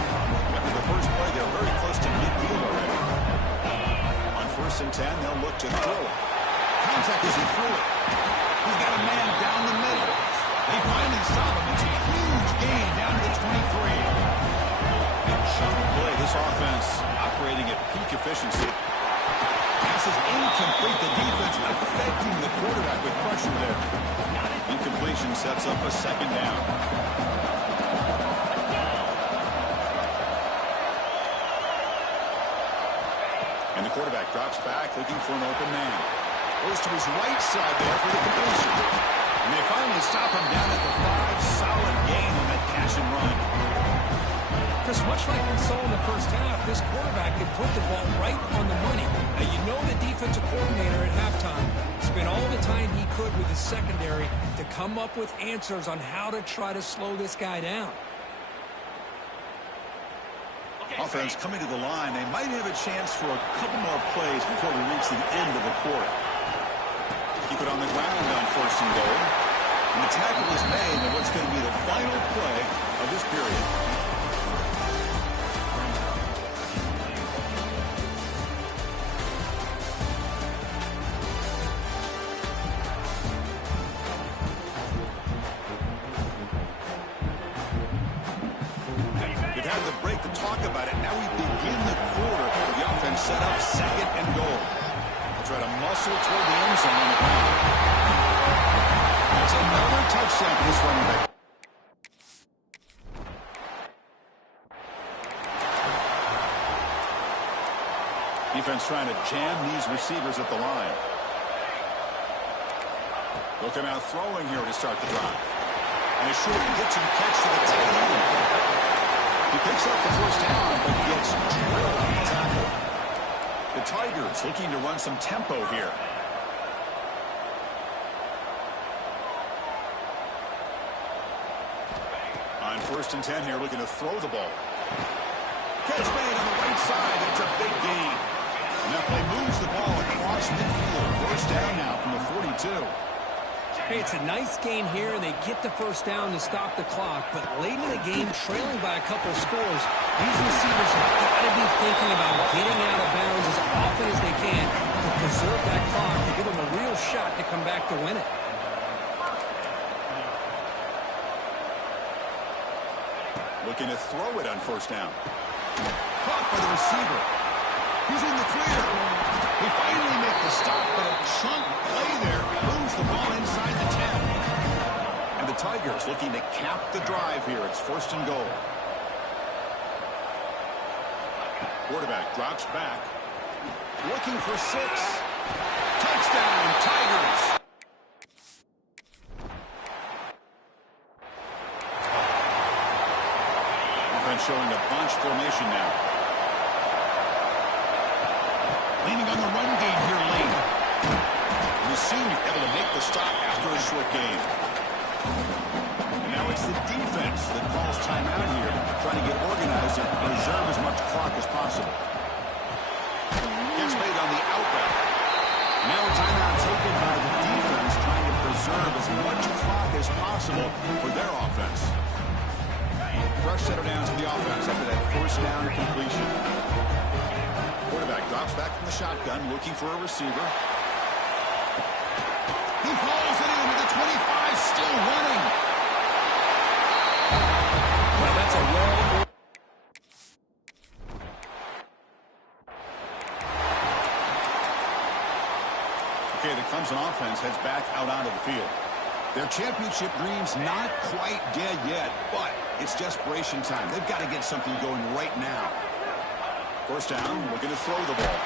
After the first play, they're very close to midfield already. On 1st and 10, they'll look to throw it. Contact as he threw it. He's got a man down the middle. They finally stop him. It's a huge gain down to the 23. Chunk play. This offense operating at peak efficiency. Pass is incomplete. The defense affecting the quarterback with pressure there. Incompletion sets up a 2nd down. And the quarterback drops back looking for an open man. Goes to his right side there for the completion. And they finally stop him down at the 5. Solid gain on that catch and run. Just much like we saw in the first half, this quarterback can put the ball right on the money. Now, you know the defensive coordinator at halftime spent all the time he could with his secondary to come up with answers on how to try to slow this guy down. Offense coming to the line. They might have a chance for a couple more plays before we reach the end of the quarter. Keep it on the ground on 1st and goal. And the tackle is made in what's going to be the final play of this period. Set up 2nd and goal. They'll try to muscle toward the end zone on the ground. That's another touchdown for this running back. Defense trying to jam these receivers at the line. They'll come out throwing here to start the drive. And a short pitch and catch to the tight end. He picks up the first down, but gets drilled on the tackle. The Tigers looking to run some tempo here. On 1st and 10 here, looking to throw the ball. Catch made on the right side. That's a big gain. And that play moves the ball across midfield. First down now from the 42. Hey, it's a nice gain here, and they get the first down to stop the clock. But late in the game, trailing by a couple scores, these receivers have got to be thinking about getting out of bounds as often as they can to preserve that clock, to give them a real shot to come back to win it. Looking to throw it on first down. Caught by the receiver. He's in the clear. He finally makes the stop, but a chunk play there moves the ball inside the 10. And the Tigers looking to cap the drive here. It's 1st and goal. Quarterback drops back. Looking for 6. Touchdown, Tigers. Showing a bunch formation now. Leaning on the run game here late. The senior able to make the stop after a short game. And now it's the defense that calls timeout here, trying to get organized and preserve as much clock as possible. Gets made on the out route. Now a timeout taken by the defense, trying to preserve as much clock as possible for their offense. Fresh center downs for the offense after that first down completion. Quarterback drops back from the shotgun, looking for a receiver. He hauls it in with the 25, still running. Well, that's a well. Okay, the Clemson offense heads back out onto the field. Their championship dreams not quite dead yet, but it's desperation time. They've got to get something going right now. First down, looking to throw the ball.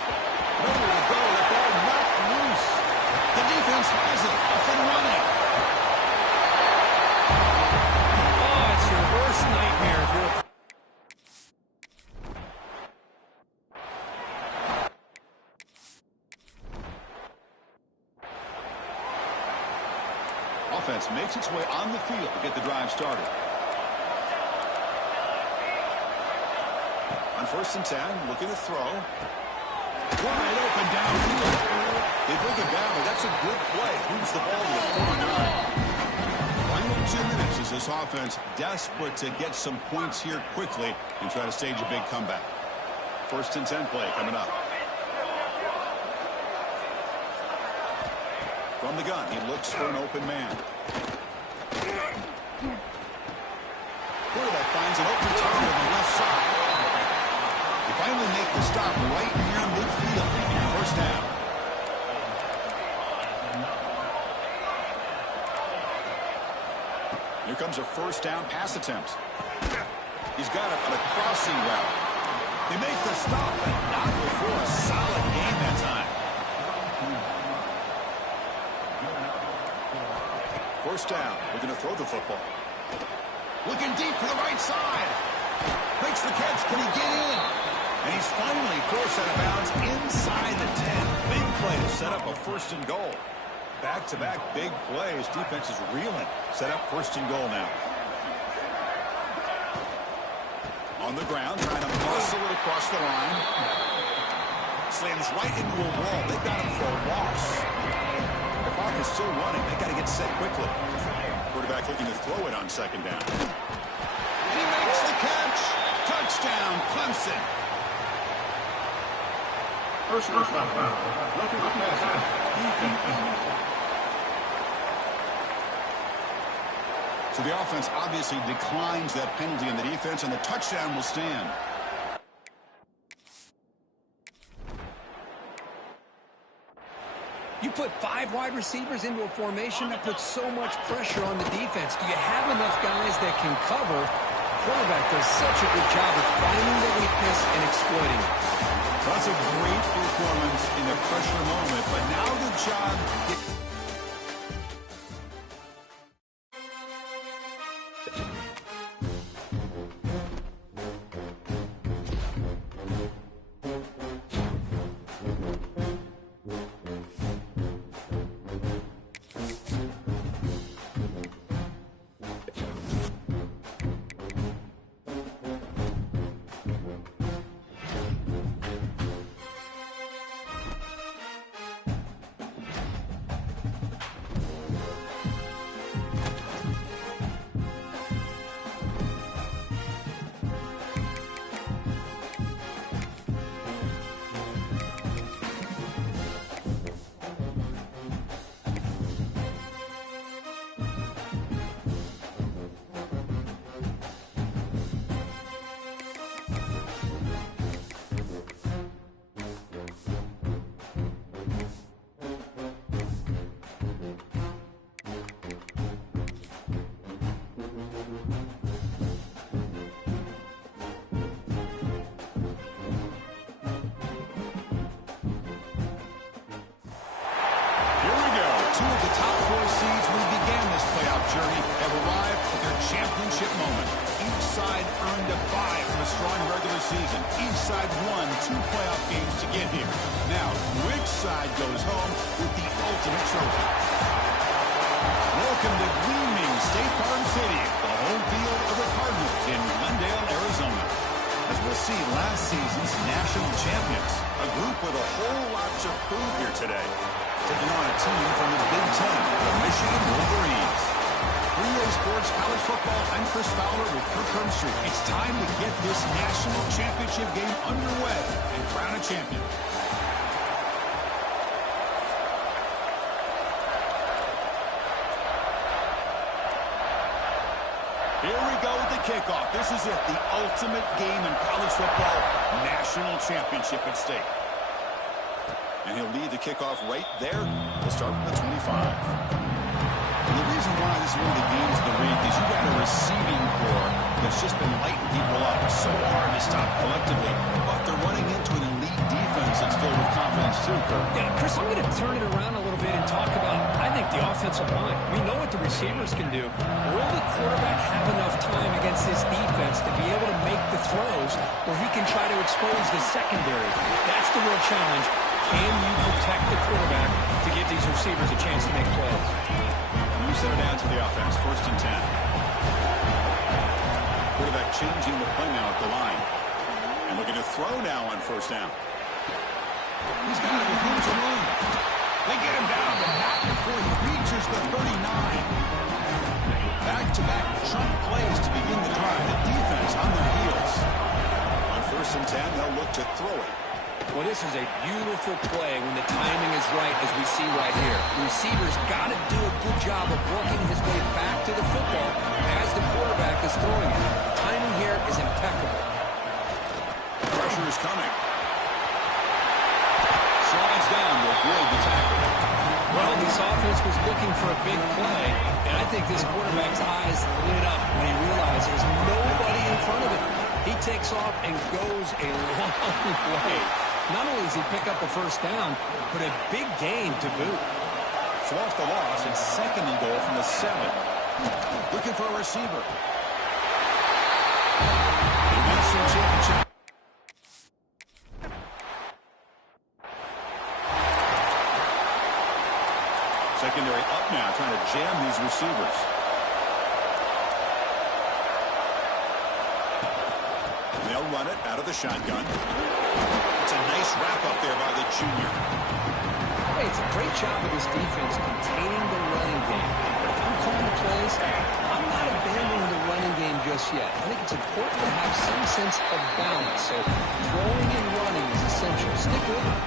Nowhere to go, the ball knocked loose. The defense has it, off and running. Oh, it's your worst nightmare if you're a... Offense makes its way on the field to get the drive started. On 1st and 10, looking to throw. Wide open downfield. They bring it down, but that's a good play. Moves the ball to the 49. Final 2 minutes as this offense desperate to get some points here quickly and try to stage a big comeback. 1st and 10 play coming up. From the gun, he looks for an open man. Quarterback finds an open target on the left side. They finally make the stop right near midfield. First down. Here comes a first down pass attempt. He's got it on a crossing route. They make the stop, but not before a solid game that time. First down. Looking to throw the football. Looking deep to the right side. Makes the catch. Can he get in? And he's finally forced out of bounds inside the 10. Big play to set up a 1st and goal. Back-to-back big plays. Defense is reeling. Set up 1st and goal now. On the ground, trying to muscle it across the line. Slams right into a wall. They've got him for a loss. The clock is still running. They've got to get set quickly. Quarterback looking to throw it on 2nd down. And he makes the catch. Touchdown, Clemson. First down. Looking to pass. So the offense obviously declines that penalty on the defense, and the touchdown will stand. You put 5 wide receivers into a formation that puts so much pressure on the defense. Do you have enough guys that can cover? Quarterback does such a good job of finding the weakness and exploiting it. That's a great performance in a pressure moment, but now the job... one-upsmanship moment. Each side earned a bye from a strong regular season. Each side won 2 playoff games to get here. Now, which side goes home with the ultimate trophy? Welcome to gleaming State Farm City, the home field of the Cardinals in Glendale, Arizona. As we'll see, last season's national champions, a group with a whole lot to prove here today, taking on a team from the Big Ten, the Michigan Wolverines. For EA Sports College Football, I'm Chris Fowler with Kirk Herbstreit. It's time to get this national championship game underway and crown a champion. Here we go with the kickoff. This is it, the ultimate game in college football, national championship at stake. And he'll lead the kickoff right there. We'll start from the 25. And the reason why this is one of the games of the week is you got a receiving corps that's just been lighting people up. It's so hard to stop collectively, but they're running into an elite defense that's filled with confidence too, Kirk. Yeah, Chris, I'm going to turn it around a little bit and talk about, I think, the offensive line. We know what the receivers can do. Will the quarterback have enough time against this defense to be able to make the throws where he can try to expose the secondary? That's the real challenge. Can you protect the quarterback to give these receivers a chance to make plays? Set it down to the offense, 1st and 10. Quarterback changing the play now at the line. And looking to throw now on 1st down. He's got it with room to run. They get him down, but not before he reaches the 39. Back-to-back chunk plays to begin the drive. The defense on their heels. On 1st and 10, they'll look to throw it. Well, this is a beautiful play when the timing is right, as we see right here. The receiver's got to do a good job of working his way back to the football as the quarterback is throwing it. The timing here is impeccable. Pressure is coming. Slides down to avoid the tackle. Well, this offense was looking for a big play, and I think this quarterback's eyes lit up when he realized there's nobody in front of him. He takes off and goes a long way. Not only does he pick up a 1st down, but a big gain to boot. So off the loss, it's 2nd and goal from the 7. Looking for a receiver. The national championship. Secondary up now, trying to jam these receivers. They'll run it out of the shotgun. It's a nice wrap-up there by the junior. Hey, it's a great job of this defense containing the running game. But if I'm calling the plays, I'm not abandoning the running game just yet. I think it's important to have some sense of balance. So throwing and running is essential. Stick with it.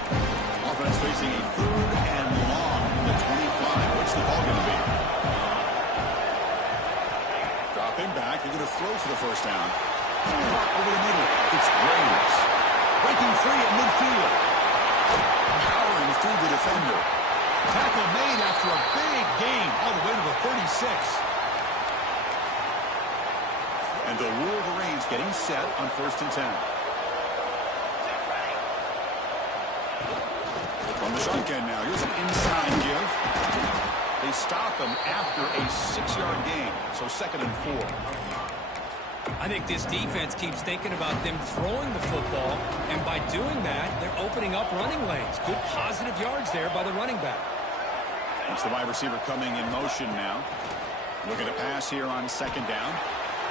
Offense facing a 3rd and long from the 25. What's the ball going to be? Dropping back. They're going to throw for the 1st down. Over the middle. It's Reynolds. Breaking free at midfield. Powering through the defender. Tackle made after a big gain all the way to the 36. And the Wolverines getting set on 1st and 10. On the shotgun now. Here's an inside give. They stop him after a 6-yard gain. So 2nd and 4. I think this defense keeps thinking about them throwing the football, and by doing that, they're opening up running lanes. Good positive yards there by the running back. It's the wide receiver coming in motion now. Looking to pass here on 2nd down.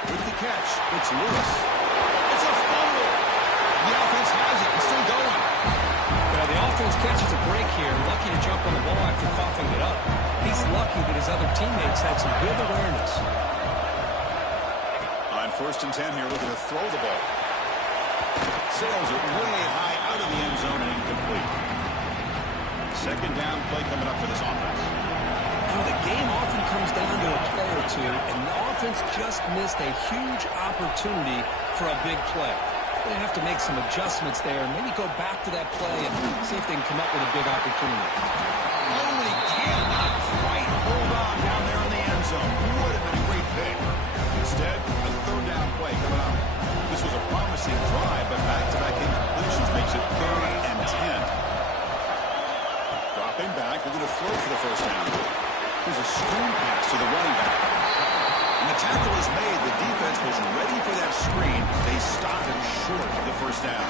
With the catch, it's Lewis. It's a fumble. The offense has it. It's still going. Well, the offense catches a break here. Lucky to jump on the ball after coughing it up. He's lucky that his other teammates had some good awareness. 1st and 10 here, looking to throw the ball. Sails it way high out of the end zone and incomplete. 2nd down play coming up for this offense. Now, the game often comes down to a play or two, and the offense just missed a huge opportunity for a big play. They're going to have to make some adjustments there, and maybe go back to that play and see if they can come up with a big opportunity. Only cannot quite hold on down there in the end zone. Would have been a great pick. Instead, a 3rd down play coming up. This was a promising drive, but back-to-back incompletions makes it 3rd and 10. Dropping back, we're going to throw for the 1st down. Here's a screen pass to the running back. And the tackle is made. The defense was ready for that screen. They stopped him short of the first down.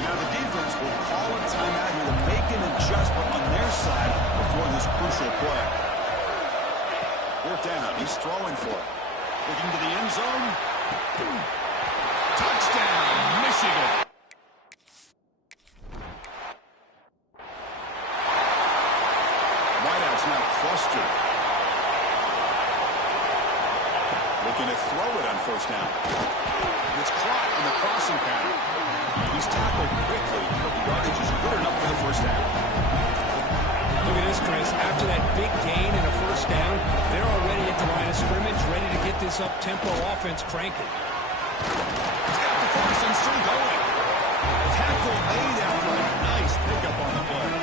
And now the defense will call a timeout here to make an adjustment on their side before this crucial play. Fourth down. He's throwing for it. Looking to the end zone. Touchdown, Michigan. Wideout's now clustered. Looking to throw it on first down. It's caught in the crossing pattern. He's tackled quickly, but the yardage is good enough for the first down. Look at this, Chris. After that big gain and a first down, they're already at the line of scrimmage, ready to get this up-tempo offense cranking. He's got the first and still going. Tackle made after a nice pickup on the play.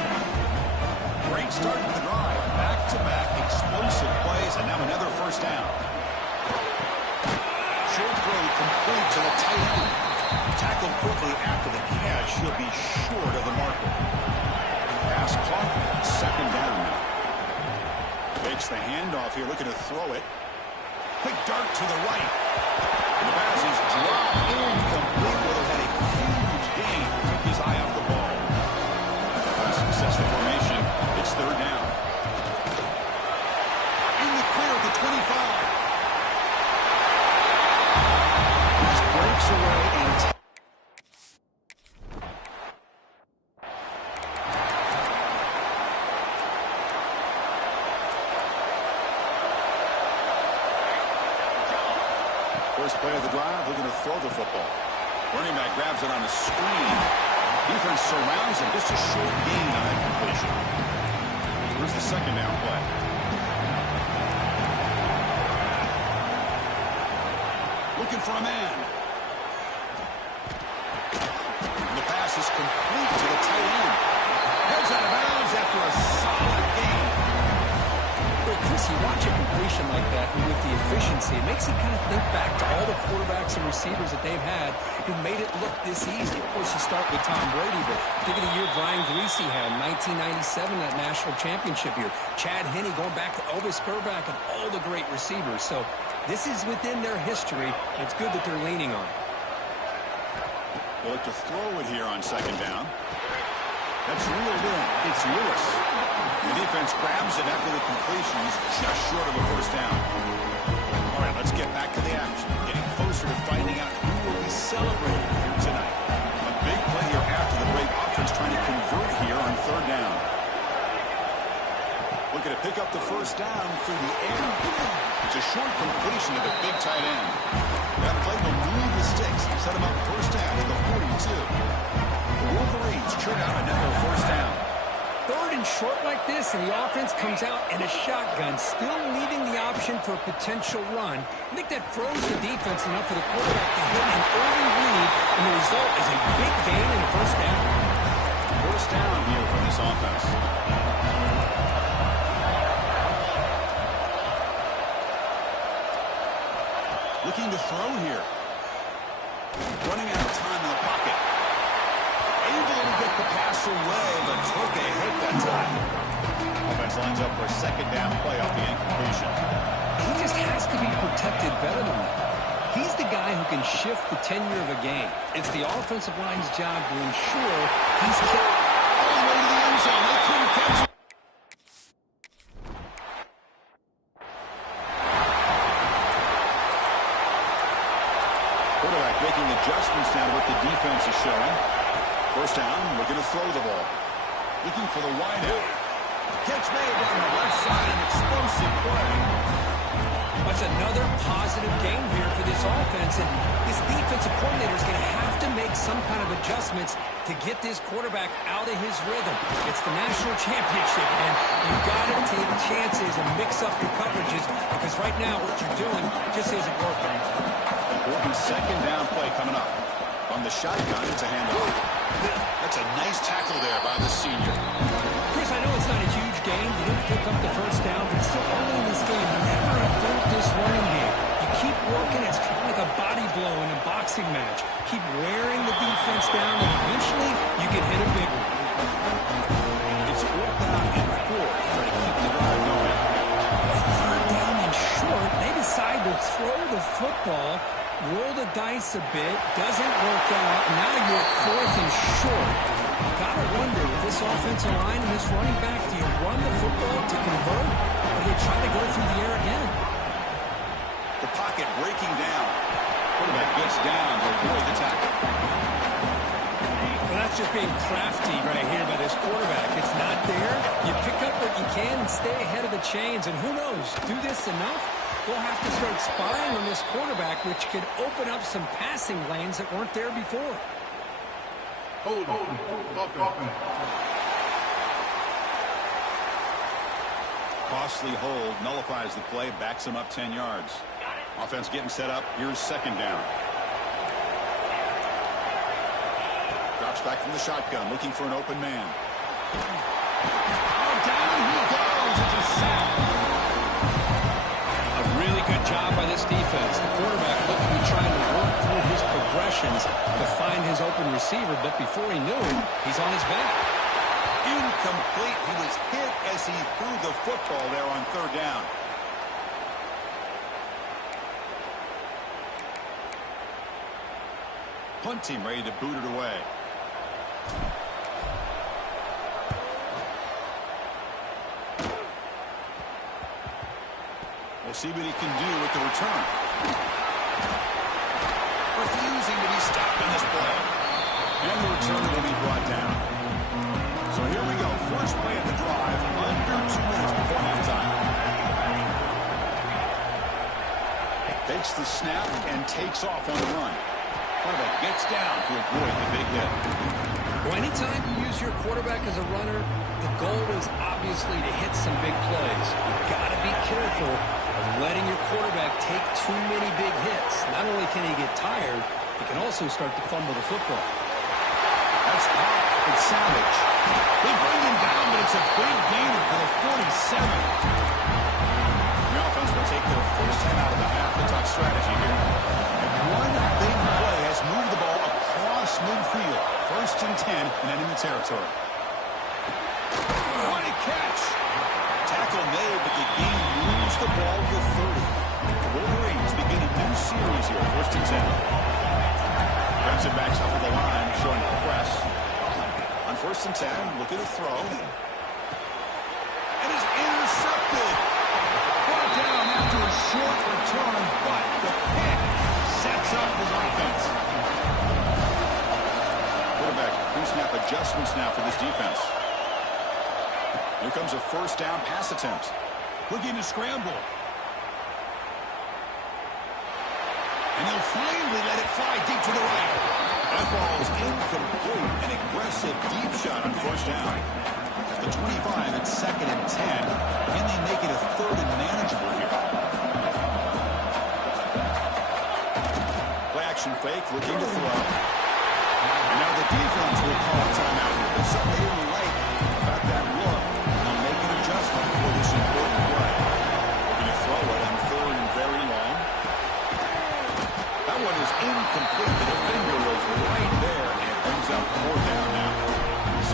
Great start to the drive. Back-to-back explosive plays, and now another first down. Short throw complete to the tight end. Tackled quickly after the catch. He'll be short of the marker. Pass clock, second down now. Fakes the handoff here, looking to throw it. Quick dart to the right. And the pass is dropped incomplete. Well, had a huge gain. Took his eye off the ball. Successful formation. It's third down. In the clear at the 25. This breaks away and first play of the drive, looking to throw the football. Running back grabs it on a screen. Defense surrounds him. Just a short gain on that completion. Here's the second down play. Looking for a man. And the pass is complete to the tight end. Heads out of bounds after a solid gain. Chris, you watch a completion like that with the efficiency, it makes you kind of think back to all the quarterbacks and receivers that they've had who made it look this easy. Of course, you start with Tom Brady, but think of the year Brian Greasy had, 1997, that national championship year. Chad Henne going back to Elvis Grbac and all the great receivers. So this is within their history. It's good that they're leaning on it. They'll look to throw it here on second down. That's reeled in. It's Lewis. The defense grabs it after the completion. He's just short of a first down. All right, let's get back to the action. Getting closer to finding out who will be celebrating here tonight. A big play here after the great offense trying to convert here on third down. Looking to pick up the first down through the air. It's a short completion to the big tight end. That play will move the sticks. Set him up first down at the 42. The Wolverines churn out another first down. Third and short like this, and the offense comes out in a shotgun, still leaving the option for a potential run. I think that froze the defense enough for the quarterback to hit an early lead, and the result is a big gain in first down. First down here for this offense. Looking to throw here. Running out of time in the pocket. Able to get the pass away, but took a hit that time. Offense lines up for a second down play off the incompletion. He just has to be protected better than that. He's the guy who can shift the tenure of a game. It's the offensive line's job to ensure he's kept all the way to the end zone. They couldn't catch it. Quarterback making adjustments now to what the defense is showing. First down, looking to throw the ball. Looking for the wideout. Catch made on the left side, an explosive play. That's another positive game here for this offense, and this defensive coordinator is going to have to make some kind of adjustments to get this quarterback out of his rhythm. It's the national championship, and you've got to take chances and mix up your coverages, because right now what you're doing just isn't working. Second down play coming up. On the shotgun, it's a handoff. That's a nice tackle there by the senior. Chris, I know it's not a huge game. You didn't pick up the first down, but it's still early in this game. You never abort this running game. You keep working. It's kind of like a body blow in a boxing match. Keep wearing the defense down, and eventually you can hit a big one. It's fourth down and 4. Trying to keep the drive going. Third down and short. They decide football, roll the dice a bit, doesn't work out. Now you're at 4th and short. Gotta wonder, with this offensive line and this running back, do you run the football to convert, or do you try to go through the air again? The pocket breaking down. Quarterback gets down to avoid the tackle. Well, that's just being crafty right here by this quarterback. It's not there. You pick up what you can and stay ahead of the chains. And who knows, do this enough, we'll have to start spying on this quarterback, which could open up some passing lanes that weren't there before. Hold on. Costly hold, nullifies the play, backs him up 10 yards. Offense getting set up. Here's 2nd down. Drops back from the shotgun, looking for an open man. Oh, down he goes. It's a sack. A really good job by this defense. The quarterback looking to try to work through his progressions to find his open receiver, but before he knew him, he's on his back. Incomplete. He was hit as he threw the football there on 3rd down. Punt team ready to boot it away. We'll see what he can do with the return. Refusing to be stopped on this play. And the return will be brought down. So here we go. First play of the drive. Under 2 minutes before halftime. Takes the snap and takes off on the run. Quarterback gets down to avoid the big hit. Well, anytime you use your quarterback as a runner, the goal is obviously to hit some big plays. You've got to be careful of letting your quarterback take too many big hits. Not only can he get tired, he can also start to fumble the football. That's Pop and Savage. They bring him down, but it's a big gainer for the 47. The offense will take their first time out of the half to talk strategy here. And one big play has moved the ball across midfield. 1st and 10 in enemy territory. What a catch! Tackle made, but the game moves the ball to 30. The Wolverines begin a new series here. 1st and 10. Defensive backs up at the line, showing press. On 1st and 10, look at the throw. And is intercepted. Brought down after a short return, but the pick sets up his offense. Quarterback pre-snap adjustments now for this defense. Here comes a 1st down pass attempt. Looking to scramble. And he'll finally let it fly deep to the right. That ball's incomplete. An aggressive deep shot on 1st down. At the 25, it's 2nd and 10. Can they make it a 3rd and manageable here? Play action fake, looking to throw. And now the defense will call a timeout here. There's something they didn't like about that look. They'll make an adjustment for this important play. Looking to throw it on 3rd and very long. That one is incomplete. The defender was right there, and it brings up 4th down now.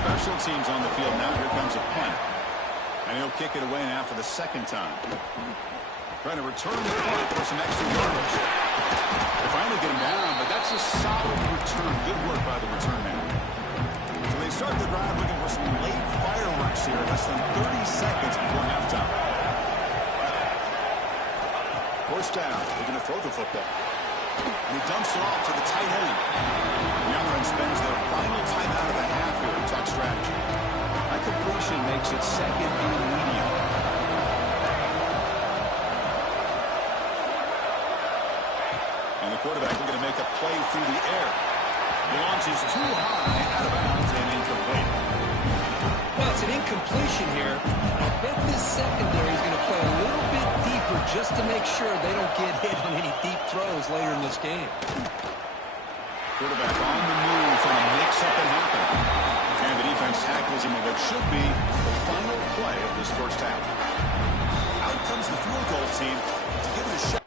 Special teams on the field now. Here comes a punt. And he'll kick it away now for the 2nd time. Trying to return the punt for some extra yardage. They finally get him down, but that's a solid return. Good work by the return man. So they start the drive looking for some late fireworks here. Less than 30 seconds before halftime. 1st down. They're going to throw the football. And he dumps it off to the tight end. The offense spends their final time out of the half here to talk strategy. That completion makes it 2nd and medium. And the quarterback looking to make a play through the air. He launches too high, out of bounds, and incomplete. Well, it's an incompletion here. I bet this secondary is going to play a little bit deeper just to make sure they don't get hit on any deep throws later in this game. Quarterback on the move, trying to mix up and happen. And the defense tackles him in what should be the final play of this 1st half. Out comes the field goal team to give it a shot.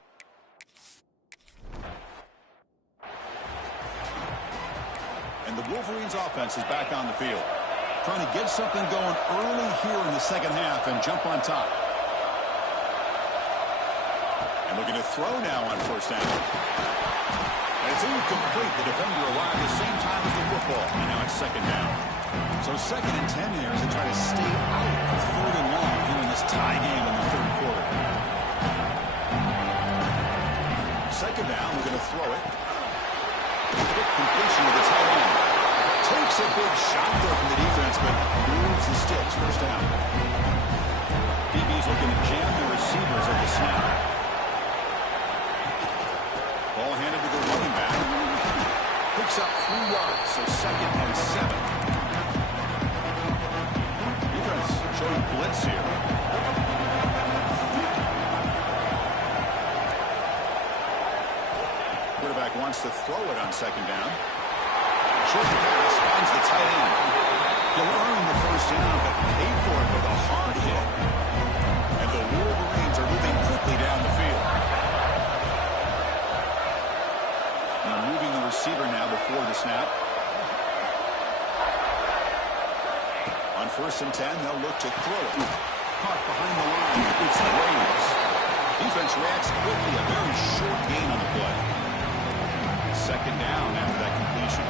And the Wolverines offense is back on the field. Trying to get something going early here in the 2nd half and jump on top. And Looking to throw now on first down. And it's incomplete. The defender arrived the same time as the football. And now it's second down. So 2nd and 10 here as they try to stay out of 3rd and long here in this tie game in the 3rd quarter. 2nd down, we're going to throw it. Quick completion to the tight end. Takes a big shot there from the defense, but moves the sticks. First down. DB's looking to jam the receivers at the snap. Ball handed to the running back. Picks up 3 yards, so 2nd and 7. Defense showing blitz here. Quarterback wants to throw it on 2nd down. Short pass finds the tight end. He'll earn the first down, but pay for it with a hard hit. And the Wolverines are moving quickly down the field. Now moving the receiver now before the snap. On 1st and 10, they'll look to throw it. Caught behind the line. It's the Braves. Defense reacts quickly. A very short gain on the play. 2nd down after that completion.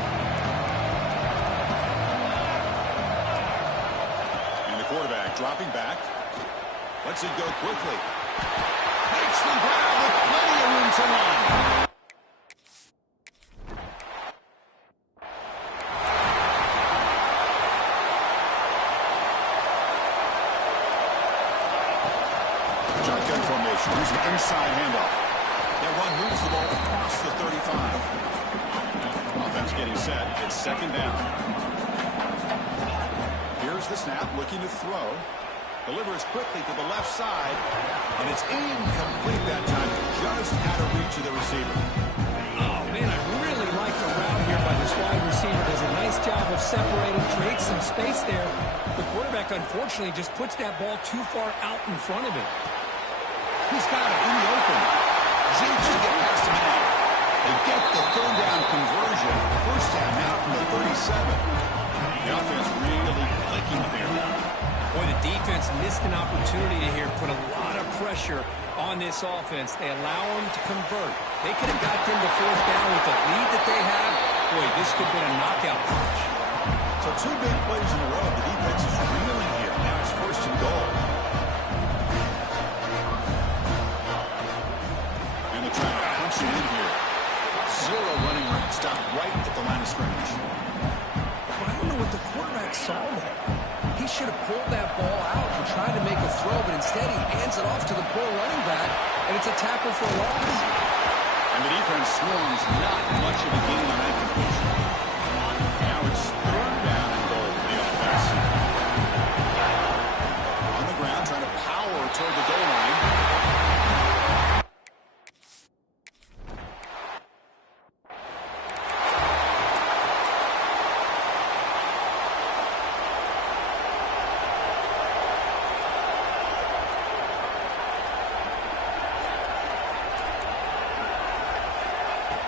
And the quarterback dropping back. Lets it go quickly. Makes the grab with plenty of room to run. Shotgun formation. Here's an inside handoff. That run moves the ball across the 35. Offense getting set. It's 2nd down. Here's the snap, looking to throw. Delivers quickly to the left side, and it's incomplete that time. Just out of reach of the receiver. Oh, man, I really like the route here by this wide receiver. Does a nice job of separating, creates some space there. The quarterback, unfortunately, just puts that ball too far out in front of him. He's got it in the open. Zeke should get past him now. They get the 3rd down conversion. First down now from the 37. The offense really clicking here. Boy, the defense missed an opportunity to here put a lot of pressure on this offense. They allow them to convert. They could have got them to 4th down with the lead that they have. Boy, this could have been a knockout punch. So 2 big plays in a row. The defense is reeling here. Now it's 1st and goal. And they're trying to punch it in here. 0 running room. Stop right at the line of scrimmage. I don't know what the quarterback saw there. He should have pulled that ball out and tried to make a throw, but instead he hands it off to the poor running back, and it's a tackle for a loss. And the defense swarms not much of a gain on that completion. Now it's 3rd down and goal for the offense. On the ground, trying to power toward the goal line.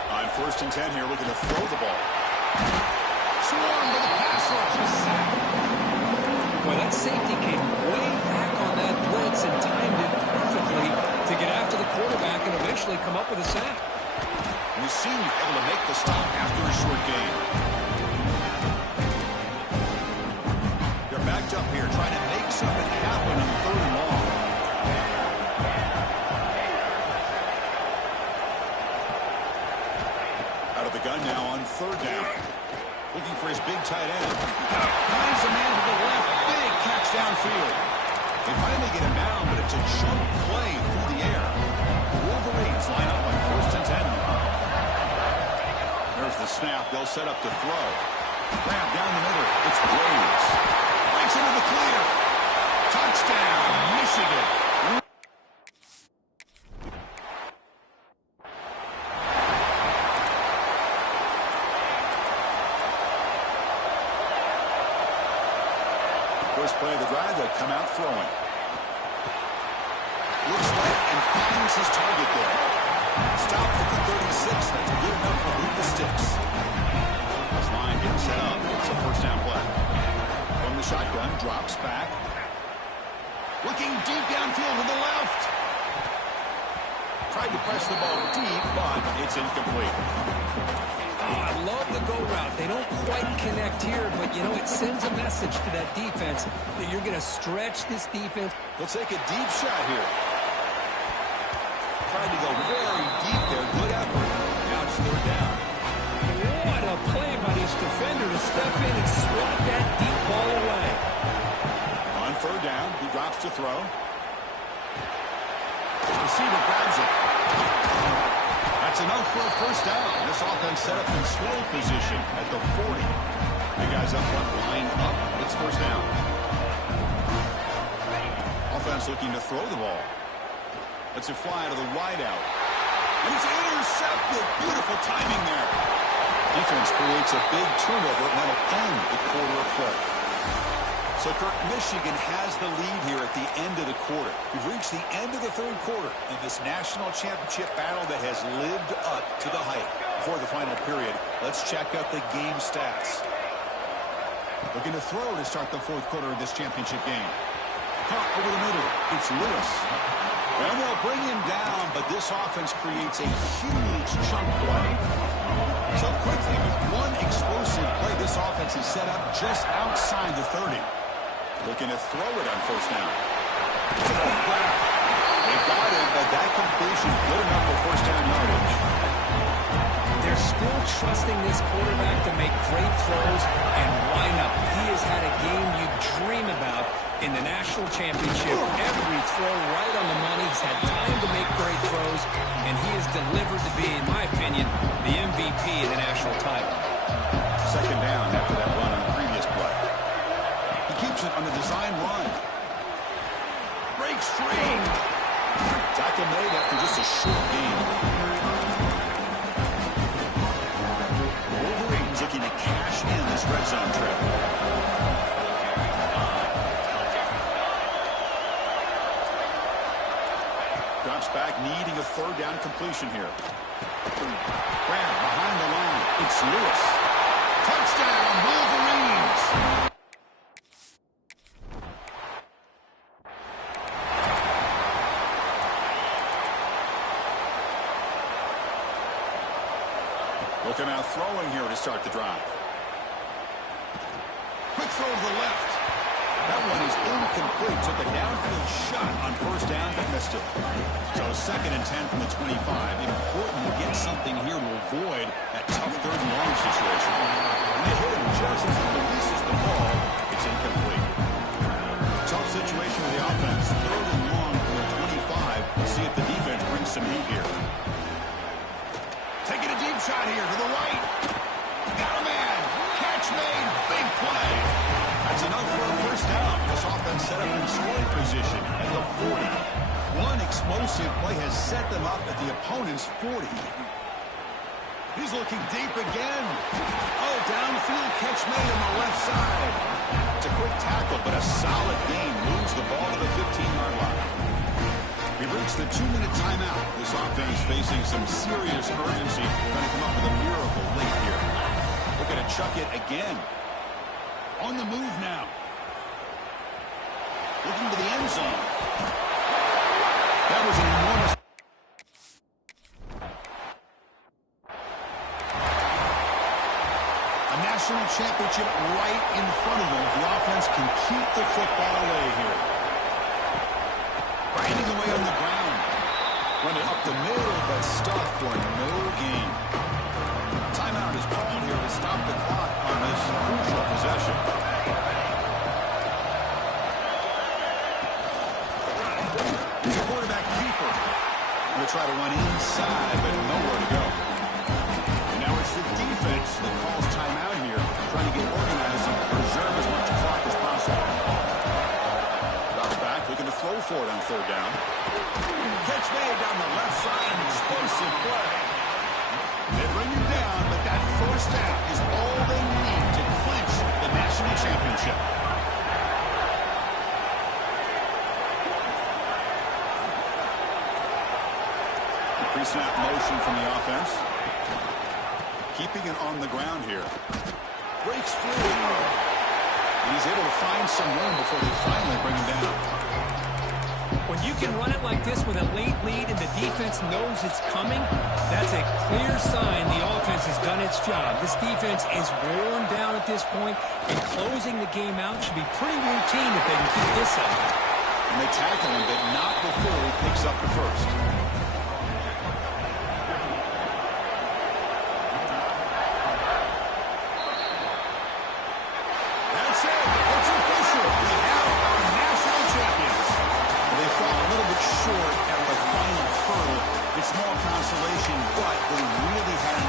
On 1st and 10 here, looking to throw the ball. Swarmed by the pass rush. Boy, that safety came way back on that blitz and timed it perfectly to get after the quarterback and eventually come up with a sack. We've seen you able to make the stop after a short gain. They're backed up here, trying to make something happen on 3rd and long. Out of the gun now on 3rd down. Looking for his big tight end. Finds a man to the left. Big catch downfield. They finally get him down, but it's a chunk play through the air. The Wolverines line up on 1st and 10 now. There's the snap. They'll set up to throw. Grab down the middle. It's Braves. Breaks into the clear. Touchdown, Michigan. First play of the drive, they'll come out throwing. Looks right and finds his target there. Stopped at the 36. That's good enough to move the sticks. This line getting set up. It's a 1st down play. From the shotgun, drops back. Looking deep downfield to the left. tried to press the ball deep, but it's incomplete. Oh, I love the go route. They don't quite connect here, but, you know, it sends a message to that defense that you're going to stretch this defense. He'll take a deep shot here. Tried to go very deep there. Good effort. Now it's third down. What a play by this defender to step in and swat that deep ball away. On third down, he drops to throw. The receiver grabs it. That's enough for a first down. This offense set up in scoring position at the 40. The guys up front line up. It's first down. Offense looking to throw the ball. Let's it fly to the wideout. And it's intercepted. Beautiful timing there. Defense creates a big turnover, and that'll end the quarter of play. So, Kirk, Michigan has the lead here at the end of the quarter. We've reached the end of the third quarter in this national championship battle that has lived up to the hype. Before the final period, let's check out the game stats. Looking to throw to start the fourth quarter of this championship game. Caught over the middle. It's Lewis. And they'll bring him down, but this offense creates a huge chunk play. So quickly, with one explosive play, this offense is set up just outside the 30. Looking to throw it on first down. It's a quick grab. They got him, but that completion good enough for first down yardage. They're still trusting this quarterback to make great throws, and why not? He has had a game you dream about in the national championship. Every throw right on the money. He's had time to make great throws, and he has delivered to be, in my opinion, the MVP of the national title. Second down after that run on the previous play. He keeps it on the design run. Breaks free. Tackle made after just a short game. Wolverines looking to cash in this red zone trip. Drops back, needing a third down completion here. Grab behind the line. It's Lewis. Touchdown, Wolverines! Looking out throwing here to start the drive. Quick throw to the left. That one is incomplete. Took a downfield shot on first down, but missed it. So second and 10 from the 25. Important to get something here to avoid that tough third and long situation. And they hit him just as he releases the ball. It's incomplete. Tough situation for the offense. Third and long from the 25. We'll see if the defense brings some heat here. Taking a deep shot here to the right. Got a man. Catch made. Big play. That's enough for a first down. This offense set up in scoring position at the 40. One explosive play has set them up at the opponent's 40. He's looking deep again. Oh, downfield catch made on the left side. It's a quick tackle, but a solid gain moves the ball to the 15-yard line. We've reached the 2-minute timeout. This offense facing some serious urgency, trying to come up with a miracle late here. We're going to chuck it again. On the move now. Looking to the end zone. That was an enormous... A national championship right in front of them. The offense can keep the football away here. Grinding away on the ground. Running up the middle, but stuffed for no gain. Timeout is called here to stop the clock on this crucial possession. He's a quarterback keeper. He'll try to run inside, but nowhere to go. And now it's the defense that calls timeout here, trying to get organized and preserve as much clock as possible. Drops back, looking to throw for it on third down. Catch made down the left side, an explosive play. They bring him down, but that first down is all they need to clinch the national championship. Pre-snap motion from the offense. Keeping it on the ground here. Breaks free. And he's able to find some room before they finally bring him down. When you can run it like this with a late lead and the defense knows it's coming, that's a clear sign the offense has done its job. This defense is worn down at this point, and closing the game out should be pretty routine if they can keep this up. And they tackle him, but not before he picks up the first. That's it. It's official. We have our national champions. They fall a little bit short at the final hurdle. It's small consolation, but they really had an